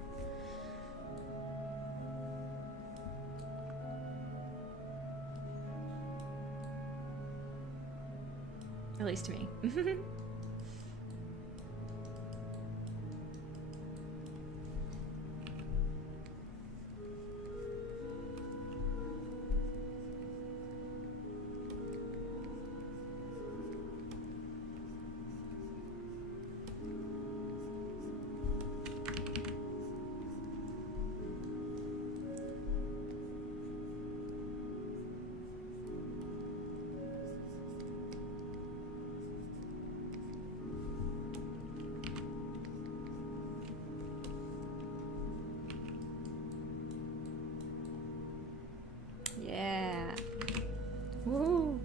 At least to me. Yeah. Woo.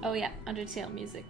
Oh yeah, Undertale music.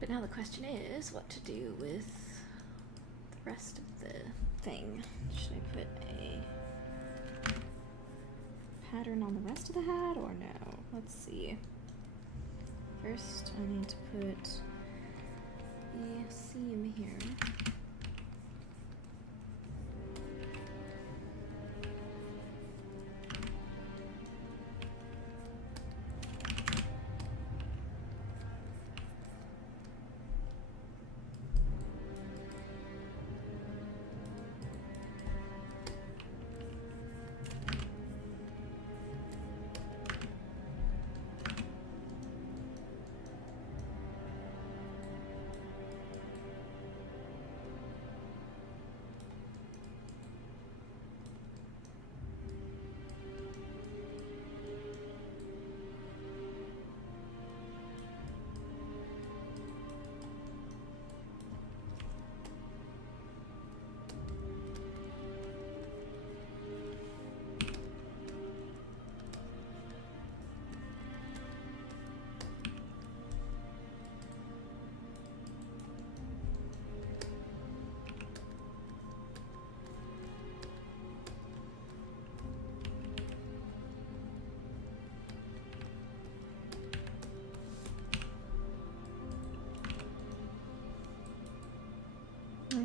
But now the question is what to do with the rest of the thing. Should I put a pattern on the rest of the hat or no? Let's see. First, I need to put a seam here.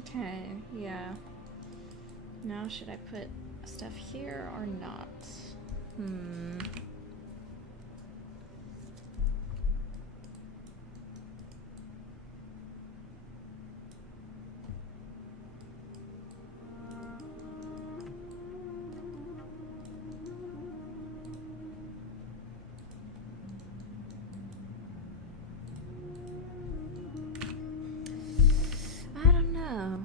Okay, yeah. Now should I put stuff here or not? I don't know.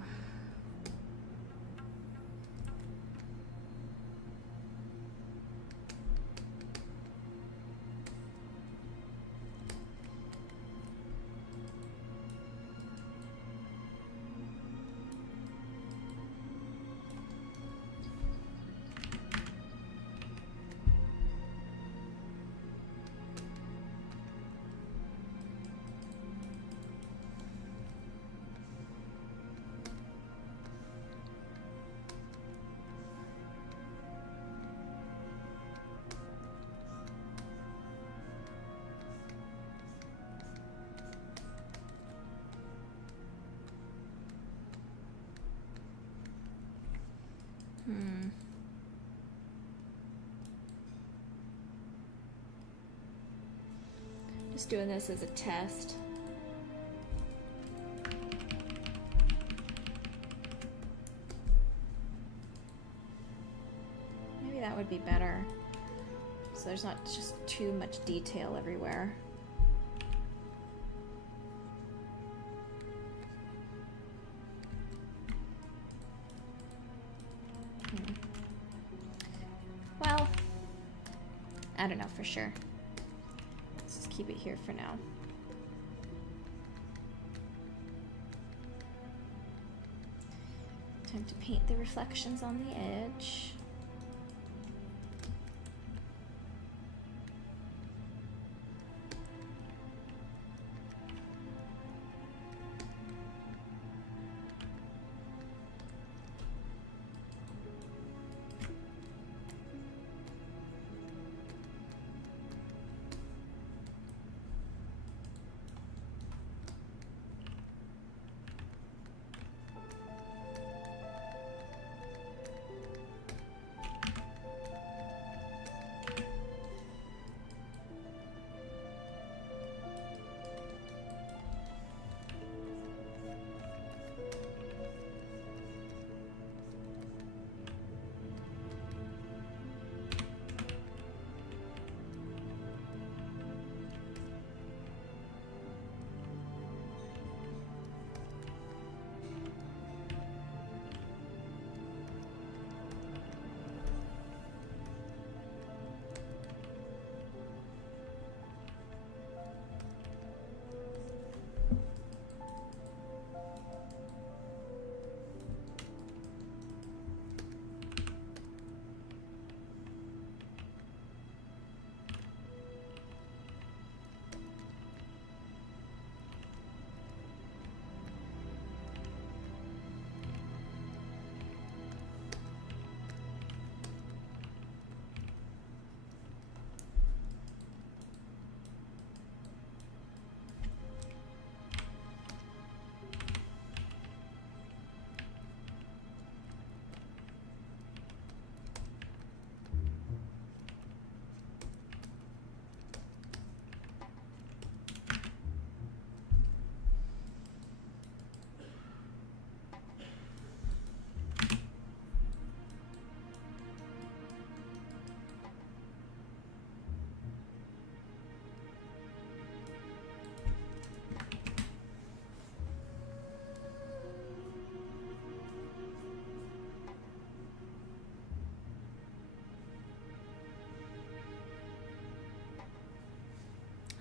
Just doing this as a test. Maybe that would be better, so there's not just too much detail everywhere. Well, I don't know for sure. Let's just keep it here for now. Time to paint the reflections on the edge.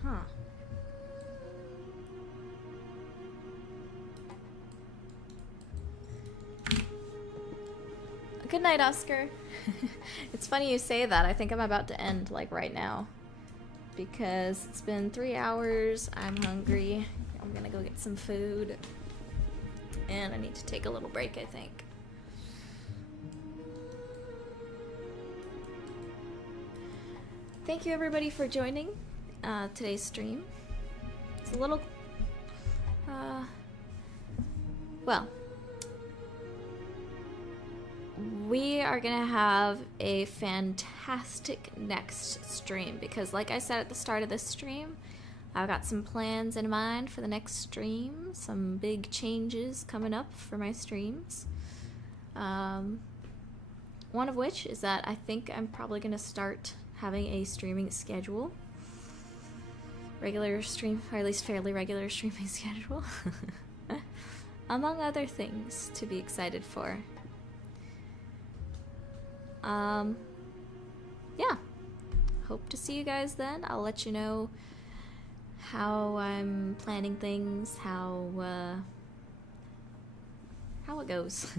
Huh. Good night, Oscar. It's funny you say that. I think I'm about to end, like, right now. Because it's been 3 hours, I'm hungry, I'm gonna go get some food, and I need to take a little break, I think. Thank you everybody for joining today's stream. It's a little, well, we are gonna have a fantastic next stream because, like I said at the start of this stream, I've got some plans in mind for the next stream, some big changes coming up for my streams. One of which is that I think I'm probably gonna start having a streaming schedule. Regular stream, or at least fairly regular streaming schedule. Among other things to be excited for. Yeah. Hope to see you guys then. I'll let you know how I'm planning things, how it goes.